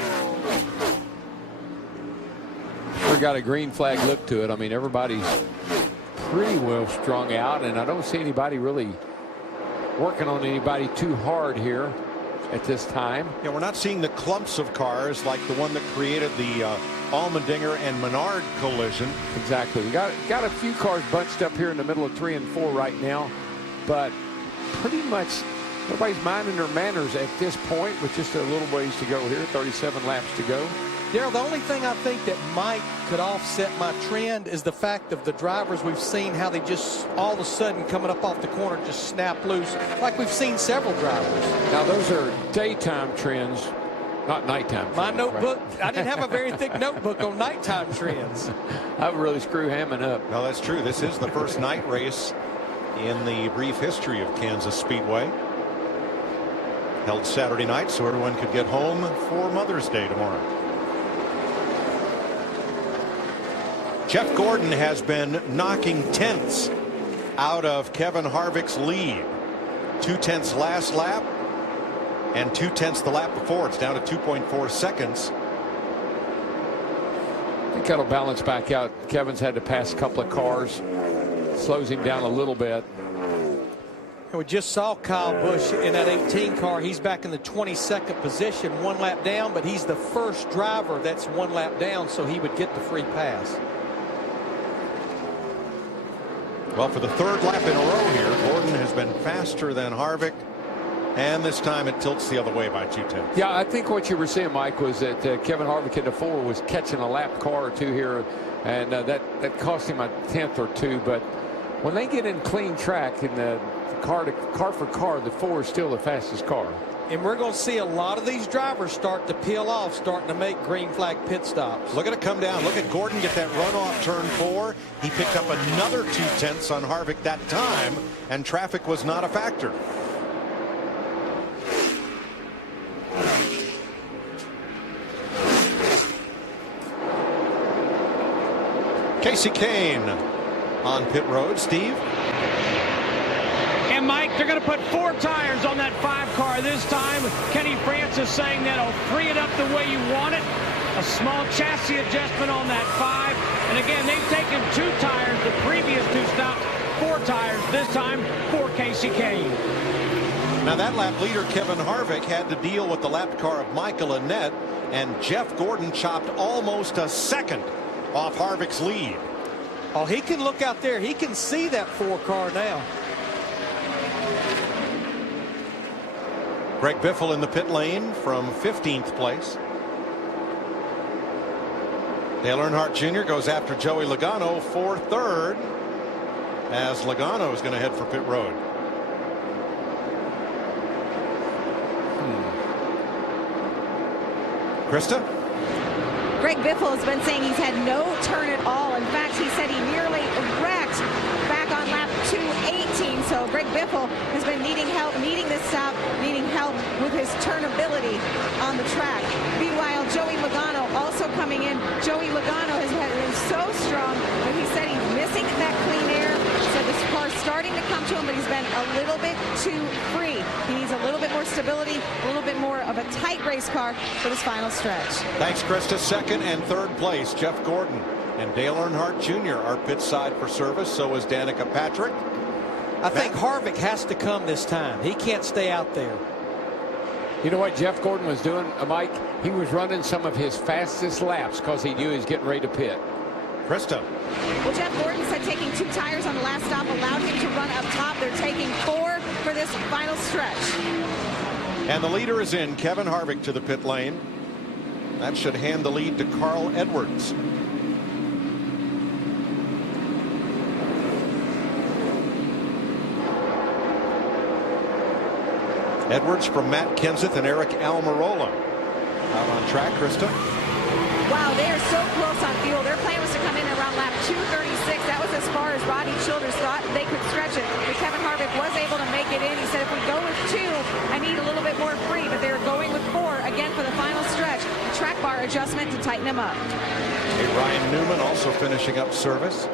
Sure got a green flag look to it. I mean, everybody's pretty well strung out, and I don't see anybody really working on anybody too hard here at this time. Yeah, we're not seeing the clumps of cars like the one that created the Allmendinger and Menard collision. Exactly. We got a few cars bunched up here in the middle of 3 and 4 right now, but pretty much everybody's minding their manners at this point with just a little ways to go here, 37 laps to go. Darrell, the only thing I think that might could offset my trend is the fact of the drivers we've seen, how they just all of a sudden coming up off the corner just snap loose, like we've seen several drivers. Now, those are daytime trends, not nighttime trends. My notebook, right? I didn't have a very thick notebook on nighttime trends. I would really screw Hammond up. No, that's true. This is the first night race in the brief history of Kansas Speedway. Held Saturday night so everyone could get home for Mother's Day tomorrow. Jeff Gordon has been knocking tenths out of Kevin Harvick's lead. 2/10 last lap and 2/10 the lap before. It's down to 2.4 seconds. I think that'll balance back out. Kevin's had to pass a couple of cars. Slows him down a little bit. And we just saw Kyle Busch in that 18 car. He's back in the 22nd position, 1 lap down, but he's the first driver that's 1 lap down, so he would get the free pass. Well, for the 3rd lap in a row here, Gordon has been faster than Harvick, and this time it tilts the other way by 2/10. Yeah, I think what you were seeing, Mike, was that Kevin Harvick in the 4 was catching a lap car or 2 here, and that cost him a 1/10 or 2. But when they get in clean track in the car for car, the 4 is still the fastest car. And we're going to see a lot of these drivers start to peel off, starting to make green flag pit stops. Look at it come down. Look at Gordon get that run off turn 4. He picked up another 2/10 on Harvick that time, and traffic was not a factor. Kasey Kahne on pit road. Steve? And Mike, they're going to put 4 tires on that 5 car this time. Kenny Francis saying that'll free it up the way you want it. A small chassis adjustment on that 5. And again, they've taken 2 tires the previous 2 stops. 4 tires this time for Kasey Kahne. Now that lap leader Kevin Harvick had to deal with the lap car of Michael Annett, and Jeff Gordon chopped almost a second off Harvick's lead. Oh, he can look out there. He can see that 4 car now. Greg Biffle in the pit lane from 15th place. Dale Earnhardt Jr. goes after Joey Logano for third, as Logano is going to head for pit road. Krista? Greg Biffle has been saying he's had no turn at all. In fact, he said he nearly wrecked back on lap 218. So Greg Biffle has been needing help, needing this stop, needing help with his turnability on the track. Meanwhile, Joey Logano also coming in. Joey Logano has been so strong, but he said he's missing that clean air. He said this car's starting to come to him, but he's been a little bit too free. He needs a little bit more stability, a little bit more of a tight race car for this final stretch. Thanks, Krista. Second and third place, Jeff Gordon and Dale Earnhardt Jr. are pit side for service. So is Danica Patrick. I think Harvick has to come this time. He can't stay out there. You know what Jeff Gordon was doing, Mike? He was running some of his fastest laps because he knew he was getting ready to pit. Krista. Well, Jeff Gordon said taking 2 tires on the last stop allowed him to run up top. They're taking 4 for this final stretch. And the leader is in. Kevin Harvick to the pit lane. That should hand the lead to Carl Edwards. Edwards from Matt Kenseth and Eric Almirola. Out on track, Krista. Wow, they are so close on fuel. Their plan was to come in around lap 236. That was as far as Rodney Childers thought they could stretch it. But Kevin Harvick was able to make it in. He said, if we go with 2, I need a little bit more free. But they were going with 4 again for the final stretch. Track bar adjustment to tighten him up. Hey, Ryan Newman also finishing up service.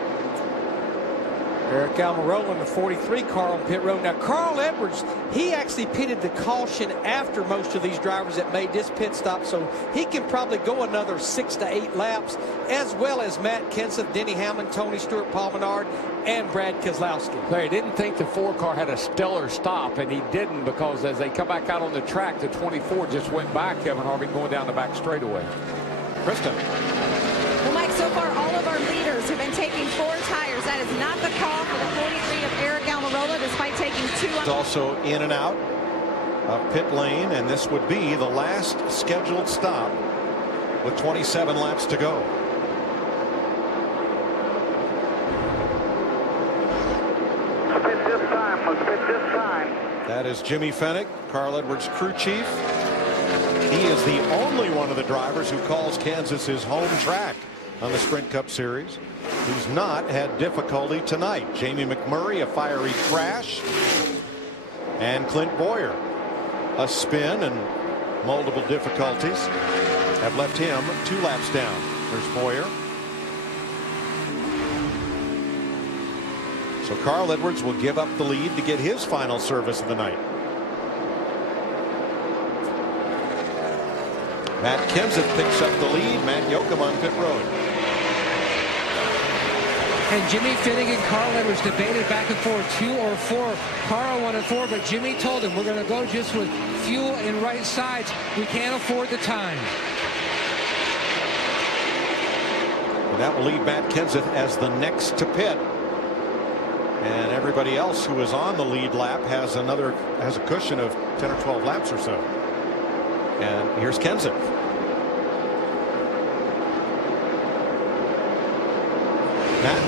Eric Almirola in the 43 car on pit road. Now, Carl Edwards, he actually pitted the caution after most of these drivers that made this pit stop, so he can probably go another 6 to 8 laps, as well as Matt Kenseth, Denny Hamlin, Tony Stewart, Paul Menard, and Brad Keselowski. They didn't think the 4 car had a stellar stop, and he didn't, because as they come back out on the track, the 24 just went by Kevin Harvick going down the back straightaway. Krista. Well, Mike, so far all of our leaders have been taking 4 tires. That is not the call for the 43 of Eric Almirola, despite taking 2 on. Also in and out of pit lane, and this would be the last scheduled stop with 27 laps to go. Spit this time. Let's spit this time. That is Jimmy Fennick, Carl Edwards' crew chief. He is the only one of the drivers who calls Kansas his home track on the Sprint Cup Series, who's not had difficulty tonight. Jamie McMurray, a fiery crash, and Clint Boyer, a spin and multiple difficulties have left him 2 laps down. There's Boyer. So Carl Edwards will give up the lead to get his final service of the night. Matt Kenseth picks up the lead. Matt Yoakum on pit road. And Jimmy Finnegan and Carl Edwards debated back and forth, 2 or 4. Carl wanted 4, but Jimmy told him, we're going to go just with fuel and right sides. We can't afford the time. And that will leave Matt Kenseth as the next to pit. And everybody else who is on the lead lap has a cushion of 10 or 12 laps or so. And here's Kenseth. Matt.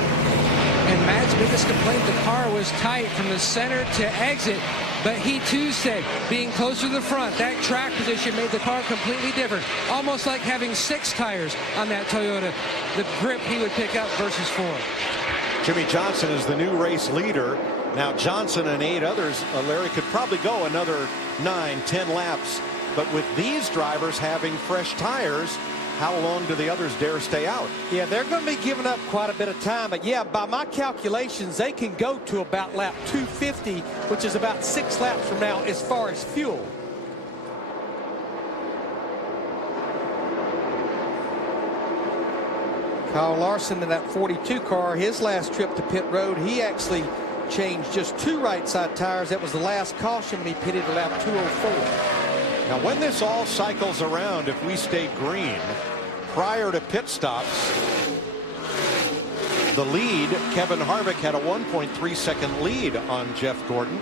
And Matt's biggest complaint, the car was tight from the center to exit. But he too said, being closer to the front, that track position made the car completely different. Almost like having 6 tires on that Toyota. The grip he would pick up versus 4. Jimmy Johnson is the new race leader. Now Johnson and 8 others, Larry, could probably go another 9, 10 laps. But with these drivers having fresh tires, how long do the others dare stay out? Yeah, they're going to be giving up quite a bit of time. But yeah, by my calculations, they can go to about lap 250, which is about 6 laps from now as far as fuel. Kyle Larson in that 42 car, his last trip to pit road, he actually changed just 2 right side tires. That was the last caution when he pitted at lap 204. Now, when this all cycles around, if we stay green, prior to pit stops, the lead, Kevin Harvick had a 1.3 second lead on Jeff Gordon,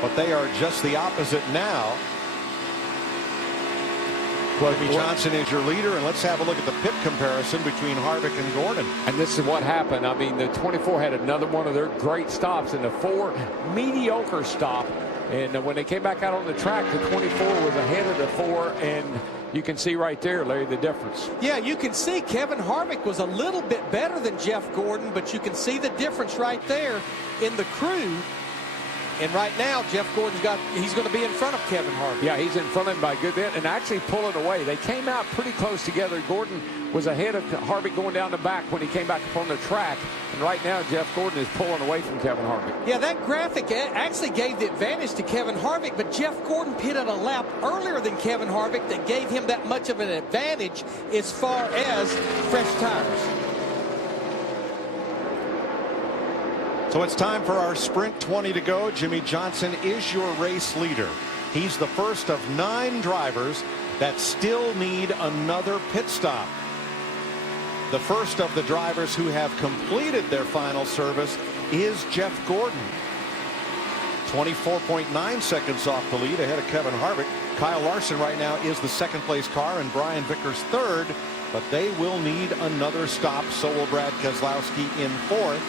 but they are just the opposite now. Jimmy Johnson is your leader, and let's have a look at the pit comparison between Harvick and Gordon. And this is what happened. I mean, the 24 had another one of their great stops, and the 4 mediocre stop. And when they came back out on the track, the 24 was ahead of the 4, and you can see right there, Larry, the difference. Yeah, you can see Kevin Harvick was a little bit better than Jeff Gordon, but you can see the difference right there in the crew. And right now, Jeff Gordon's he's going to be in front of Kevin Harvick. Yeah, he's in front of him by a good bit and actually pulling away. They came out pretty close together. Gordon was ahead of Harvick going down the back when he came back up on the track. And right now, Jeff Gordon is pulling away from Kevin Harvick. Yeah, that graphic actually gave the advantage to Kevin Harvick, but Jeff Gordon pitted a lap earlier than Kevin Harvick that gave him that much of an advantage as far as fresh tires. So it's time for our sprint, 20 to go. Jimmy Johnson is your race leader. He's the first of 9 drivers that still need another pit stop. The first of the drivers who have completed their final service is Jeff Gordon. 24.9 seconds off the lead ahead of Kevin Harvick. Kyle Larson right now is the second place car and Brian Vickers third, but they will need another stop. So will Brad Keselowski in fourth.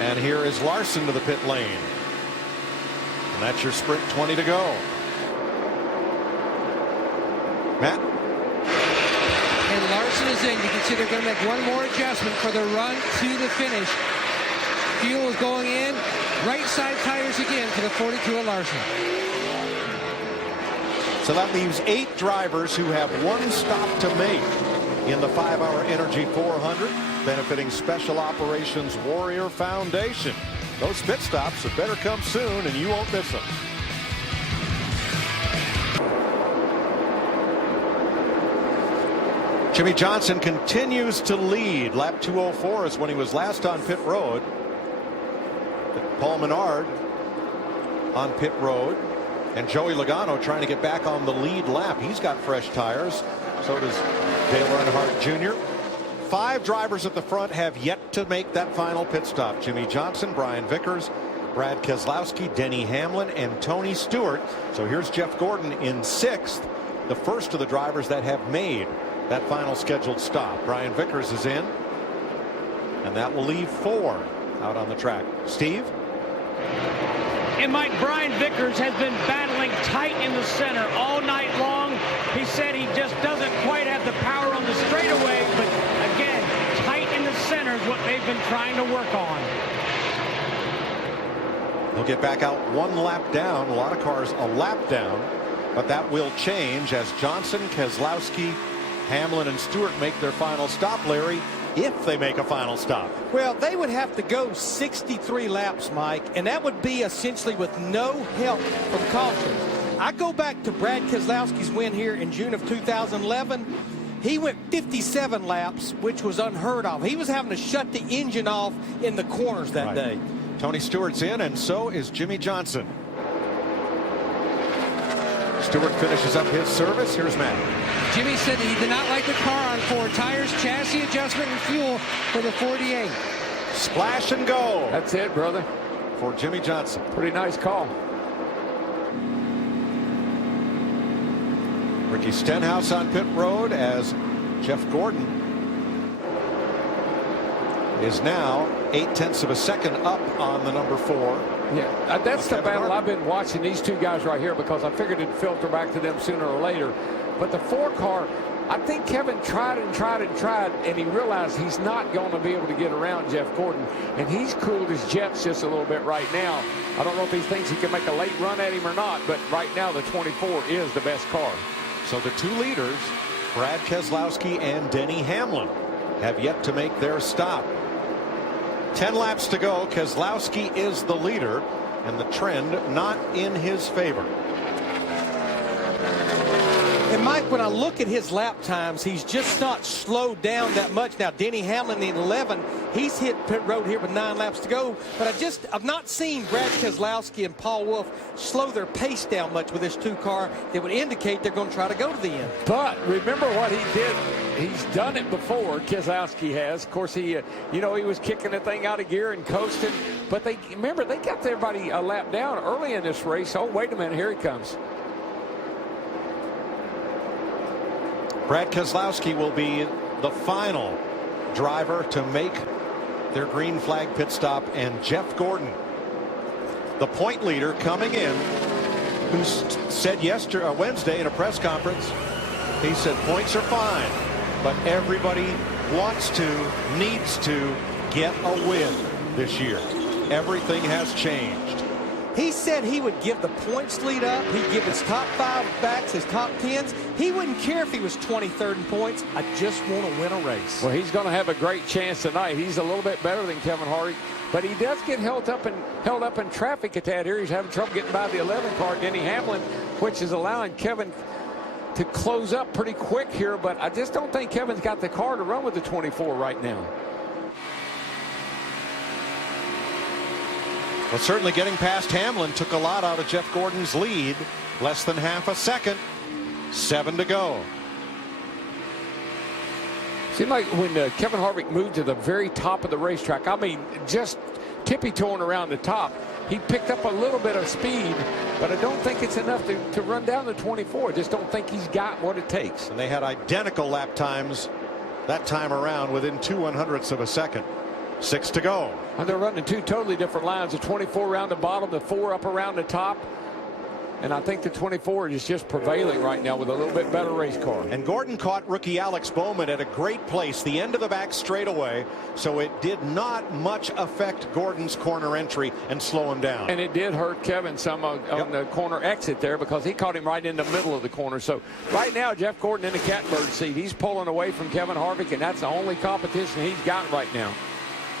And here is Larson to the pit lane. And that's your sprint, 20 to go. Matt? And Larson is in. You can see they're going to make one more adjustment for the run to the finish. Fuel is going in. Right side tires again for the 42 of Larson. So that leaves 8 drivers who have one stop to make in the 5-hour Energy 400, benefiting Special Operations Warrior Foundation. Those pit stops had better come soon, and you won't miss them. Jimmy Johnson continues to lead. Lap 204 is when he was last on pit road. Paul Menard on pit road. And Joey Logano trying to get back on the lead lap. He's got fresh tires. So does Dale Earnhardt Jr. 5 drivers at the front have yet to make that final pit stop. Jimmy Johnson, Brian Vickers, Brad Keselowski, Denny Hamlin, and Tony Stewart. So here's Jeff Gordon in 6th, the first of the drivers that have made that final scheduled stop. Brian Vickers is in, and that will leave 4 out on the track. Steve? And Mike, Brian Vickers has been battling tight in the center all night long. He said he just doesn't quite have the power on the straightaway, but again, tight in the center is what they've been trying to work on. He'll get back out 1 lap down. A lot of cars a lap down, but that will change as Johnson, Keselowski, Hamlin, and Stewart make their final stop, Larry, if they make a final stop. Well, they would have to go 63 laps, Mike, and that would be essentially with no help from caution. I go back to Brad Keselowski's win here in June of 2011. He went 57 laps, which was unheard of. He was having to shut the engine off in the corners that day. Tony Stewart's in, and so is Jimmy Johnson. Stewart finishes up his service. Here's Matt. Jimmy said he did not like the car on 4 tires, chassis adjustment, and fuel for the 48. Splash and go. That's it, brother. For Jimmy Johnson. Pretty nice call. Ricky Stenhouse on pit road as Jeff Gordon is now 0.8 of a second up on the number 4. Yeah, that's the battle. I've been watching these 2 guys right here because I figured it'd filter back to them sooner or later. But the 4 car, I think Kevin tried and tried and tried, and he realized he's not going to be able to get around Jeff Gordon. And he's cooled his jets just a little bit right now. I don't know if he thinks he can make a late run at him or not, but right now the 24 is the best car. So the 2 leaders, Brad Keselowski and Denny Hamlin, have yet to make their stop. 10 laps to go. Keselowski is the leader, and the trend not in his favor. And Mike, when I look at his lap times, he's just not slowed down that much. Now, Denny Hamlin in 11, he's hit pit road here with 9 laps to go. But I've not seen Brad Keselowski and Paul Wolfe slow their pace down much with this 2 car that would indicate they're going to try to go to the end. But remember what he did. He's done it before. Keselowski has. Of course, he was kicking the thing out of gear and coasting. But they got everybody a lap down early in this race. Oh, wait a minute. Here he comes. Brad Keselowski will be the final driver to make their green flag pit stop, and Jeff Gordon, the point leader coming in, who said Wednesday in a press conference, he said points are fine, but everybody wants to, needs to get a win this year. Everything has changed. He said he would give the points lead up. He'd give his top 5 backs, his top 10s. He wouldn't care if he was 23rd in points. I just want to win a race. Well, he's going to have a great chance tonight. He's a little bit better than Kevin Harvick, but he does get held up in traffic at that here. He's having trouble getting by the 11 car, Denny Hamlin, which is allowing Kevin to close up pretty quick here, but I just don't think Kevin's got the car to run with the 24 right now. Well, certainly getting past Hamlin took a lot out of Jeff Gordon's lead. Less than half a second. 7 to go. Seemed like when Kevin Harvick moved to the very top of the racetrack, I mean, just tippy-toeing around the top, he picked up a little bit of speed, but I don't think it's enough to run down the 24. I just don't think he's got what it takes. And they had identical lap times that time around, within 0.02 of a second. 6 to go. And they're running 2 totally different lines. The 24 around the bottom, the 4 up around the top. And I think the 24 is just prevailing right now with a little bit better race car. And Gordon caught rookie Alex Bowman at a great place, the end of the back straightaway, so it did not much affect Gordon's corner entry and slow him down. And it did hurt Kevin some on the corner exit there, because he caught him right in the middle of the corner. So right now, Jeff Gordon in the catbird seat. He's pulling away from Kevin Harvick, and that's the only competition he's got right now.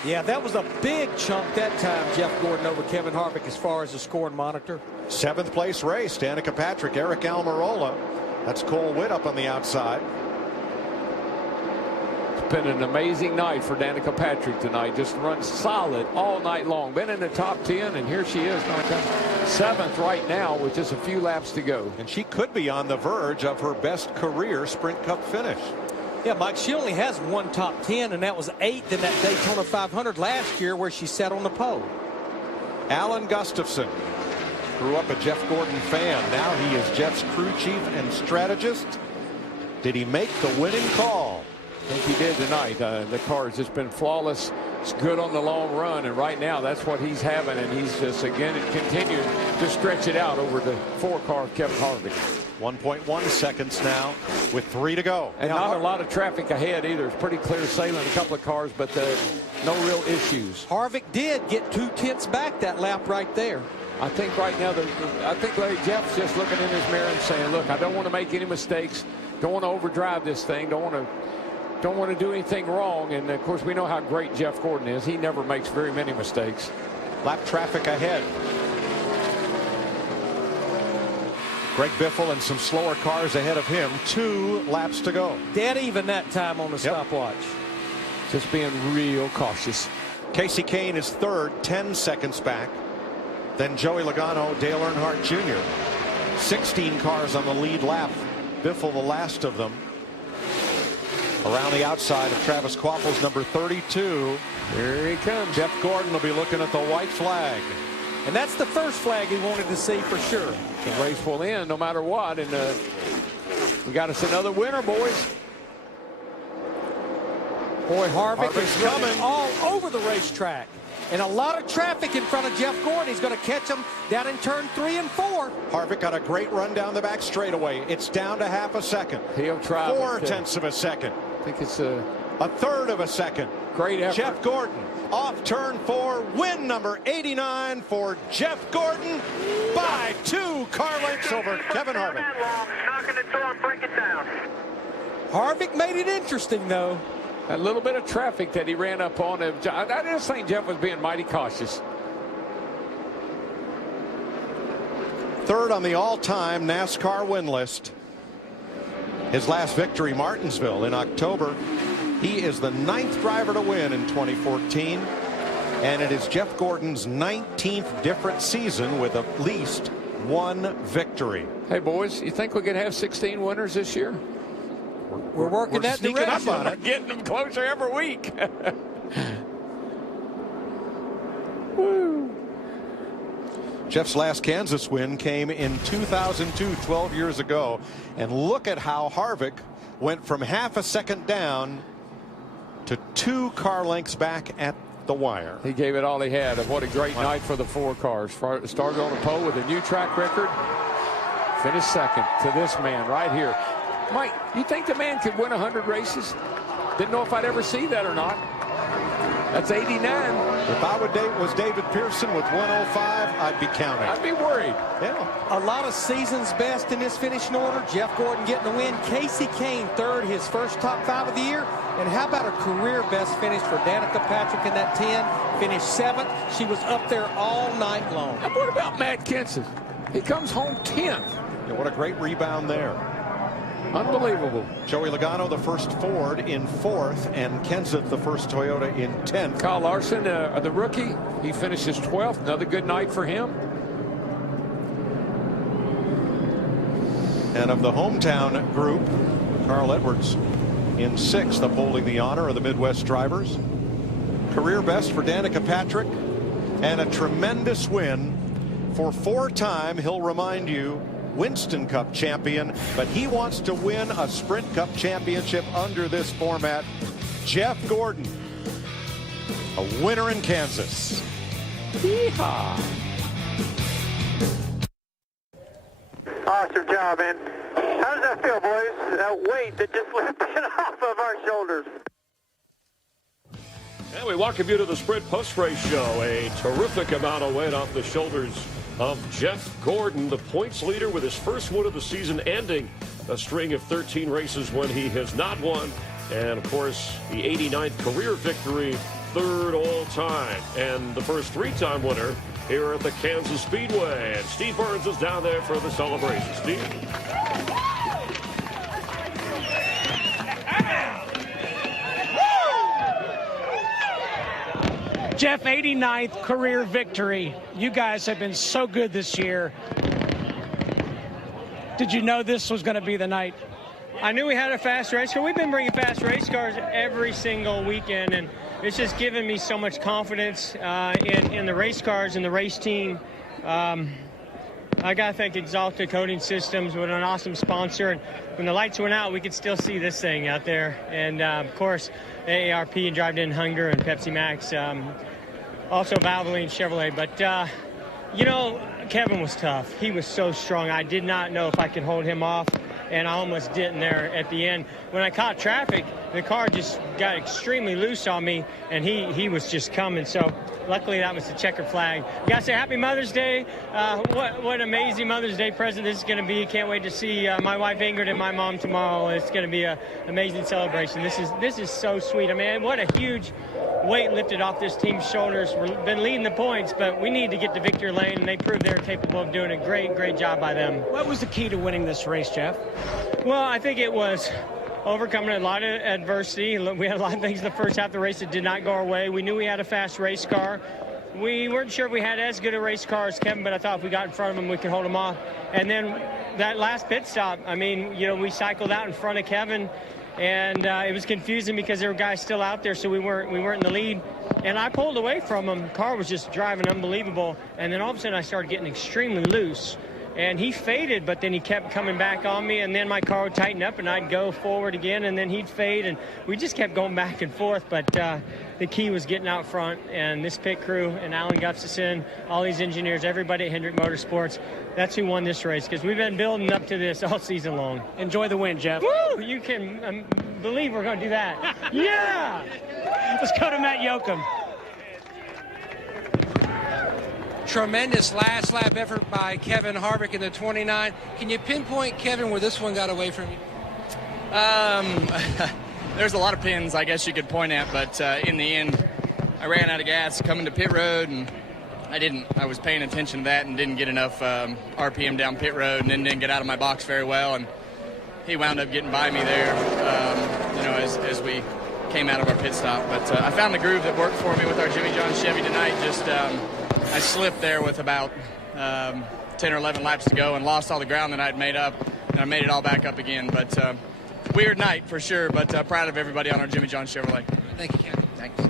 Yeah, that was a big chunk that time, Jeff Gordon over Kevin Harvick as far as the scoring monitor. 7th place race, Danica Patrick, Eric Almirola. That's Cole Witt up on the outside. It's been an amazing night for Danica Patrick tonight. Just run solid all night long. Been in the top 10, and here she is, going to come 7th right now with just a few laps to go. And she could be on the verge of her best career Sprint Cup finish. Yeah, Mike, she only has 1 top 10, and that was 8th in that Daytona 500 last year where she sat on the pole. Alan Gustafson grew up a Jeff Gordon fan. Now he is Jeff's crew chief and strategist. Did he make the winning call? I think he did tonight. The car has just been flawless. It's good on the long run, and right now that's what he's having, and he's just again continuing to stretch it out over the 4 car of Kevin Harvick. 1.1 seconds now with 3 to go. And not a lot of traffic ahead either. It's pretty clear sailing, a couple of cars, but no real issues. Harvick did get 2 tenths back that lap right there. I think right now, I think Larry Jeff's just looking in his mirror and saying, look, I don't want to make any mistakes. Don't want to overdrive this thing. Don't want to do anything wrong. And of course, we know how great Jeff Gordon is. He never makes very many mistakes. Lap traffic ahead. Greg Biffle and some slower cars ahead of him. 2 laps to go. Dead even that time on the stopwatch. Just being real cautious. Casey Kane is 3rd, 10 seconds back. Then Joey Logano, Dale Earnhardt Jr. 16 cars on the lead lap. Biffle the last of them. Around the outside of Travis Kvapil's number 32. Here he comes. Jeff Gordon will be looking at the white flag. And that's the first flag he wanted to see for sure. The race will end no matter what, and we got us another winner, boys. Boy, Harvick Harvick's is coming all over the racetrack. And a lot of traffic in front of Jeff Gordon. He's going to catch him down in turn 3 and 4. Harvick got a great run down the back straightaway. It's down to half a second. He'll try. 4 tenths of a second. I think it's a third of a second. Great effort. Jeff Gordon off turn 4. Win number 89 for Jeff Gordon by 2 car lengths over Kevin Harvick. Knocking the door and break it down. Harvick made it interesting, though. A little bit of traffic that he ran up on. I just think Jeff was being mighty cautious. 3rd on the all-time NASCAR win list. His last victory, Martinsville, in October. He is the 9th driver to win in 2014. And it is Jeff Gordon's 19th different season with at least 1 victory. Hey, boys, you think we could have 16 winners this year? We're working that sneaking direction. up on it. Getting them closer every week. Woo. Jeff's last Kansas win came in 2002, 12 years ago. And look at how Harvick went from half a second down to 2 car lengths back at the wire. He gave it all he had, and what a great night for the 4 cars. Started on a pole with a new track record, finished second to this man right here. Mike, you think the man could win 100 races? Didn't know if I'd ever see that or not. That's 89. If I was David Pearson with 105, I'd be counting. I'd be worried. Yeah. A lot of season's best in this finishing order. Jeff Gordon getting the win. Kasey Kahne third, his first top 5 of the year. And how about a career best finish for Danica Patrick in that 10? Finished 7th. She was up there all night long. And what about Matt Kenseth? He comes home 10th. Yeah, what a great rebound there. Unbelievable. Joey Logano, the first Ford, in 4th, and Kenseth, the first Toyota, in 10th. Kyle Larson, the rookie, he finishes 12th. Another good night for him. And of the hometown group, Carl Edwards in 6th, upholding the honor of the Midwest drivers. Career best for Danica Patrick, and a tremendous win for 4-time, he'll remind you, Winston Cup champion, but he wants to win a Sprint Cup championship under this format. Jeff Gordon, a winner in Kansas. Yeehaw. Awesome job, man. How does that feel, boys? That weight that just lifted off of our shoulders. And we welcome you to the Sprint Post-Race Show. A terrific amount of weight off the shoulders of Jeff Gordon, the points leader with his first win of the season, ending a string of 13 races when he has not won. And, of course, the 89th career victory, 3rd all-time, and the first 3-time winner here at the Kansas Speedway. And Steve Burns is down there for the celebration. Steve? Jeff, 89th career victory. You guys have been so good this year. Did you know this was going to be the night? I knew we had a fast race car. We've been bringing fast race cars every single weekend, and it's just given me so much confidence in the race cars and the race team. I got to thank Exalted Coating Systems with an awesome sponsor. And when the lights went out, we could still see this thing out there. And, of course, AARP and Drive In Hunger and Pepsi Max. Also Valvoline Chevrolet. But, you know, Kevin was tough. He was so strong. I did not know if I could hold him off, and I almost didn't there at the end. When I caught traffic, the car just got extremely loose on me, and he was just coming. So luckily that was the checker flag. I got to say Happy Mother's Day. What an amazing Mother's Day present this is going to be. Can't wait to see my wife Ingrid and my mom tomorrow. It's going to be an amazing celebration. This is so sweet. I mean, what a huge weight lifted off this team's shoulders. We've been leading the points, but we need to get to victory lane, and they proved they're capable of doing a great job by them. What was the key to winning this race, Jeff? Well, I think it was overcoming a lot of adversity. We had a lot of things in the first half of the race that did not go our way. We knew we had a fast race car. We weren't sure if we had as good a race car as Kevin, but I thought if we got in front of him, we could hold him off. And then that last pit stop, I mean, you know, we cycled out in front of Kevin, and it was confusing because there were guys still out there, so we weren't in the lead. And I pulled away from him. The car was just driving unbelievable. And then all of a sudden I started getting extremely loose. And he faded, but then he kept coming back on me, and then my car would tighten up, and I'd go forward again, and then he'd fade, and we just kept going back and forth. But the key was getting out front, and this pit crew, and Alan Gustafson, all these engineers, everybody at Hendrick Motorsports, that's who won this race, because we've been building up to this all season long. Enjoy the win, Jeff. Woo! You can believe we're going to do that. Yeah! Let's go to Matt Yoakum. Tremendous last lap effort by Kevin Harvick in the 29. Can you pinpoint, Kevin, where this one got away from you? There's a lot of pins I guess you could point at, but in the end I ran out of gas coming to pit road, and I was paying attention to that and didn't get enough RPM down pit road, and then didn't get out of my box very well, and he wound up getting by me there, you know, as we came out of our pit stop. But I found the groove that worked for me with our Jimmy John Chevy tonight. Just I slipped there with about 10 or 11 laps to go and lost all the ground that I'd made up, and I made it all back up again. But weird night for sure, but proud of everybody on our Jimmy John Chevrolet. Thank you, Kevin. Thanks.